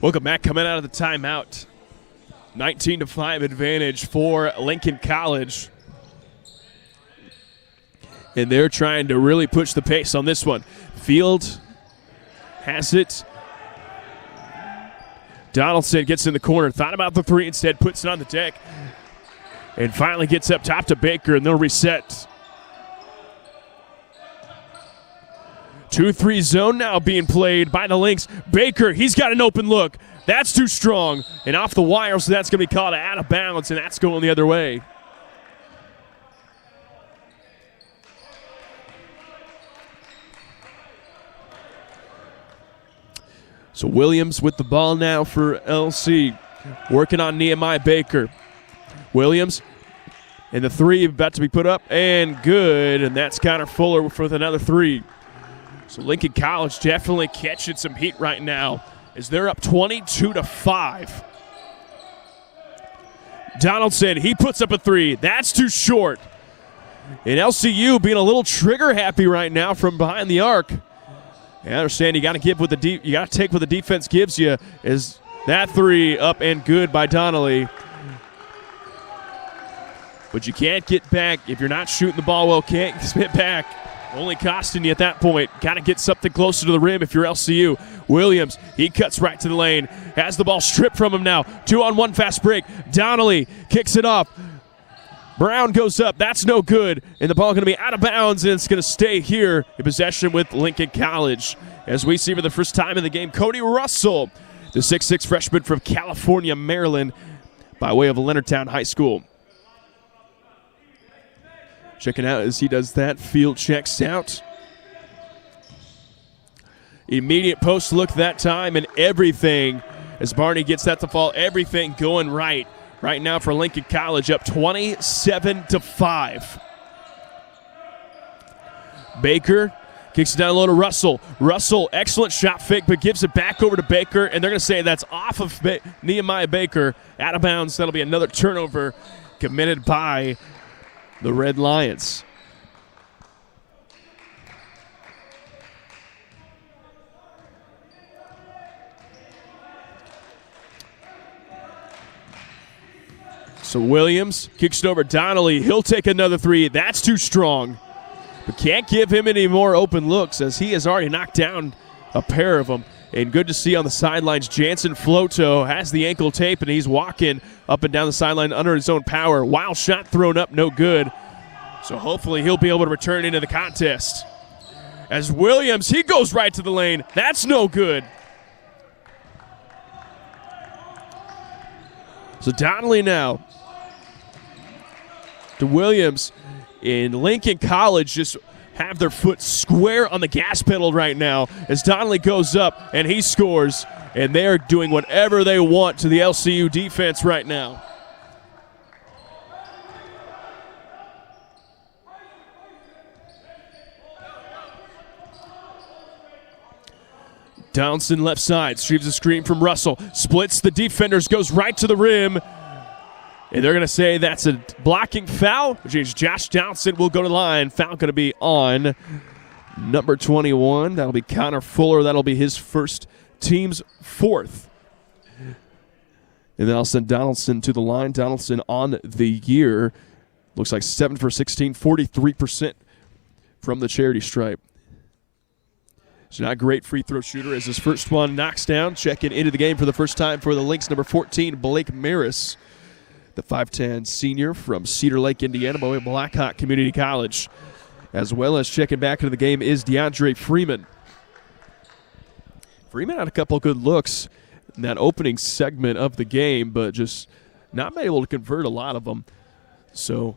Welcome back. Coming out of the timeout. 19-5 advantage for Lincoln College. And they're trying to really push the pace on this one. Field has it. Donaldson gets in the corner. Thought about the three instead. Puts it on the deck. And finally gets up top to Baker, and they'll reset. 2-3 zone now being played by the Lynx. Baker, he's got an open look. That's too strong. And off the wire, so that's going to be called out of bounds, and that's going the other way. So Williams with the ball now for LC. Working on Nehemiah Baker. Williams, and the three about to be put up, and good. And that's Connor Fuller with another three. So Lincoln College definitely catching some heat right now as they're up 22-5. Donaldson, he puts up a three. That's too short. And LCU being a little trigger happy right now from behind the arc. I understand you got to give what you got to take what the defense gives you. Is that three up and good by Donnelly? But you can't get back if you're not shooting the ball well. Can't get back. Only costing you at that point. Got to get something closer to the rim if you're LCU. Williams, he cuts right to the lane. Has the ball stripped from him now. 2-on-1 fast break. Donnelly kicks it off. Brown goes up. That's no good. And the ball going to be out of bounds, and it's going to stay here in possession with Lincoln College. As we see for the first time in the game, Cody Russell, the 6'6 freshman from California, Maryland, by way of Leonardtown High School. Checking out as he does that. Field checks out. Immediate post look that time, and everything, as Barney gets that to fall, everything going right now for Lincoln College, up 27-5. Baker kicks it down low to Russell. Russell, excellent shot fake, but gives it back over to Baker, and they're going to say that's off of Nehemiah Baker. Out of bounds. That'll be another turnover committed by the Red Lions. So Williams kicks it over Donnelly. He'll take another three. That's too strong. But can't give him any more open looks as he has already knocked down a pair of them. And good to see on the sidelines, Jansen Floto has the ankle tape, and he's walking up and down the sideline under his own power. Wild shot thrown up, no good. So hopefully he'll be able to return into the contest. As Williams, he goes right to the lane. That's no good. So Donnelly now to Williams. In Lincoln College just have their foot square on the gas pedal right now as Donnelly goes up and he scores. And they're doing whatever they want to the LCU defense right now. Donaldson left side, retrieves a screen from Russell, splits the defenders, goes right to the rim. And they're going to say that's a blocking foul, which means Josh Donaldson will go to the line. Foul going to be on number 21. That'll be Connor Fuller. That'll be his first, team's fourth. And then I'll send Donaldson to the line. Donaldson on the year looks like 7 for 16, 43% from the charity stripe. He's not a great free throw shooter as his first one knocks down. Checking into the game for the first time for the Lynx, number 14, Blake Maris, the 5'10 senior from Cedar Lake, Indiana, by way of Blackhawk Community College. As well as checking back into the game is DeAndre Freeman. Freeman had a couple of good looks in that opening segment of the game, but just not been able to convert a lot of them. So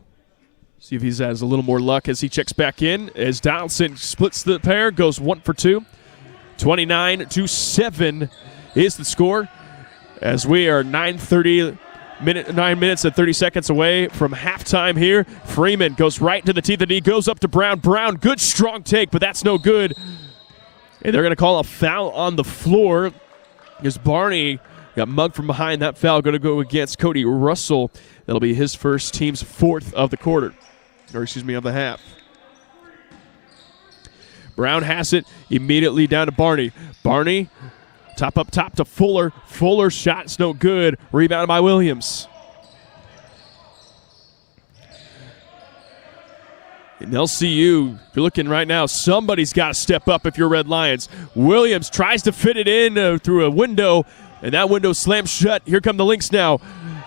see if he has a little more luck as he checks back in. As Donaldson splits the pair, goes 1 for 2. 29-7 is the score. As we are 9 minutes and 30 seconds away from halftime here. Freeman goes right into the teeth of the knee, goes up to Brown. Brown, good strong take, but that's no good. And they're going to call a foul on the floor. As Barney got mugged from behind. That foul going to go against Cody Russell. That'll be his first, team's fourth of the quarter. Or excuse me, of the half. Brown has it immediately down to Barney. Barney, up top to Fuller. Fuller shot's no good. Rebounded by Williams. In LCU, if you're looking right now, somebody's got to step up if you're Red Lions. Williams tries to fit it in through a window, and that window slams shut. Here come the Lynx now.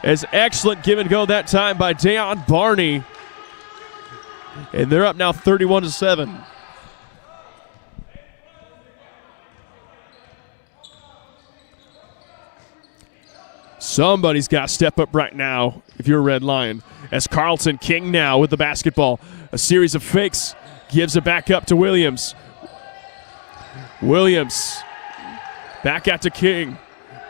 As excellent give and go that time by Dayon Barney. And they're up now 31-7. Somebody's got to step up right now if you're a Red Lion. As Carlton King now with the basketball. A series of fakes, gives it back up to Williams. Williams back out to King.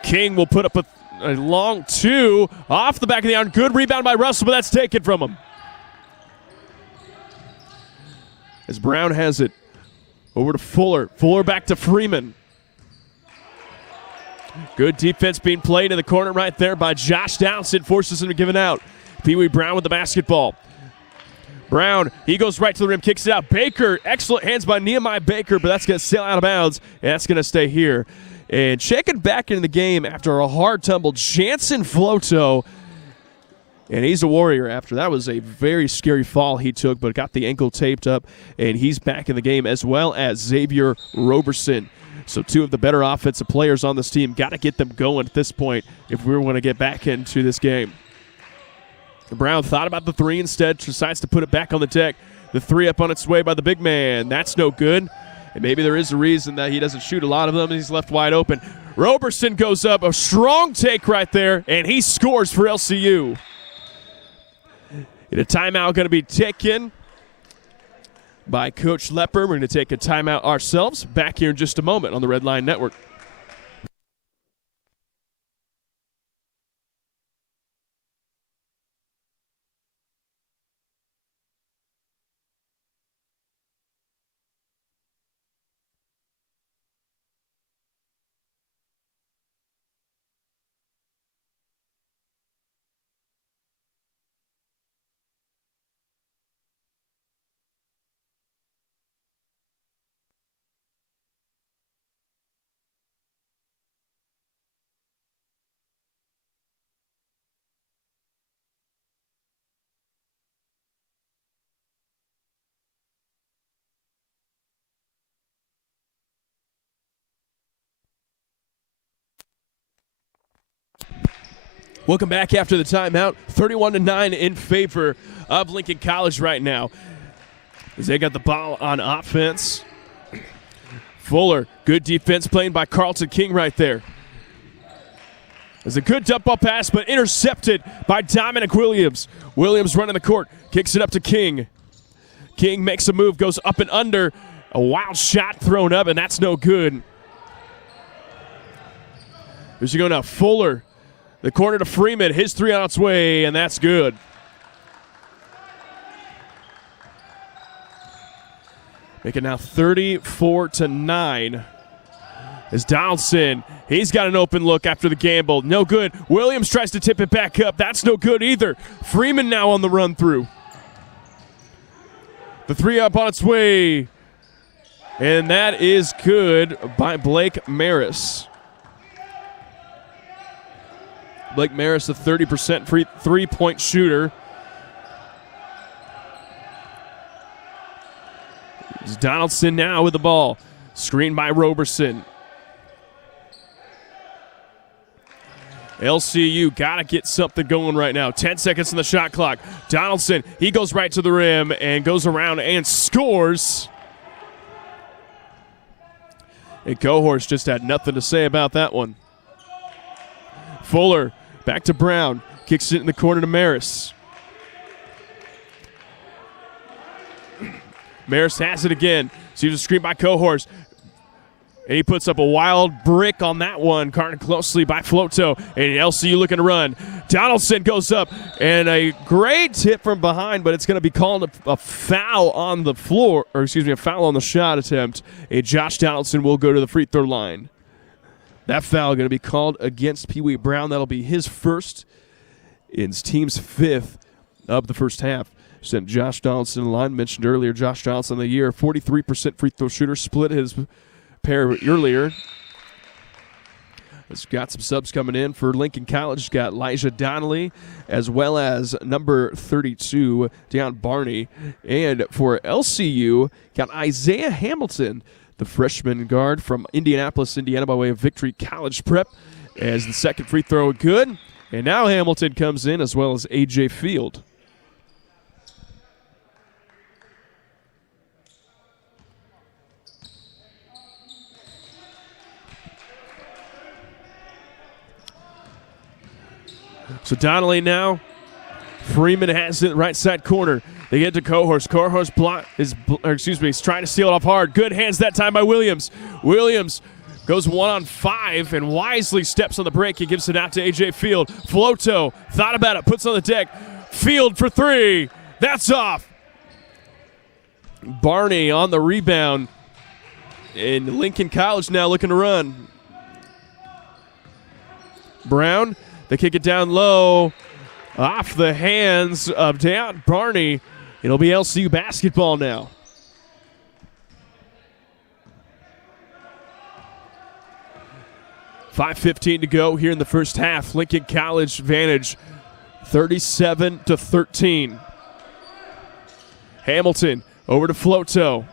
King will put up a long two off the back of the iron. Good rebound by Russell, but that's taken from him. As Brown has it over to Fuller. Fuller back to Freeman. Good defense being played in the corner right there by Josh Donaldson. Forces him to give it out. Pee Wee Brown with the basketball. Brown, he goes right to the rim, kicks it out. Baker, excellent hands by Nehemiah Baker, but that's going to sail out of bounds, and that's going to stay here. And checking back into the game after a hard tumble, Jansen Floto, and he's a warrior after. That was a very scary fall he took, but got the ankle taped up, and he's back in the game, as well as Xavier Roberson. So two of the better offensive players on this team. Got to get them going at this point if we want to get back into this game. Brown thought about the three instead, decides to put it back on the deck. The three up on its way by the big man. That's no good. And maybe there is a reason that he doesn't shoot a lot of them. He's left wide open. Roberson goes up. A strong take right there, and he scores for LCU. And a timeout going to be taken by Coach Lepper. We're going to take a timeout ourselves. Back here in just a moment on the Red Line Network. Welcome back after the timeout. 31-9 in favor of Lincoln College right now. As they got the ball on offense. Fuller, good defense playing by Carlton King right there. There's a good dump ball pass, but intercepted by Dominic Williams. Williams running the court, kicks it up to King. King makes a move, goes up and under. A wild shot thrown up, and that's no good. There's you go now, Fuller. The corner to Freeman, his three on its way, and that's good. Make it now 34-9. As Donaldson, he's got an open look after the gamble. No good. Williams tries to tip it back up. That's no good either. Freeman now on the run through. The three up on its way. And that is good by Blake Maris. Blake Maris, a 30% free three-point shooter. It's Donaldson now with the ball. Screened by Roberson. LCU got to get something going right now. 10 seconds on the shot clock. Donaldson, he goes right to the rim and goes around and scores. And Cohorse just had nothing to say about that one. Fuller back to Brown. Kicks it in the corner to Maris. Maris has it again. Sees a screen by Cohorse. And he puts up a wild brick on that one, guarded closely by Floto. And LCU looking to run. Donaldson goes up, and a great hit from behind, but it's going to be called a foul on the floor, or excuse me, a foul on the shot attempt. And Josh Donaldson will go to the free throw line. That foul going to be called against Pee Wee Brown. That'll be his first. It's team's fifth of the first half. Sent Josh Donaldson in line. Mentioned earlier, Josh Donaldson of the year, 43% free throw shooter, split his pair earlier. It's got some subs coming in for Lincoln College. Got Elijah Donnelly as well as number 32, Deion Barney. And for LCU, got Isaiah Hamilton, the freshman guard from Indianapolis, Indiana, by way of Victory College Prep, as the second free throw good. And now Hamilton comes in as well as A.J. Field. So Donnelly now. Freeman has it right side corner. They get to Cohorse. Cohorse he's trying to steal it off hard. Good hands that time by Williams. Williams goes 1-on-5 and wisely steps on the break. He gives it out to A.J. Field. Floto thought about it, puts on the deck. Field for three. That's off. Barney on the rebound. And Lincoln College now looking to run. Brown. They kick it down low, off the hands of Deion Barney. It'll be LCU basketball now. .5:15 to go here in the first half. Lincoln College advantage, 37-13. Hamilton over to Floto.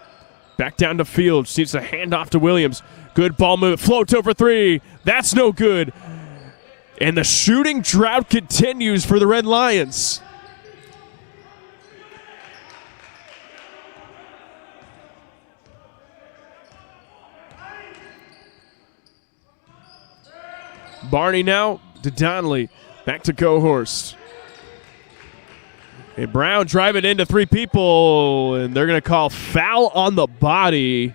Back down to Field. Sees a handoff to Williams. Good ball move. Floto for three. That's no good. And the shooting drought continues for the Red Lions. Barney now to Donnelly. Back to Cohorse. And Brown driving into three people, and they're going to call foul on the body.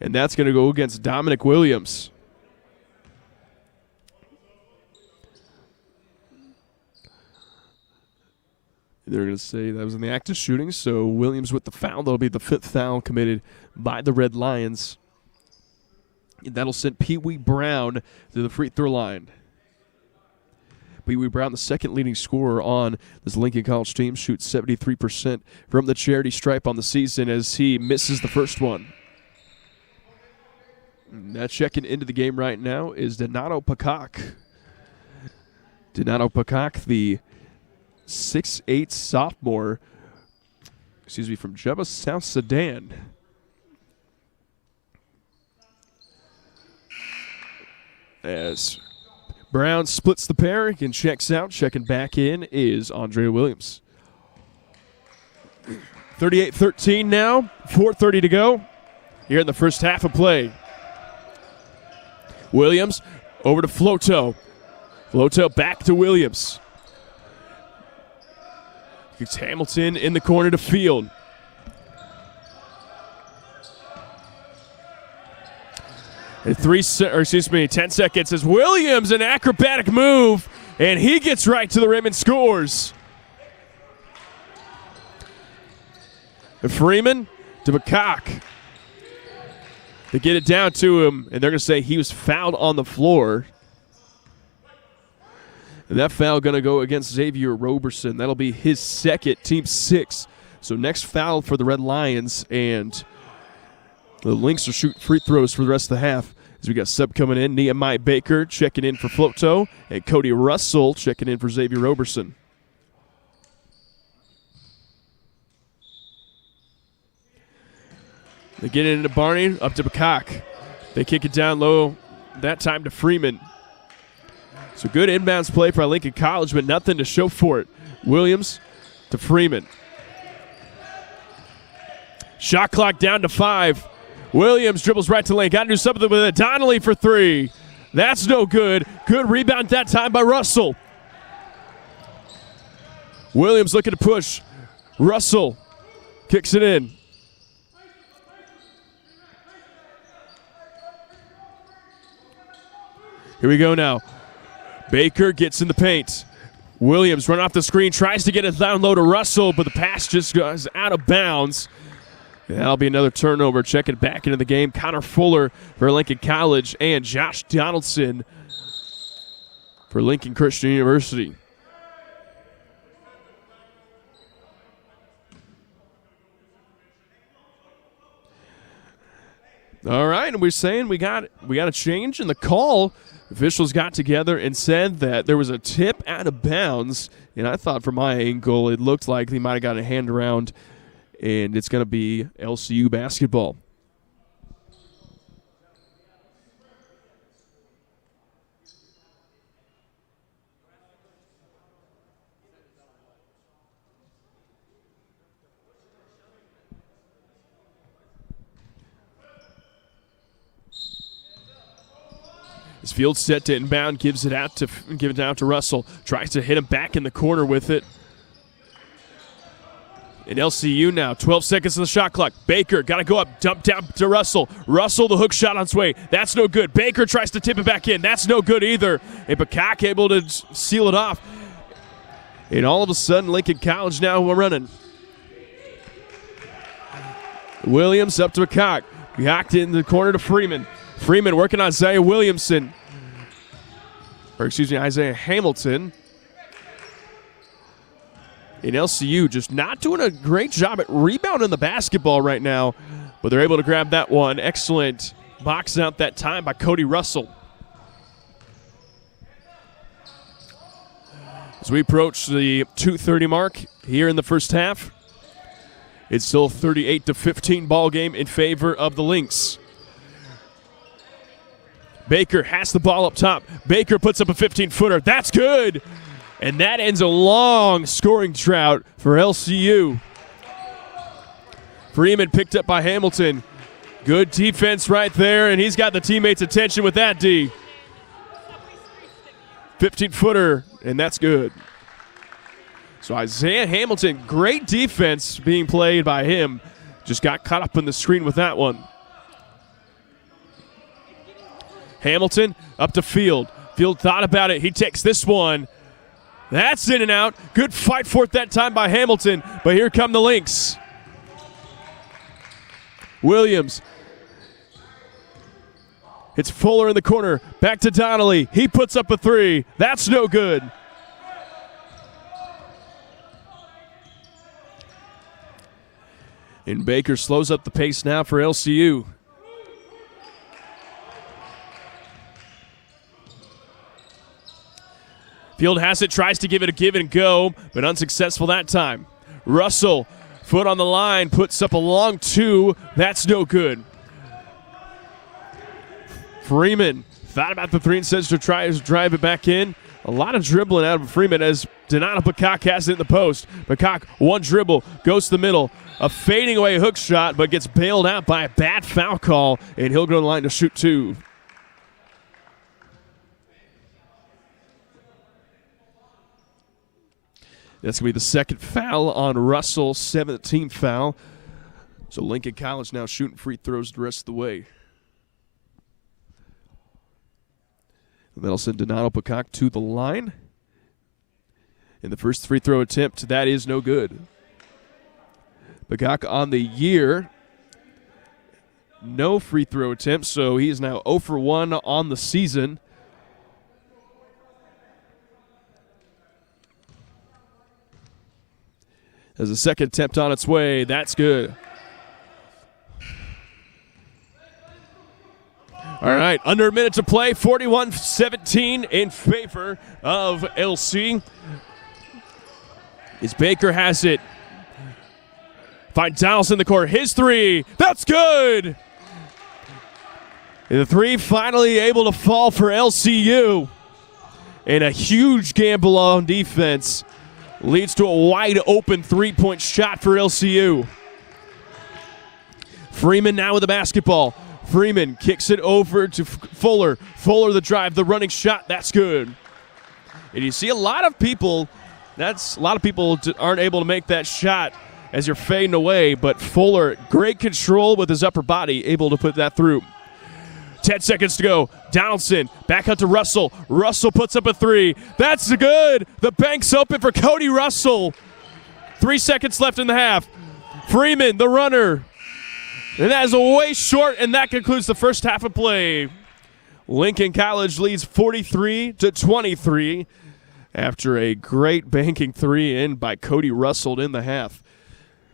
And that's going to go against Dominic Williams. They're going to say that was in the act of shooting, so Williams with the foul. That'll be the fifth foul committed by the Red Lions. And that'll send Pee Wee Brown to the free throw line. Pee Wee Brown, the second leading scorer on this Lincoln College team, shoots 73% from the charity stripe on the season as he misses the first one. Now checking into the game right now is Donato Peacock. Donato Peacock, the 6'8" sophomore, from Jebba, South Sudan. As Brown splits the pair and checks out, checking back in is Andre Williams. 38-13 now, 4:30 to go here in the first half of play. Williams over to Floto. Floto back to Williams. It's Hamilton in the corner to Field. And 10 seconds as Williams, an acrobatic move, and he gets right to the rim and scores. And Freeman to Peacock. They get it down to him, and they're going to say he was fouled on the floor. And that foul going to go against Xavier Roberson. That'll be his second, team 6. So next foul for the Red Lions, and the Lynx will shoot free throws for the rest of the half. As we got sub coming in, Nehemiah Baker checking in for Floto, and Cody Russell checking in for Xavier Roberson. They get it into Barney, up to Bakak. They kick it down low, that time to Freeman. So good inbounds play for Lincoln College, but nothing to show for it. Williams to Freeman. Shot clock down to 5. Williams dribbles right to lane. Got to do something with it. Donnelly for 3. That's no good. Good rebound that time by Russell. Williams looking to push. Russell kicks it in. Here we go now. Baker gets in the paint. Williams run off the screen, tries to get it down low to Russell, but the pass just goes out of bounds. That'll be another turnover. Check it back into the game. Connor Fuller for Lincoln College and Josh Donaldson for Lincoln Christian University. All right, and we're saying we got a change in the call. Officials got together and said that there was a tip out of bounds, and I thought from my angle it looked like they might have got a hand around, and it's going to be LCU basketball. His field set to inbound, gives it out to Russell. Tries to hit him back in the corner with it. And LCU now, 12 seconds of the shot clock. Baker got to go up, dump down to Russell. Russell, the hook shot on its way. That's no good. Baker tries to tip it back in. That's no good either. And Bakak able to seal it off. And all of a sudden, Lincoln College now running. Williams up to Bakak. Bakak in the corner to Freeman. Freeman working on Isaiah Hamilton. And LCU just not doing a great job at rebounding the basketball right now, but they're able to grab that one. Excellent box out that time by Cody Russell. As we approach the 2:30 mark here in the first half, it's still 38-15 ball game in favor of the Lynx. Baker has the ball up top. Baker puts up a 15-footer. That's good. And that ends a long scoring drought for LCU. Freeman picked up by Hamilton. Good defense right there, and he's got the teammates' attention with that D. 15-footer, and that's good. So Isaiah Hamilton, great defense being played by him. Just got caught up in the screen with that one. Hamilton up to Field. Field thought about it. He takes this one. That's in and out. Good fight for it that time by Hamilton, but here come the Lynx. Williams. It's Fuller in the corner. Back to Donnelly. He puts up a 3. That's no good. And Baker slows up the pace now for LCU. Field has it, tries to give it a give and go, but unsuccessful that time. Russell, foot on the line, puts up a long 2. That's no good. Freeman thought about the 3 and says to try to drive it back in. A lot of dribbling out of Freeman as Donato Bakak has it in the post. Bakak, one dribble, goes to the middle. A fading away hook shot, but gets bailed out by a bad foul call, and he'll go to the line to shoot 2. That's going to be the second foul on Russell, 17th foul. So Lincoln College now shooting free throws the rest of the way. And that'll send Donato Bakak to the line. In the first free throw attempt, that is no good. Bakak on the year no free throw attempts, so he is now 0 for 1 on the season. There's a second attempt on its way. That's good. All right, under a minute to play, 41-17 in favor of LC. As Baker has it. Finds Dallas in the corner. His three. That's good. And the three finally able to fall for LCU. And a huge gamble on defense leads to a wide open three-point shot for LCU. Freeman now with the basketball. Freeman kicks it over to Fuller. Fuller the drive, the running shot. That's good. And you see a lot of people aren't able to make that shot as you're fading away, but Fuller, great control with his upper body, able to put that through. 10 seconds to go. Donaldson back out to Russell. Russell puts up a three. That's good. The bank's open for Cody Russell. 3 seconds left in the half. Freeman, the runner. And that is way short, and that concludes the first half of play. Lincoln College leads 43-23 after a great banking three in by Cody Russell in the half.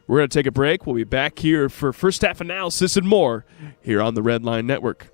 We're going to take a break. We'll be back here for first half analysis and more here on the Red Line Network.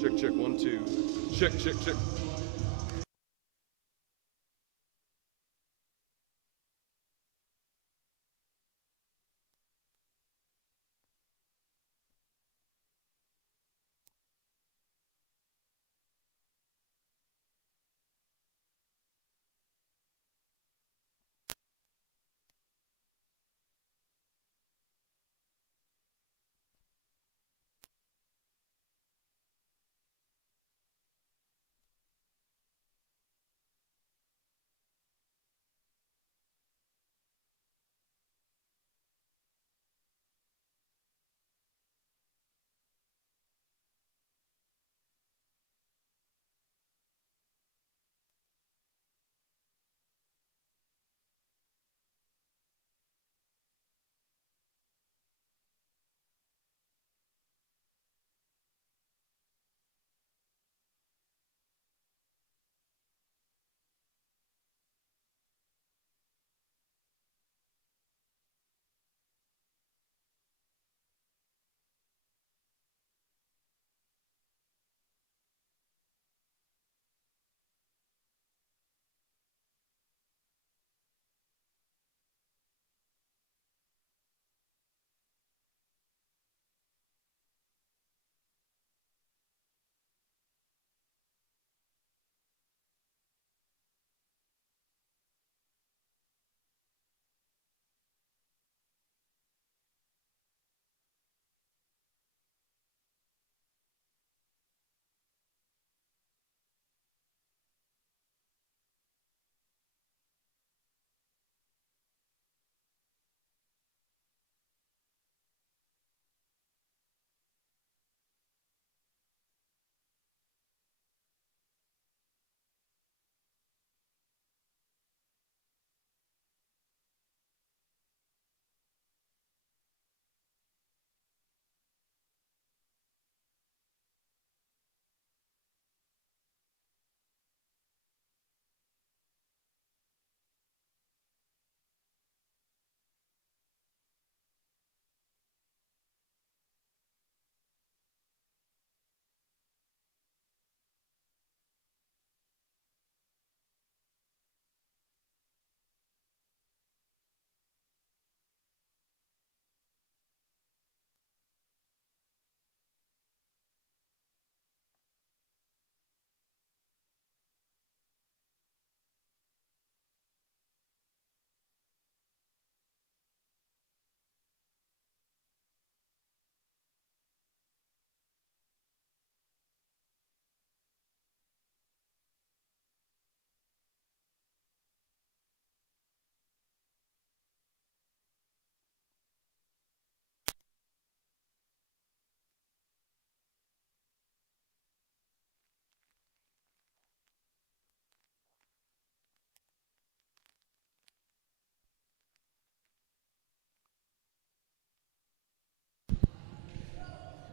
Check, check, 1, 2. Check, check, check.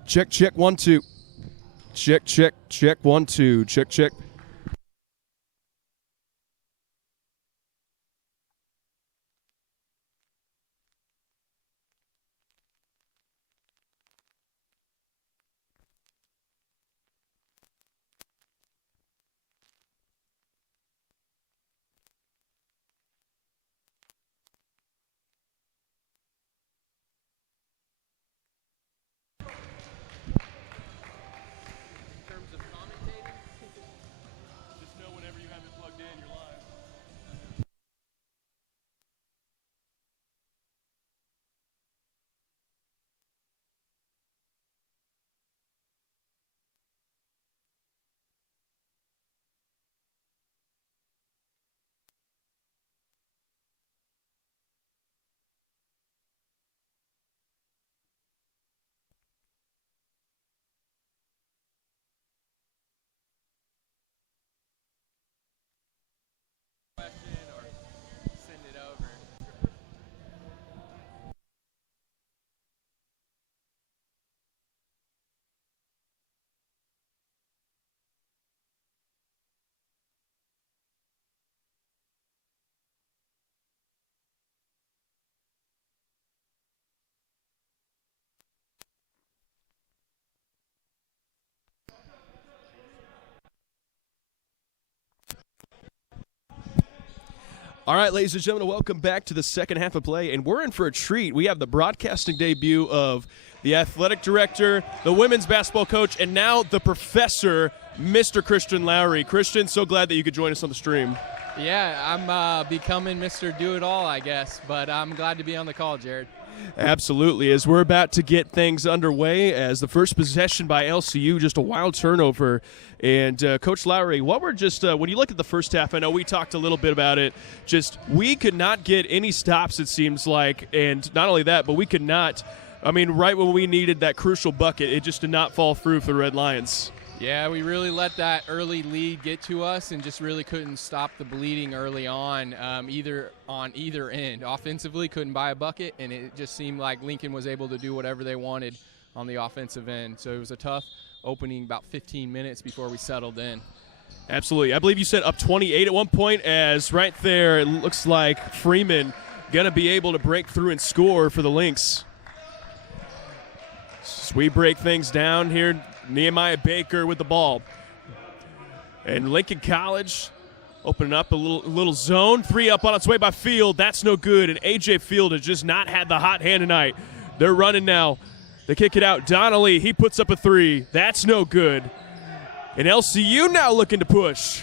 Check, check, 1, 2. Check, check, check, 1, 2. Check, check. All right, ladies and gentlemen, welcome back to the second half of play, and we're in for a treat. We have the broadcasting debut of the athletic director, the women's basketball coach, and now the professor, Mr. Christian Lowry. Christian, so glad that you could join us on the stream. Yeah, I'm becoming Mr. Do-It-All, I guess, but I'm glad to be on the call, Jared. Absolutely. As we're about to get things underway, as the first possession by LCU, just a wild turnover. And Coach Lowry, what were just when you look at the first half, I know we talked a little bit about it, just we could not get any stops, it seems like. And not only that, but we could not, right when we needed that crucial bucket, it just did not fall through for the Red Lions. Yeah, we really let that early lead get to us and just really couldn't stop the bleeding early on either end. Offensively, couldn't buy a bucket, and it just seemed like Lincoln was able to do whatever they wanted on the offensive end. So it was a tough opening about 15 minutes before we settled in. Absolutely. I believe you said up 28 at one point, as right there it looks like Freeman going to be able to break through and score for the Lynx. As we break things down here, Nehemiah Baker with the ball. And Lincoln College opening up a little zone. 3 up on its way by Field. That's no good. And A.J. Field has just not had the hot hand tonight. They're running now. They kick it out. Donnelly, he puts up a 3. That's no good. And LCU now looking to push.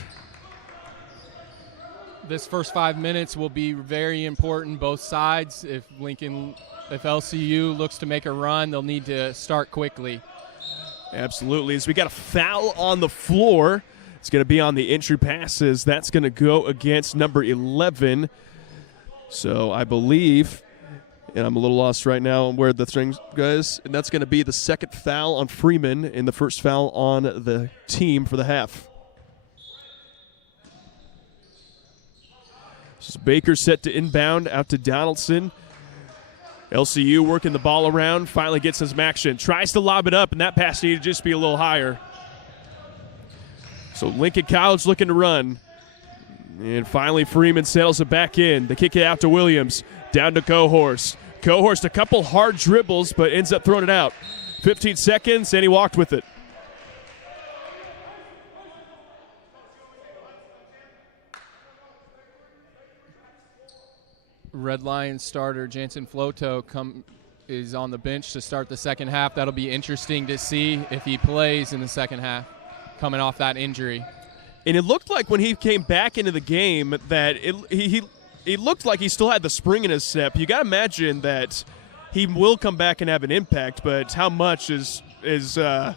This first 5 minutes will be very important, both sides. If LCU looks to make a run, they'll need to start quickly. Absolutely. As we got a foul on the floor, it's going to be on the entry passes. That's going to go against number 11. So I believe, and I'm a little lost right now on where the string goes, and that's going to be the second foul on Freeman and the first foul on the team for the half. So Baker set to inbound out to Donaldson. LCU working the ball around, finally gets some action. Tries to lob it up, and that pass needed to just be a little higher. So Lincoln College looking to run. And finally Freeman settles it back in. They kick it out to Williams. Down to Cohorst. Cohorst a couple hard dribbles, but ends up throwing it out. 15 seconds, and he walked with it. Red Lions starter Jansen Floto is on the bench to start the second half. That'll be interesting to see if he plays in the second half, coming off that injury. And it looked like when he came back into the game that he looked like he still had the spring in his step. You got to imagine that he will come back and have an impact, but how much is I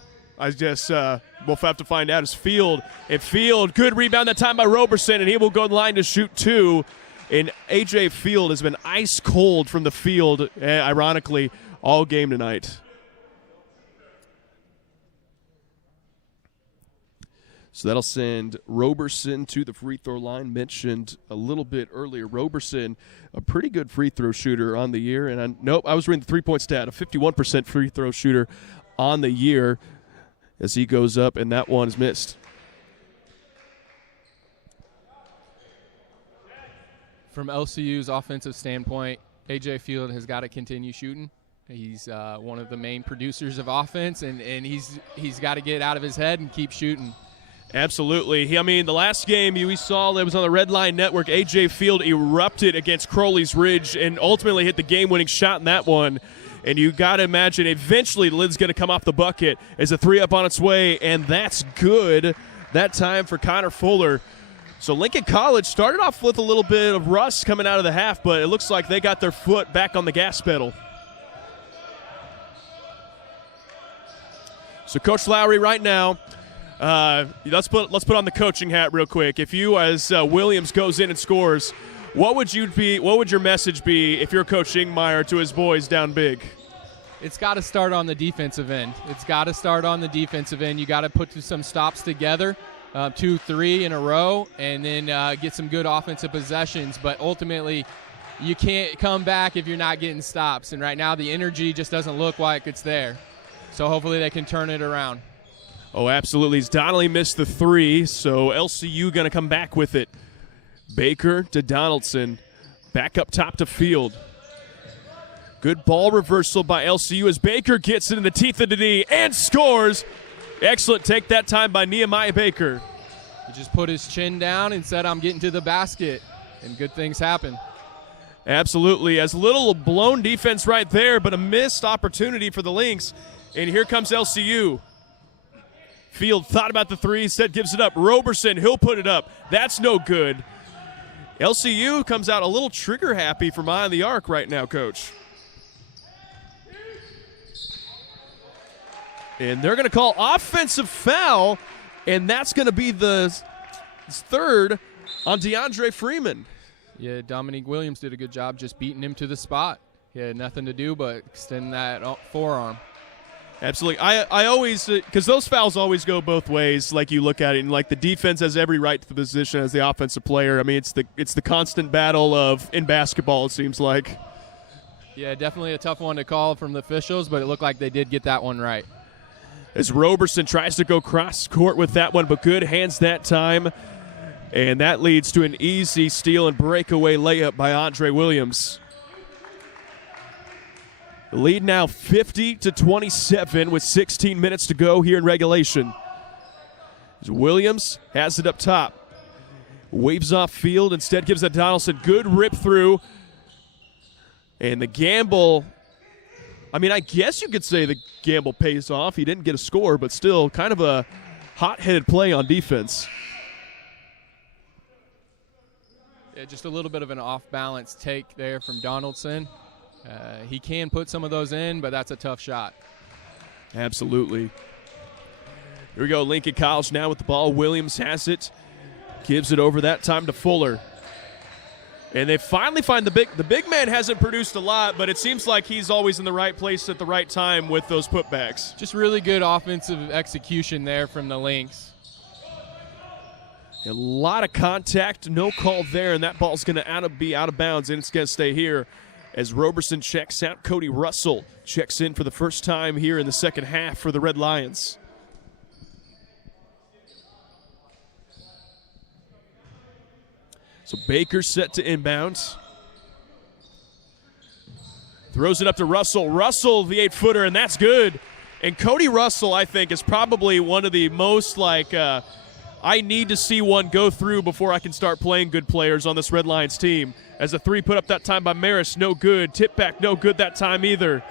guess we'll have to find out. Is Field. And Field, good rebound that time by Roberson, and he will go line to shoot 2. And A.J. Field has been ice cold from the field, ironically, all game tonight. So that'll send Roberson to the free throw line. Mentioned a little bit earlier, Roberson, a pretty good free throw shooter on the year. And I was reading the 3-point stat, a 51% free throw shooter on the year as he goes up, and that one is missed. From LCU's offensive standpoint, A.J. Field has got to continue shooting. He's one of the main producers of offense, and he's got to get out of his head and keep shooting. Absolutely. The last game we saw that was on the Red Line Network, A.J. Field erupted against Crowley's Ridge and ultimately hit the game-winning shot in that one. And you got to imagine eventually the lid's going to come off the bucket as a 3 up on its way, and that's good that time for Connor Fuller. So Lincoln College started off with a little bit of rust coming out of the half, but it looks like they got their foot back on the gas pedal. So Coach Lowry right now, let's put on the coaching hat real quick. If you, as Williams goes in and scores, what would your message be if you're Coach Ingmeyer to his boys down big? It's got to start on the defensive end. You got to put some stops together. 2-3 in a row, and then get some good offensive possessions. But ultimately, you can't come back if you're not getting stops. And right now, the energy just doesn't look like it's there. So hopefully they can turn it around. Oh, absolutely. Donnelly missed the 3, so LCU going to come back with it. Baker to Donaldson. Back up top to Field. Good ball reversal by LCU as Baker gets it in the teeth of the D and scores. Excellent take that time by Nehemiah Baker. He just put his chin down and said, I'm getting to the basket. and good things happen. Absolutely. As little blown defense right there, but a missed opportunity for the Lynx. And here comes LCU. Field thought about the three, instead gives it up. Roberson, he'll put it up. That's no good. LCU comes out a little trigger happy from behind the arc right now, Coach. And they're going to call offensive foul, and that's going to be the third on DeAndre Freeman. Yeah, Dominique Williams did a good job just beating him to the spot. He had nothing to do but extend that forearm. Absolutely. I always, because those fouls always go both ways, like you look at it, and like the defense has every right to the position as the offensive player. I mean, it's the constant battle of in basketball, it seems like. Yeah, definitely a tough one to call from the officials, but it looked like they did get that one right. As Roberson tries to go cross court with that one, but good hands that time. And that leads to an easy steal and breakaway layup by Andre Williams. The lead now 50-27 with 16 minutes to go here in regulation. As Williams has it up top. Waves off field, instead gives it to Donaldson. Good rip through. And the gamble, I mean, I guess you could say the gamble pays off. He didn't get a score, but still kind of a hot-headed play on defense. Yeah, just a little bit of an off-balance take there from Donaldson. He can put some of those in, but that's a tough shot. Absolutely. Here we go, Lincoln College now with the ball. Williams has it. Gives it over that time to Fuller. And they finally find the big man hasn't produced a lot, but it seems like he's always in the right place at the right time with those putbacks. Just really good offensive execution there from the Lynx. A lot of contact, no call there, and that ball's going to be out of bounds, and it's going to stay here as Roberson checks out. Cody Russell checks in for the first time here in the second half for the Red Lions. So Baker set to inbound. Throws it up to Russell. Russell, the 8-footer, and that's good. And Cody Russell, I think, is probably one of the most I need to see one go through before I can start playing good players on this Red Lions team. As a three put up that time by Maris, no good. Tip back, no good that time either.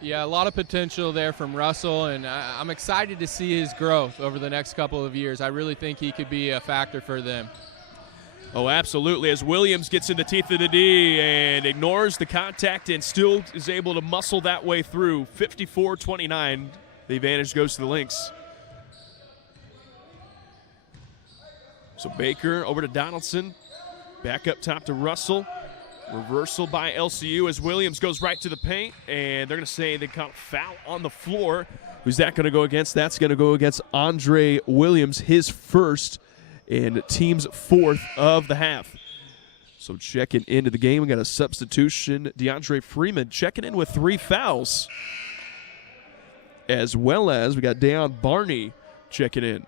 Yeah, a lot of potential there from Russell, and I'm excited to see his growth over the next couple of years. I really think he could be a factor for them. Oh, absolutely. As Williams gets in the teeth of the D and ignores the contact and still is able to muscle that way through. 54-29. The advantage goes to the Lynx. So Baker over to Donaldson. Back up top to Russell. Reversal by LCU as Williams goes right to the paint, and they're going to say they caught a foul on the floor. Who's that going to go against? That's going to go against Andre Williams, his first and team's fourth of the half. So checking into the game, we got a substitution. DeAndre Freeman checking in with 3 fouls, as well as we got Deion Barney checking in.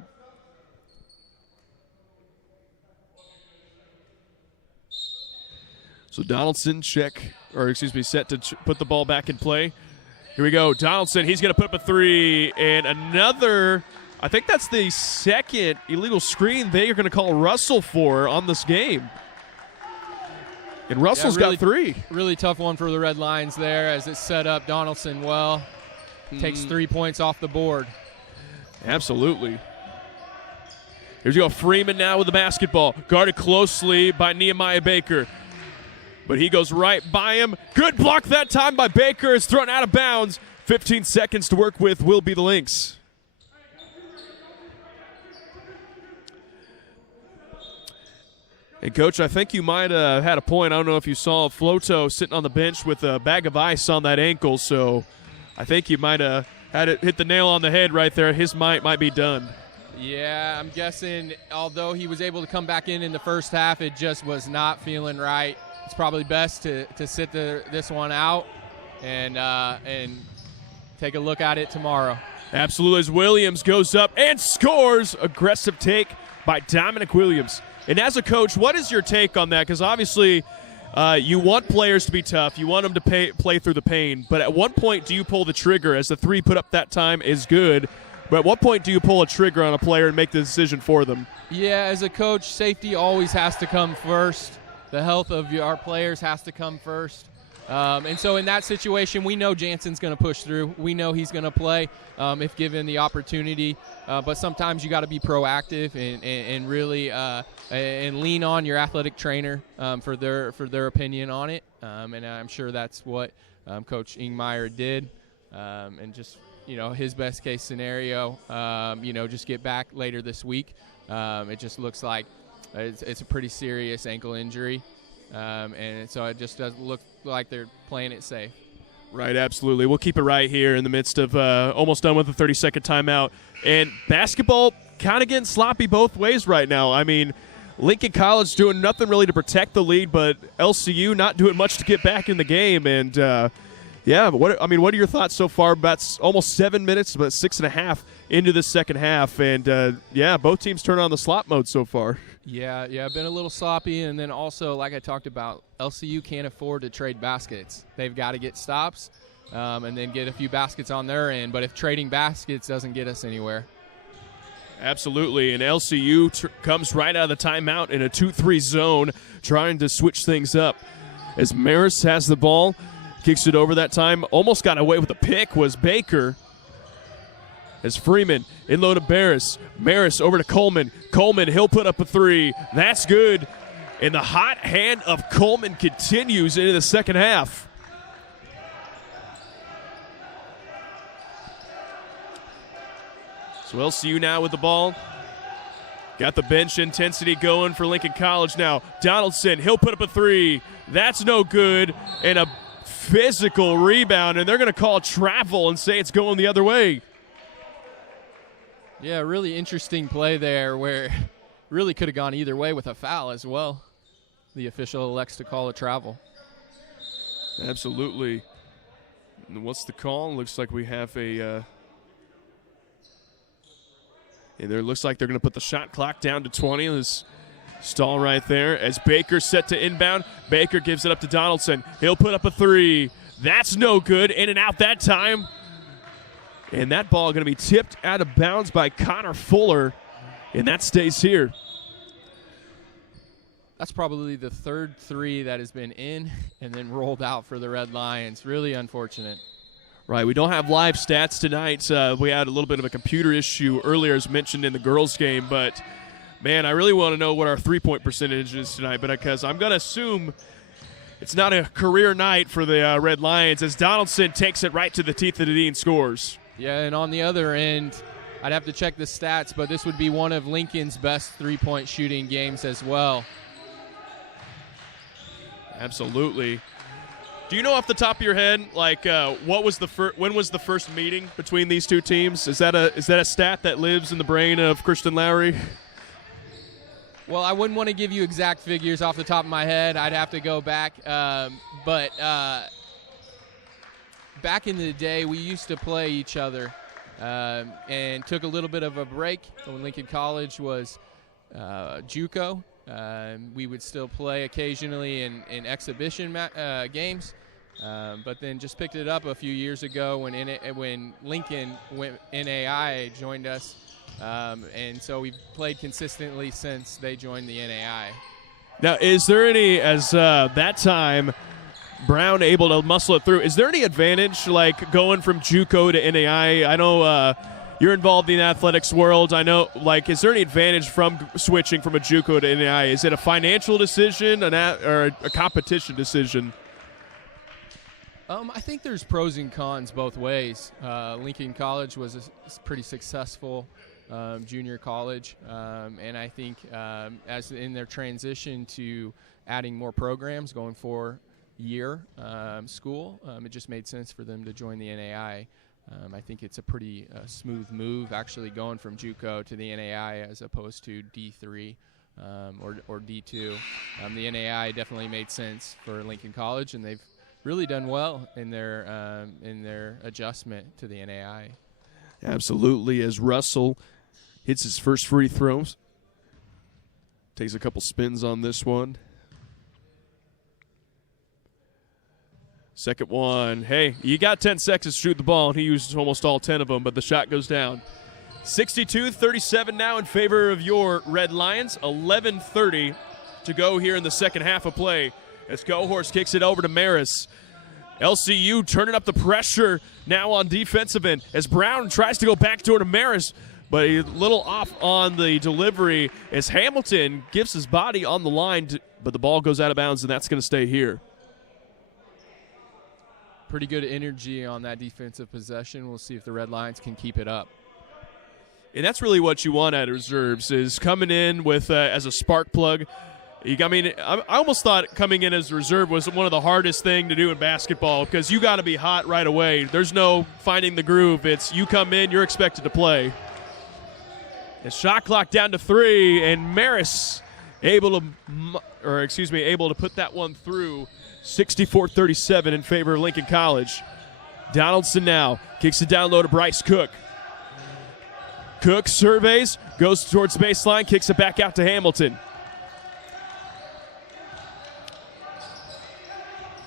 So Donaldson set to put the ball back in play. Here we go. Donaldson, he's going to put up a 3. And another, I think that's the second illegal screen they are going to call Russell for on this game. And Russell's got 3. Really tough one for the Red Lions there as it set up Donaldson well. Takes 3 points off the board. Absolutely. Here's you go. Freeman now with the basketball. Guarded closely by Nehemiah Baker. But he goes right by him. Good block that time by Baker. It's thrown out of bounds. 15 seconds to work with will be the Lynx. And, Coach, I think you might have had a point. I don't know if you saw Floto sitting on the bench with a bag of ice on that ankle, so I think you might have had it hit the nail on the head right there. His might be done. Yeah, I'm guessing although he was able to come back in the first half, it just was not feeling right. It's probably best to sit this one out and take a look at it tomorrow. Absolutely. As Williams goes up and scores. Aggressive take by Dominic Williams. And as a coach, what is your take on that? Because obviously you want players to be tough. You want them to play through the pain. But at what point do you pull the trigger as the 3 put up that time is good? But at what point do you pull a trigger on a player and make the decision for them? Yeah, as a coach, safety always has to come first. The health of our players has to come first. And so in that situation, we know Jansen's going to push through. We know he's going to play if given the opportunity. But sometimes you got to be proactive and really and lean on your athletic trainer for their opinion on it. And I'm sure that's what Coach Ingmeyer did. And just, his best case scenario, just get back later this week. It just looks like it's a pretty serious ankle injury. And so it just doesn't look like they're playing it safe. Right, absolutely. We'll keep it right here in the midst of almost done with the 30-second timeout. And basketball kind of getting sloppy both ways right now. I mean, Lincoln College doing nothing really to protect the lead, but LCU not doing much to get back in the game. And, but what are your thoughts so far? About almost 7 minutes, but 6.5 into the second half. And, both teams turn on the slot mode so far. Yeah, been a little sloppy, and then also, like I talked about, LCU can't afford to trade baskets. They've got to get stops and then get a few baskets on their end, but if trading baskets doesn't get us anywhere. Absolutely, and LCU comes right out of the timeout in a 2-3 zone, trying to switch things up. As Maris has the ball, kicks it over that time, almost got away with a pick was Baker. As Freeman in low to Maris. Maris over to Coleman. Coleman, he'll put up a three. That's good. And the hot hand of Coleman continues into the second half. So LCU now with the ball. Got the bench intensity going for Lincoln College now. Donaldson, he'll put up a three. That's no good. And a physical rebound, and they're going to call travel and say it's going the other way. Yeah, really interesting play there where really could have gone either way with a foul as well. The official elects to call a travel. Absolutely. And what's the call? Looks like we have and there looks like they're going to put the shot clock down to 20. This stall right there as Baker set to inbound. Baker gives it up to Donaldson. He'll put up a three. That's no good. In and out that time. And that ball going to be tipped out of bounds by Connor Fuller, and that stays here. That's probably the third three that has been in and then rolled out for the Red Lions. Really unfortunate. Right, we don't have live stats tonight. We had a little bit of a computer issue earlier, as mentioned in the girls' game. But, man, I really want to know what our three-point percentage is tonight, because I'm going to assume it's not a career night for the Red Lions as Donaldson takes it right to the teeth of the Dean scores. Yeah, and on the other end, I'd have to check the stats, but this would be one of Lincoln's best three-point shooting games as well. Absolutely. Do you know off the top of your head, when was the first meeting between these two teams? Is that a stat that lives in the brain of Christian Lowry? Well, I wouldn't want to give you exact figures off the top of my head. I'd have to go back, but back in the day, we used to play each other and took a little bit of a break when Lincoln College was JUCO. We would still play occasionally in exhibition games, but then just picked it up a few years ago when Lincoln NAI joined us, and so we've played consistently since they joined the NAI. Now, is there any, as that time, Brown able to muscle it through, is there any advantage going from JUCO to NAI? I know you're involved in the athletics world. I know, is there any advantage from switching from a JUCO to NAI? Is it a financial decision or a competition decision? I think there's pros and cons both ways. Lincoln College was a pretty successful junior college, and I think as in their transition to adding more programs going for year school, it just made sense for them to join the NAI. I think it's a pretty smooth move actually going from JUCO to the NAI as opposed to D3 or D2. The NAI definitely made sense for Lincoln College, and they've really done well in their adjustment to the NAI. Absolutely, as Russell hits his first free throws. Takes a couple spins on this one. Second one. Hey, you got 10 seconds to shoot the ball, and he used almost all 10 of them, but the shot goes down. 62-37 now in favor of your Red Lions. 11:30 to go here in the second half of play as Cohorst kicks it over to Maris. LCU turning up the pressure now on defensive end as Brown tries to go backdoor to Maris, but a little off on the delivery as Hamilton gives his body on the line, but the ball goes out of bounds, and that's going to stay here. Pretty good energy on that defensive possession. We'll see if the Red Lions can keep it up. And that's really what you want out of reserves, is coming in with as a spark plug. I almost thought coming in as a reserve was one of the hardest thing to do in basketball because you got to be hot right away. There's no finding the groove. It's you come in, you're expected to play. The shot clock down to 3, and Maris able to put that one through. 64-37 in favor of Lincoln College. Donaldson now kicks it down low to Bryce Cook. Cook surveys, goes towards baseline, kicks it back out to Hamilton.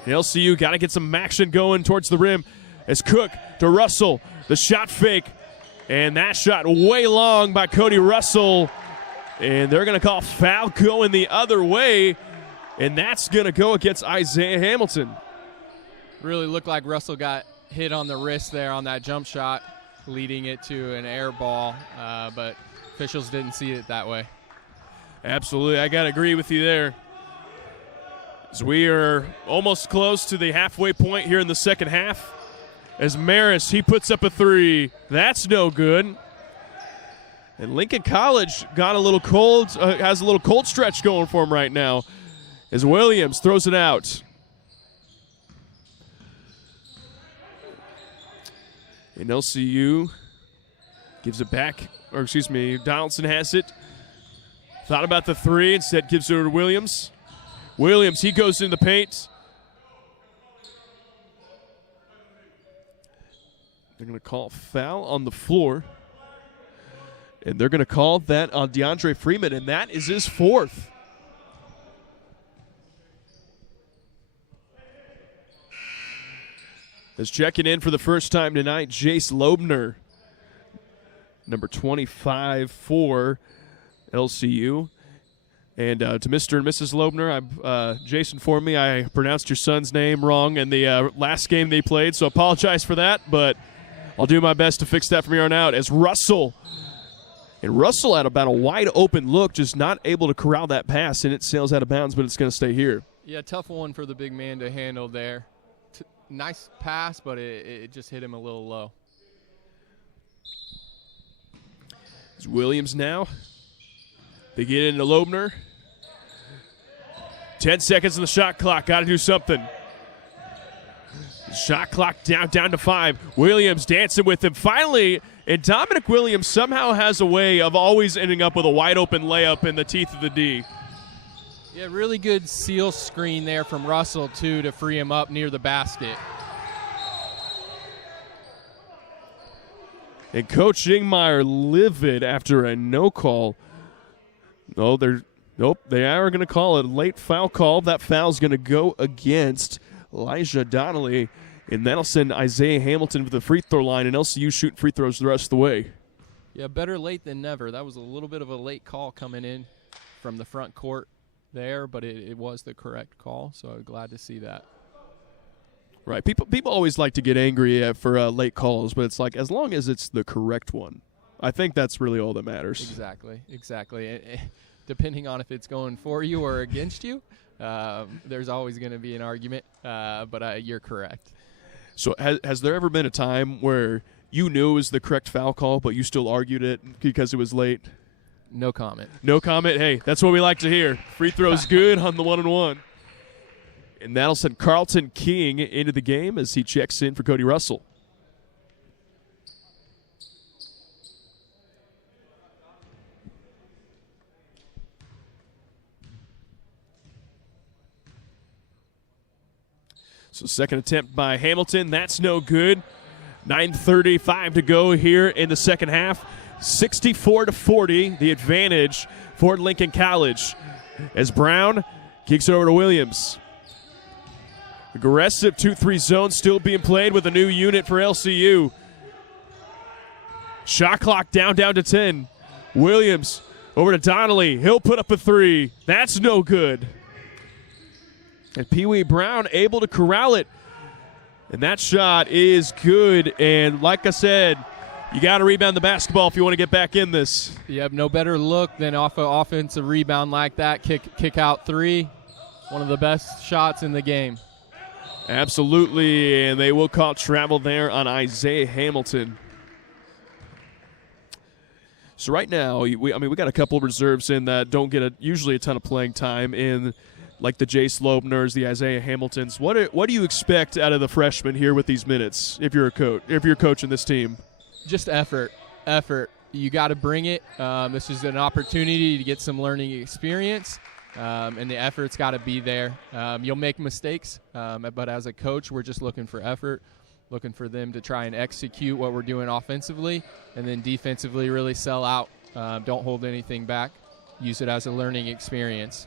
LCU got to get some action going towards the rim as Cook to Russell. The shot fake, and that shot way long by Cody Russell. And they're going to call foul going the other way, and that's going to go against Isaiah Hamilton. Really looked like Russell got hit on the wrist there on that jump shot, leading it to an air ball, but officials didn't see it that way. Absolutely, I got to agree with you there. As we are almost close to the halfway point here in the second half. As Maris, he puts up a 3. That's no good. And Lincoln College got a little cold, has a little cold stretch going for him right now. As Williams throws it out. And LCU gives it back, Donaldson has it. Thought about the 3, instead gives it over to Williams. Williams, he goes in the paint. They're going to call foul on the floor. And they're going to call that on DeAndre Freeman, and that is his 4th. Is checking in for the first time tonight, Jace Loebner, number 25 for LCU. And to Mr. and Mrs. Loebner, Jason informed me I pronounced your son's name wrong in the last game they played, so apologize for that, but I'll do my best to fix that from here on out. As Russell had about a wide open look, just not able to corral that pass, and it sails out of bounds, but it's going to stay here. Yeah, tough one for the big man to handle there. Nice pass, but it just hit him a little low. It's Williams now. They get into Loebner. 10 seconds on the shot clock. Got to do something. Shot clock down to 5. Williams dancing with him. Finally, and Dominic Williams somehow has a way of always ending up with a wide open layup in the teeth of the D. Yeah, really good seal screen there from Russell, too, to free him up near the basket. And Coach Ingmeyer livid after a no call. Oh, they are going to call it a late foul call. That foul's going to go against Elijah Donnelly, and that'll send Isaiah Hamilton to the free throw line, and LCU shooting free throws the rest of the way. Yeah, better late than never. That was a little bit of a late call coming in from the front court there, but it was the correct call, so I'm glad to see that. Right. People always like to get angry for late calls, but it's like as long as it's the correct one. I think that's really all that matters. Exactly. Depending on if it's going for you or against you, there's always going to be an argument, but you're correct. So has there ever been a time where you knew it was the correct foul call, but you still argued it because it was late? No comment. No comment. Hey, that's what we like to hear. Free throw's good on the 1-and-1. And that'll send Carlton King into the game as he checks in for Cody Russell. So second attempt by Hamilton. That's no good. 9:35 to go here in the second half. 64-40, the advantage for Lincoln College. As Brown kicks it over to Williams. Aggressive 2-3 zone still being played with a new unit for LCU. Shot clock down to 10. Williams over to Donnelly. He'll put up a 3. That's no good. And Pee Wee Brown able to corral it. And that shot is good. And like I said, you got to rebound the basketball if you want to get back in this. You have no better look than off an offensive rebound like that. Kick out 3. One of the best shots in the game. Absolutely. And they will call travel there on Isaiah Hamilton. So right now, we got a couple of reserves in that don't get usually a ton of playing time in, like the Jace Loebners, the Isaiah Hamiltons. What do you expect out of the freshmen here with these minutes? If you're coaching this team, just effort. You got to bring it. This is an opportunity to get some learning experience, and the effort's got to be there. You'll make mistakes, but as a coach, we're just looking for effort. Looking for them to try and execute what we're doing offensively, and then defensively really sell out. Don't hold anything back. Use it as a learning experience.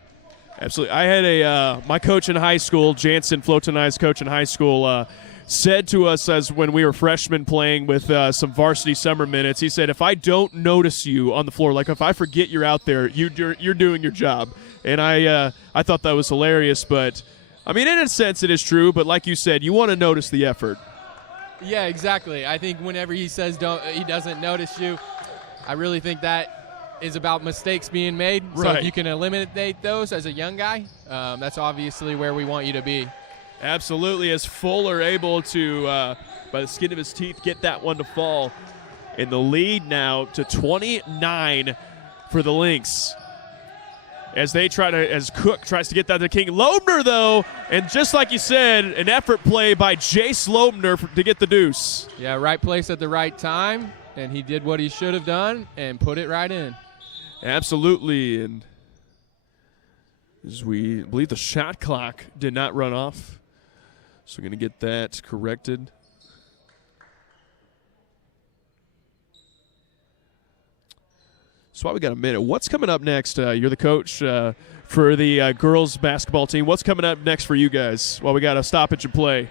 Absolutely. I had my coach in high school, Jansen Flotonai's coach in high school, said to us as when we were freshmen playing with some varsity summer minutes, he said, if I don't notice you on the floor, like if I forget you're out there, you're doing your job. And I thought that was hilarious, but I mean, in a sense it is true, but like you said, you want to notice the effort. Yeah, exactly. I think whenever he says he doesn't notice you, I really think that is about mistakes being made. Right. So if you can eliminate those as a young guy, that's obviously where we want you to be. Absolutely. As Fuller able to, by the skin of his teeth, get that one to fall. In the lead now to 29 for the Lynx. As Cook tries to get that to King. Loebner, though, and just like you said, an effort play by Jace Loebner to get the deuce. Yeah, right place at the right time, and he did what he should have done and put it right in. Absolutely, and as we believe the shot clock did not run off, so we're going to get that corrected. So while we got a minute, what's coming up next? You're the coach for the girls basketball team. What's coming up next for you guys while we got a stoppage and play?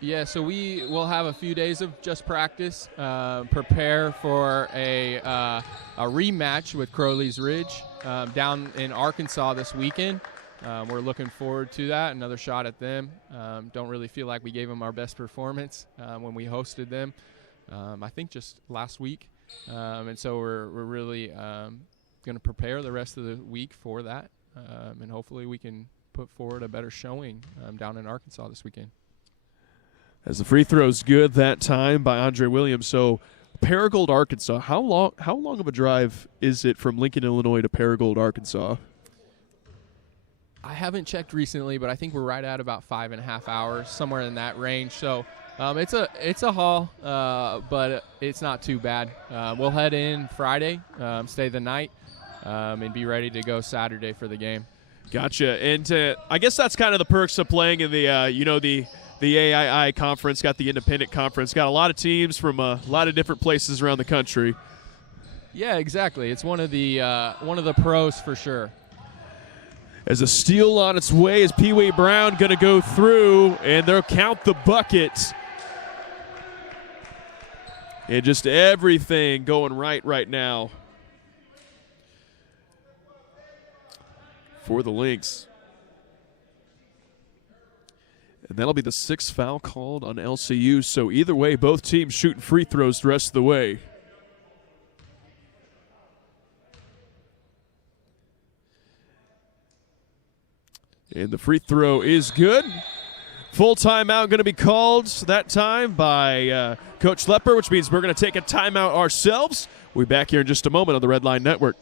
Yeah, so we will have a few days of just practice, prepare for a rematch with Crowley's Ridge down in Arkansas this weekend. We're looking forward to that, another shot at them. Don't really feel like we gave them our best performance when we hosted them, I think just last week. And so we're really going to prepare the rest of the week for that, and hopefully we can put forward a better showing down in Arkansas this weekend. As the free throw's good that time by Andre Williams. So Paragould, Arkansas. How long of a drive is it from Lincoln, Illinois to Paragould, Arkansas? I haven't checked recently, but I think we're right at about 5.5 hours, somewhere in that range. So it's a haul, but it's not too bad. We'll head in Friday, stay the night, and be ready to go Saturday for the game. Gotcha. And I guess that's kind of the perks of playing in the AII conference, got the independent conference, got a lot of teams from a lot of different places around the country. Yeah, exactly. It's one of the pros for sure. As a steal on its way is Pee Wee Brown going to go through, and they'll count the bucket. And just everything going right now for the Lynx. And that'll be the 6th foul called on LCU. So either way, both teams shooting free throws the rest of the way. And the free throw is good. Full timeout going to be called that time by Coach Lepper, which means we're going to take a timeout ourselves. We'll be back here in just a moment on the Red Line Network.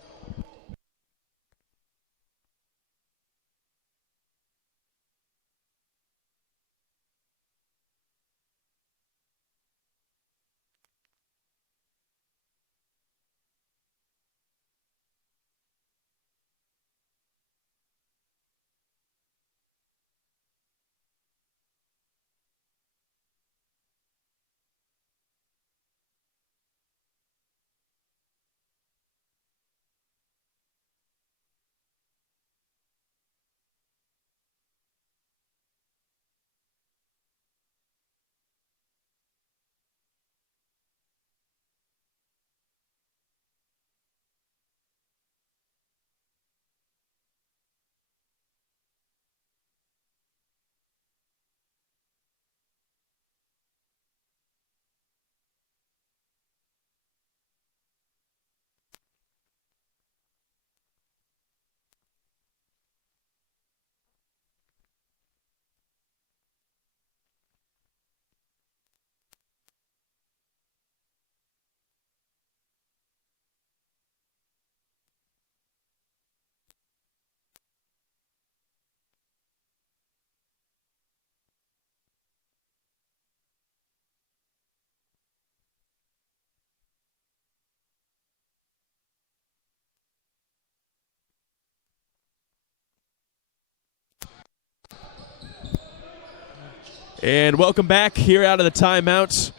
And welcome back here out of the timeout.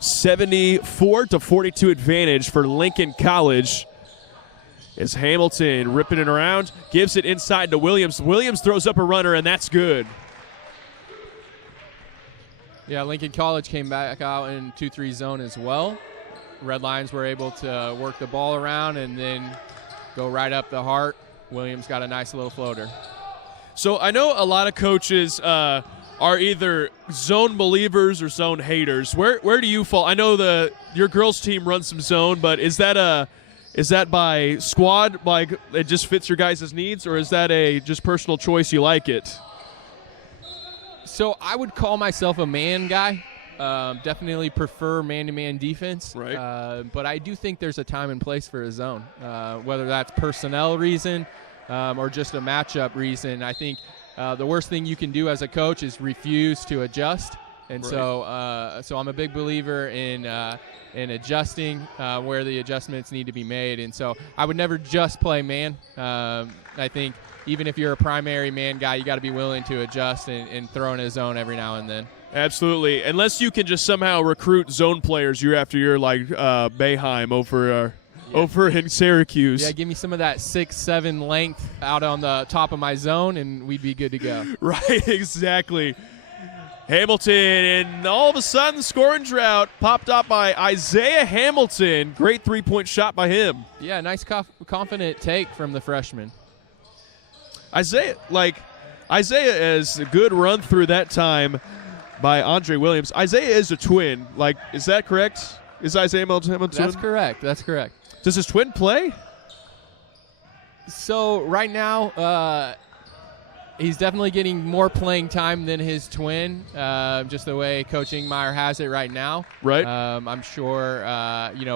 74-42 advantage for Lincoln College. As Hamilton ripping it around, gives it inside to Williams. Williams throws up a runner, and that's good. Yeah, Lincoln College came back out in 2-3 zone as well. Red Lions were able to work the ball around and then go right up the heart. Williams got a nice little floater. So I know a lot of coaches are either zone believers or zone haters. Where do you fall? I know your girls team runs some zone, but is that by squad, like it just fits your guys' needs, or is that a just personal choice, you like it? So I would call myself a man guy. Definitely prefer man-to-man defense. Right. But I do think there's a time and place for a zone, whether that's personnel reason or just a matchup reason. I think the worst thing you can do as a coach is refuse to adjust. And right. So I'm a big believer in adjusting where the adjustments need to be made. And so I would never just play man. I think even if you're a primary man guy, you got to be willing to adjust and throw in a zone every now and then. Absolutely. Unless you can just somehow recruit zone players year after year like Boeheim over in Syracuse. Yeah, give me some of that 6'7" length out on the top of my zone, and we'd be good to go. Right, exactly. Hamilton, and all of a sudden, scoring drought popped up by Isaiah Hamilton. Great three-point shot by him. Yeah, nice confident take from the freshman. Isaiah is a good run through that time by Andre Williams. Isaiah is a twin. Is that correct? Is Isaiah Hamilton a twin? That's correct. Does his twin play? So right now, he's definitely getting more playing time than his twin, just the way Coach Meyer has it right now. Right. I'm sure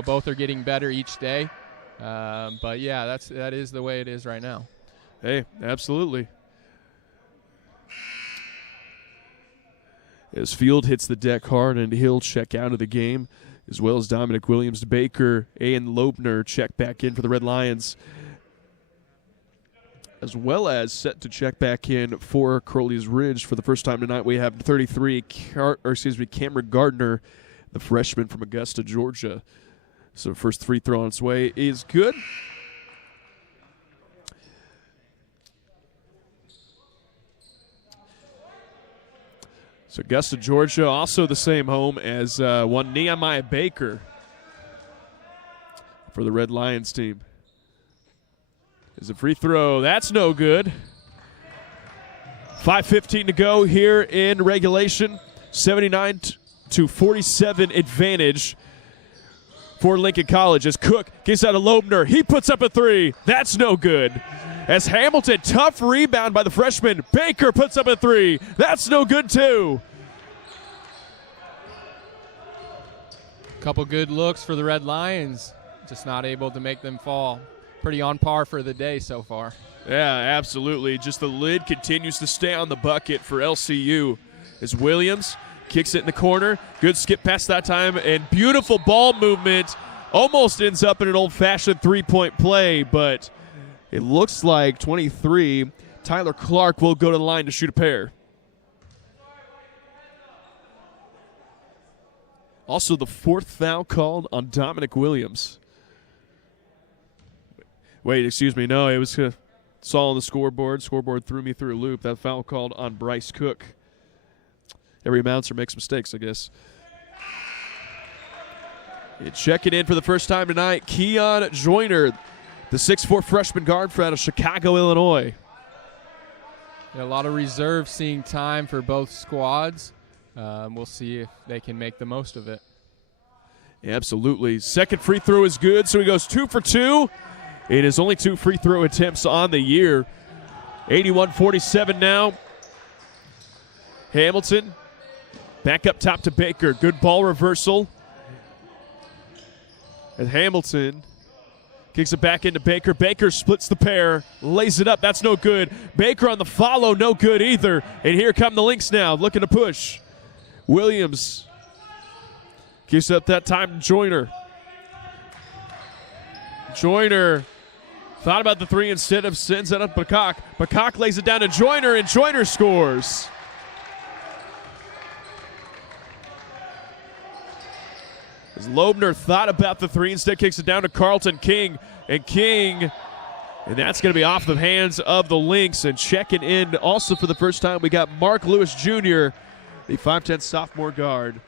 both are getting better each day. But yeah, that is the way it is right now. Hey, absolutely. As Field hits the deck hard, and he'll check out of the game, as well as Dominic Williams, Baker, and Loebner check back in for the Red Lions, as well as set to check back in for Crowley's Ridge. For the first time tonight, we have 33, Cameron Gardner, the freshman from Augusta, Georgia. So first free throw on its way is good. So Augusta, Georgia, also the same home as one Nehemiah Baker for the Red Lions team. Is a free throw. That's no good. 5:15 to go here in regulation. 79-47 advantage for Lincoln College as Cook gets out of Loebner. He puts up a three. That's no good. As Hamilton, tough rebound by the freshman. Baker puts up a three. That's no good too. Couple good looks for the Red Lions. Just not able to make them fall. Pretty on par for the day so far. Yeah, absolutely. Just the lid continues to stay on the bucket for LCU as Williams kicks it in the corner. Good skip pass that time, and beautiful ball movement. Almost ends up in an old-fashioned three-point play, but it looks like 23, Tyler Clark, will go to the line to shoot a pair. Also the fourth foul called on Dominic Williams. Wait, excuse me. No, it was saw on the scoreboard. Scoreboard threw me through a loop. That foul called on Bryce Cook. Every announcer makes mistakes, I guess. Checking in for the first time tonight, Keon Joyner, the 6'4" freshman guard out of Chicago, Illinois. A lot of reserves seeing time for both squads. We'll see if they can make the most of it. Absolutely. Second free throw is good, so he goes 2 for 2. It is only 2 free throw attempts on the year. 81-47 now. Hamilton back up top to Baker. Good ball reversal. And Hamilton kicks it back into Baker. Baker splits the pair, lays it up. That's no good. Baker on the follow, no good either. And here come the Lynx now, looking to push. Williams gives up that time to Joyner. Joyner thought about the three instead of sends it up Bakak. Bakak lays it down to Joyner, and Joyner scores. As Loebner thought about the three, instead kicks it down to Carlton King. And King, and that's going to be off the hands of the Lynx. And checking in also for the first time, we got Mark Lewis Jr., the 5'10 sophomore guard.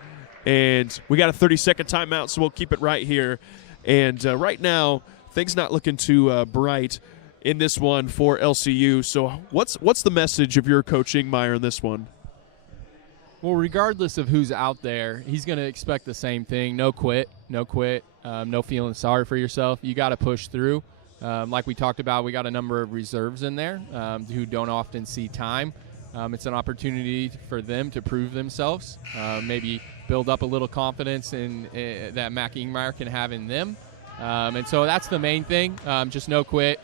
And we got a 30-second timeout, so we'll keep it right here. And right now, things not looking too bright in this one for LCU. So what's the message of your coaching, Meyer, in this one? Well, regardless of who's out there, he's going to expect the same thing. No quit, no feeling sorry for yourself. You got to push through. Like we talked about, we got a number of reserves in there who don't often see time. It's an opportunity for them to prove themselves, maybe build up a little confidence that Mac Ingmeyer can have in them. And so that's the main thing, just no quit.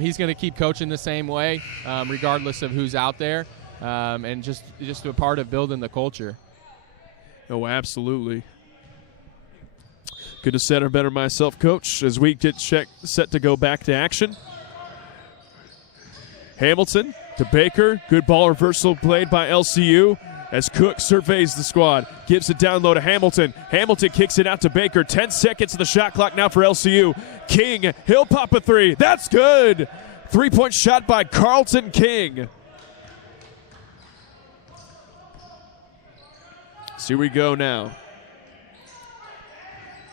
He's going to keep coaching the same way, regardless of who's out there. And just a part of building the culture. Oh, absolutely. Good to center better myself, Coach, as we get set to go back to action. Hamilton to Baker. Good ball reversal played by LCU as Cook surveys the squad. Gives it down low to Hamilton. Hamilton kicks it out to Baker. 10 seconds of the shot clock now for LCU. King, he'll pop a three. That's good. 3-point shot by Carlton King. So here we go now.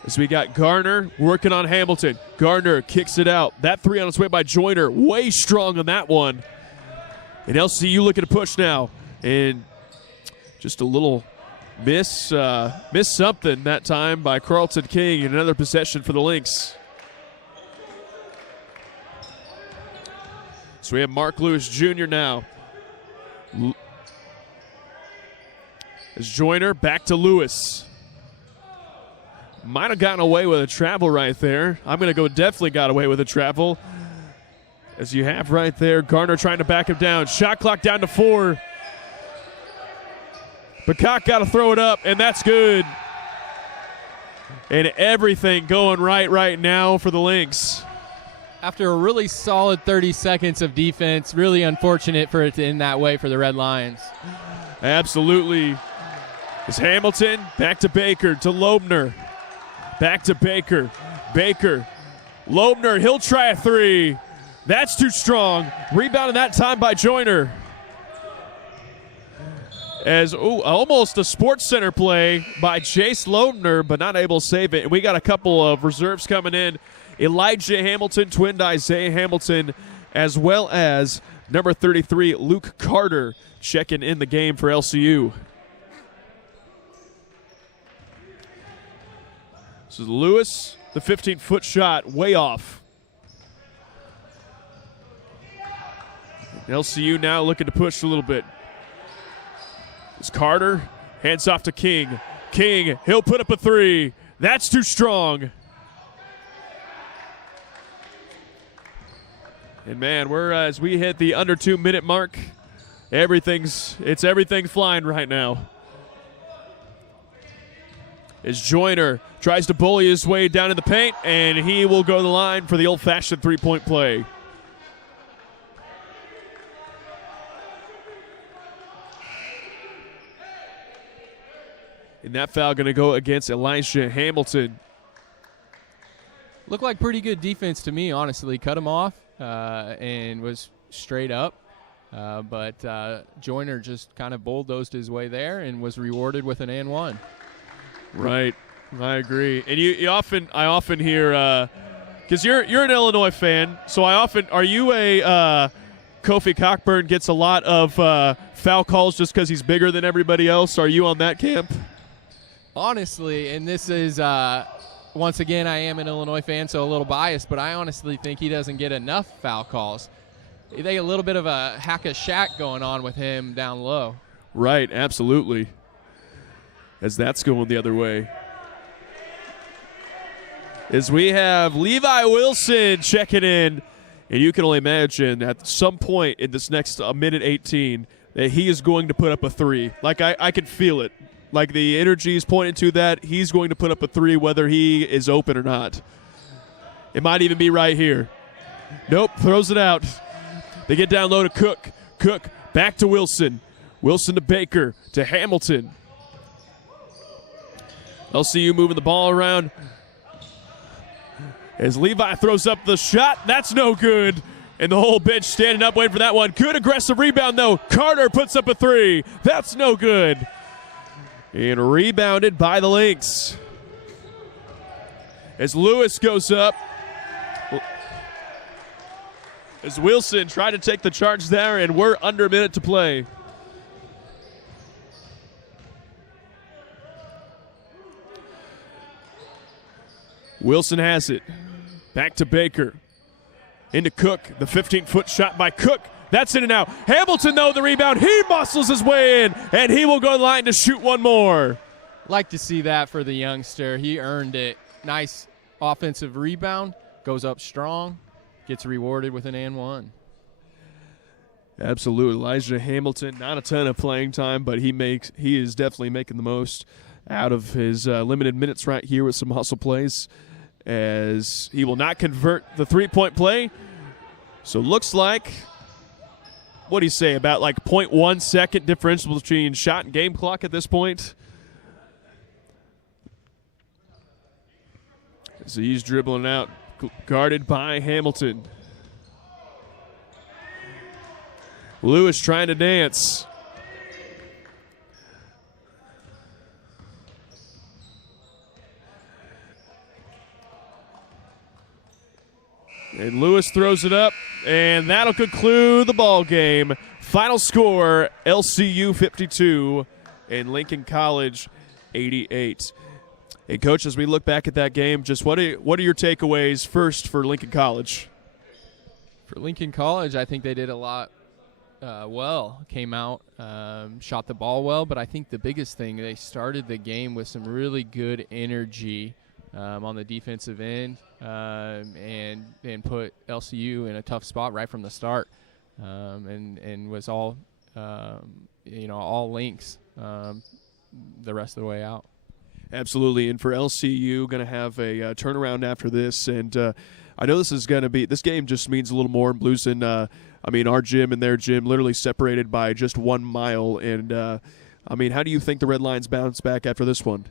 As we got Garner working on Hamilton. Garner kicks it out. That three on its way by Joyner. Way strong on that one. And LCU looking to push now. And just a little miss something that time by Carlton King. And another possession for the Lynx. So we have Mark Lewis Jr. now. As Joyner back to Lewis. Might have gotten away with a travel right there. I'm going to go definitely got away with a travel. As you have right there, Garner trying to back him down. Shot clock down to 4. Peacock got to throw it up, and that's good. And everything going right now for the Lynx. After a really solid 30 seconds of defense, really unfortunate for it to end that way for the Red Lions. Absolutely. It's Hamilton, back to Baker, to Loebner. Back to Baker. Baker. Loebner, he'll try a three. That's too strong. Rebounded that time by Joyner. As almost a Sports Center play by Jace Loebner, but not able to save it. And we got a couple of reserves coming in. Elijah Hamilton, twinned Isaiah Hamilton, as well as number 33, Luke Carter, checking in the game for LCU. This is Lewis, the 15-foot shot, way off. LCU now looking to push a little bit. It's Carter, hands off to King. King, he'll put up a three. That's too strong. And man, as we hit the under 2-minute mark, everything's flying right now. As Joyner tries to bully his way down in the paint, and he will go to the line for the old-fashioned three-point play. And that foul going to go against Elijah Hamilton. Looked like pretty good defense to me, honestly. Cut him off and was straight up. But Joyner just kind of bulldozed his way there and was rewarded with an and one. Right, I agree. And I often hear, because you're an Illinois fan, so are you a Kofi Cockburn gets a lot of foul calls just because he's bigger than everybody else? Are you on that camp? Honestly, and this is, once again, I am an Illinois fan, so a little biased, but I honestly think he doesn't get enough foul calls. They a little bit of a hack-a-shack going on with him down low. Right, absolutely. As that's going the other way. As we have Levi Wilson checking in, and you can only imagine at some point in this next minute 18 that he is going to put up a three. Like I can feel it. Like the energy is pointing to that. He's going to put up a three whether he is open or not. It might even be right here. Nope, throws it out. They get down low to Cook. Cook back to Wilson. Wilson to Baker to Hamilton. LCU moving the ball around. As Levi throws up the shot, that's no good. And the whole bench standing up waiting for that one. Good aggressive rebound, though. Carter puts up a three. That's no good. And rebounded by the Lynx. As Lewis goes up. As Wilson tried to take the charge there, and we're under a minute to play. Wilson has it. Back to Baker. Into Cook. The 15-foot shot by Cook. That's in and out. Hamilton, though, the rebound. He muscles his way in, and he will go to the line to shoot one more. Like to see that for the youngster. He earned it. Nice offensive rebound. Goes up strong. Gets rewarded with an and one. Absolutely. Elijah Hamilton, not a ton of playing time, but he is definitely making the most out of his limited minutes right here with some hustle plays, as he will not convert the three-point play. So looks like, what do you say, about like 0.1 second differential between shot and game clock at this point. So he's dribbling out, guarded by Hamilton. Lewis trying to dance. And Lewis throws it up, and that'll conclude the ball game. Final score, LCU 52 and Lincoln College 88. Hey, Coach, as we look back at that game, just what are your takeaways first for Lincoln College? For Lincoln College, I think they did a lot well. Came out, shot the ball well, but I think the biggest thing, they started the game with some really good energy on the defensive end, and put LCU in a tough spot right from the start, and was all links the rest of the way out. Absolutely, and for LCU, going to have a turnaround after this, and I know this game just means a little more in Blueson. Our gym and their gym literally separated by just 1 mile, and how do you think the Red Lions bounce back after this one?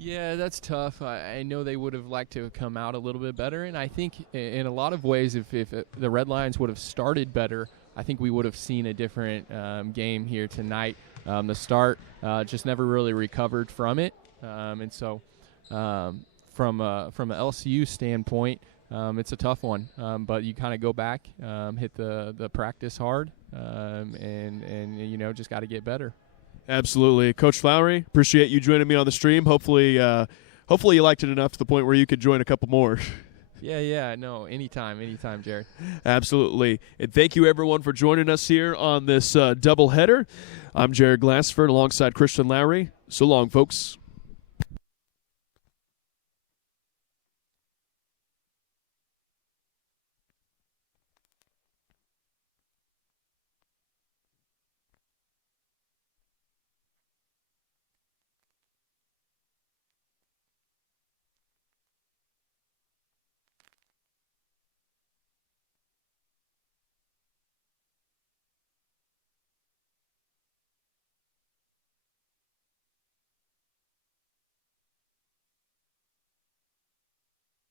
Yeah, that's tough. I know they would have liked to have come out a little bit better, and I think in a lot of ways, if the Red Lions would have started better, I think we would have seen a different game here tonight. The start just never really recovered from it, and so from an LCU standpoint, it's a tough one. But you kind of go back, hit the practice hard, and just got to get better. Absolutely. Coach Flowery, appreciate you joining me on the stream. Hopefully you liked it enough to the point where you could join a couple more. Yeah, no, anytime, Jared. Absolutely. And thank you, everyone, for joining us here on this doubleheader. I'm Jared Glassford alongside Christian Lowry. So long, folks.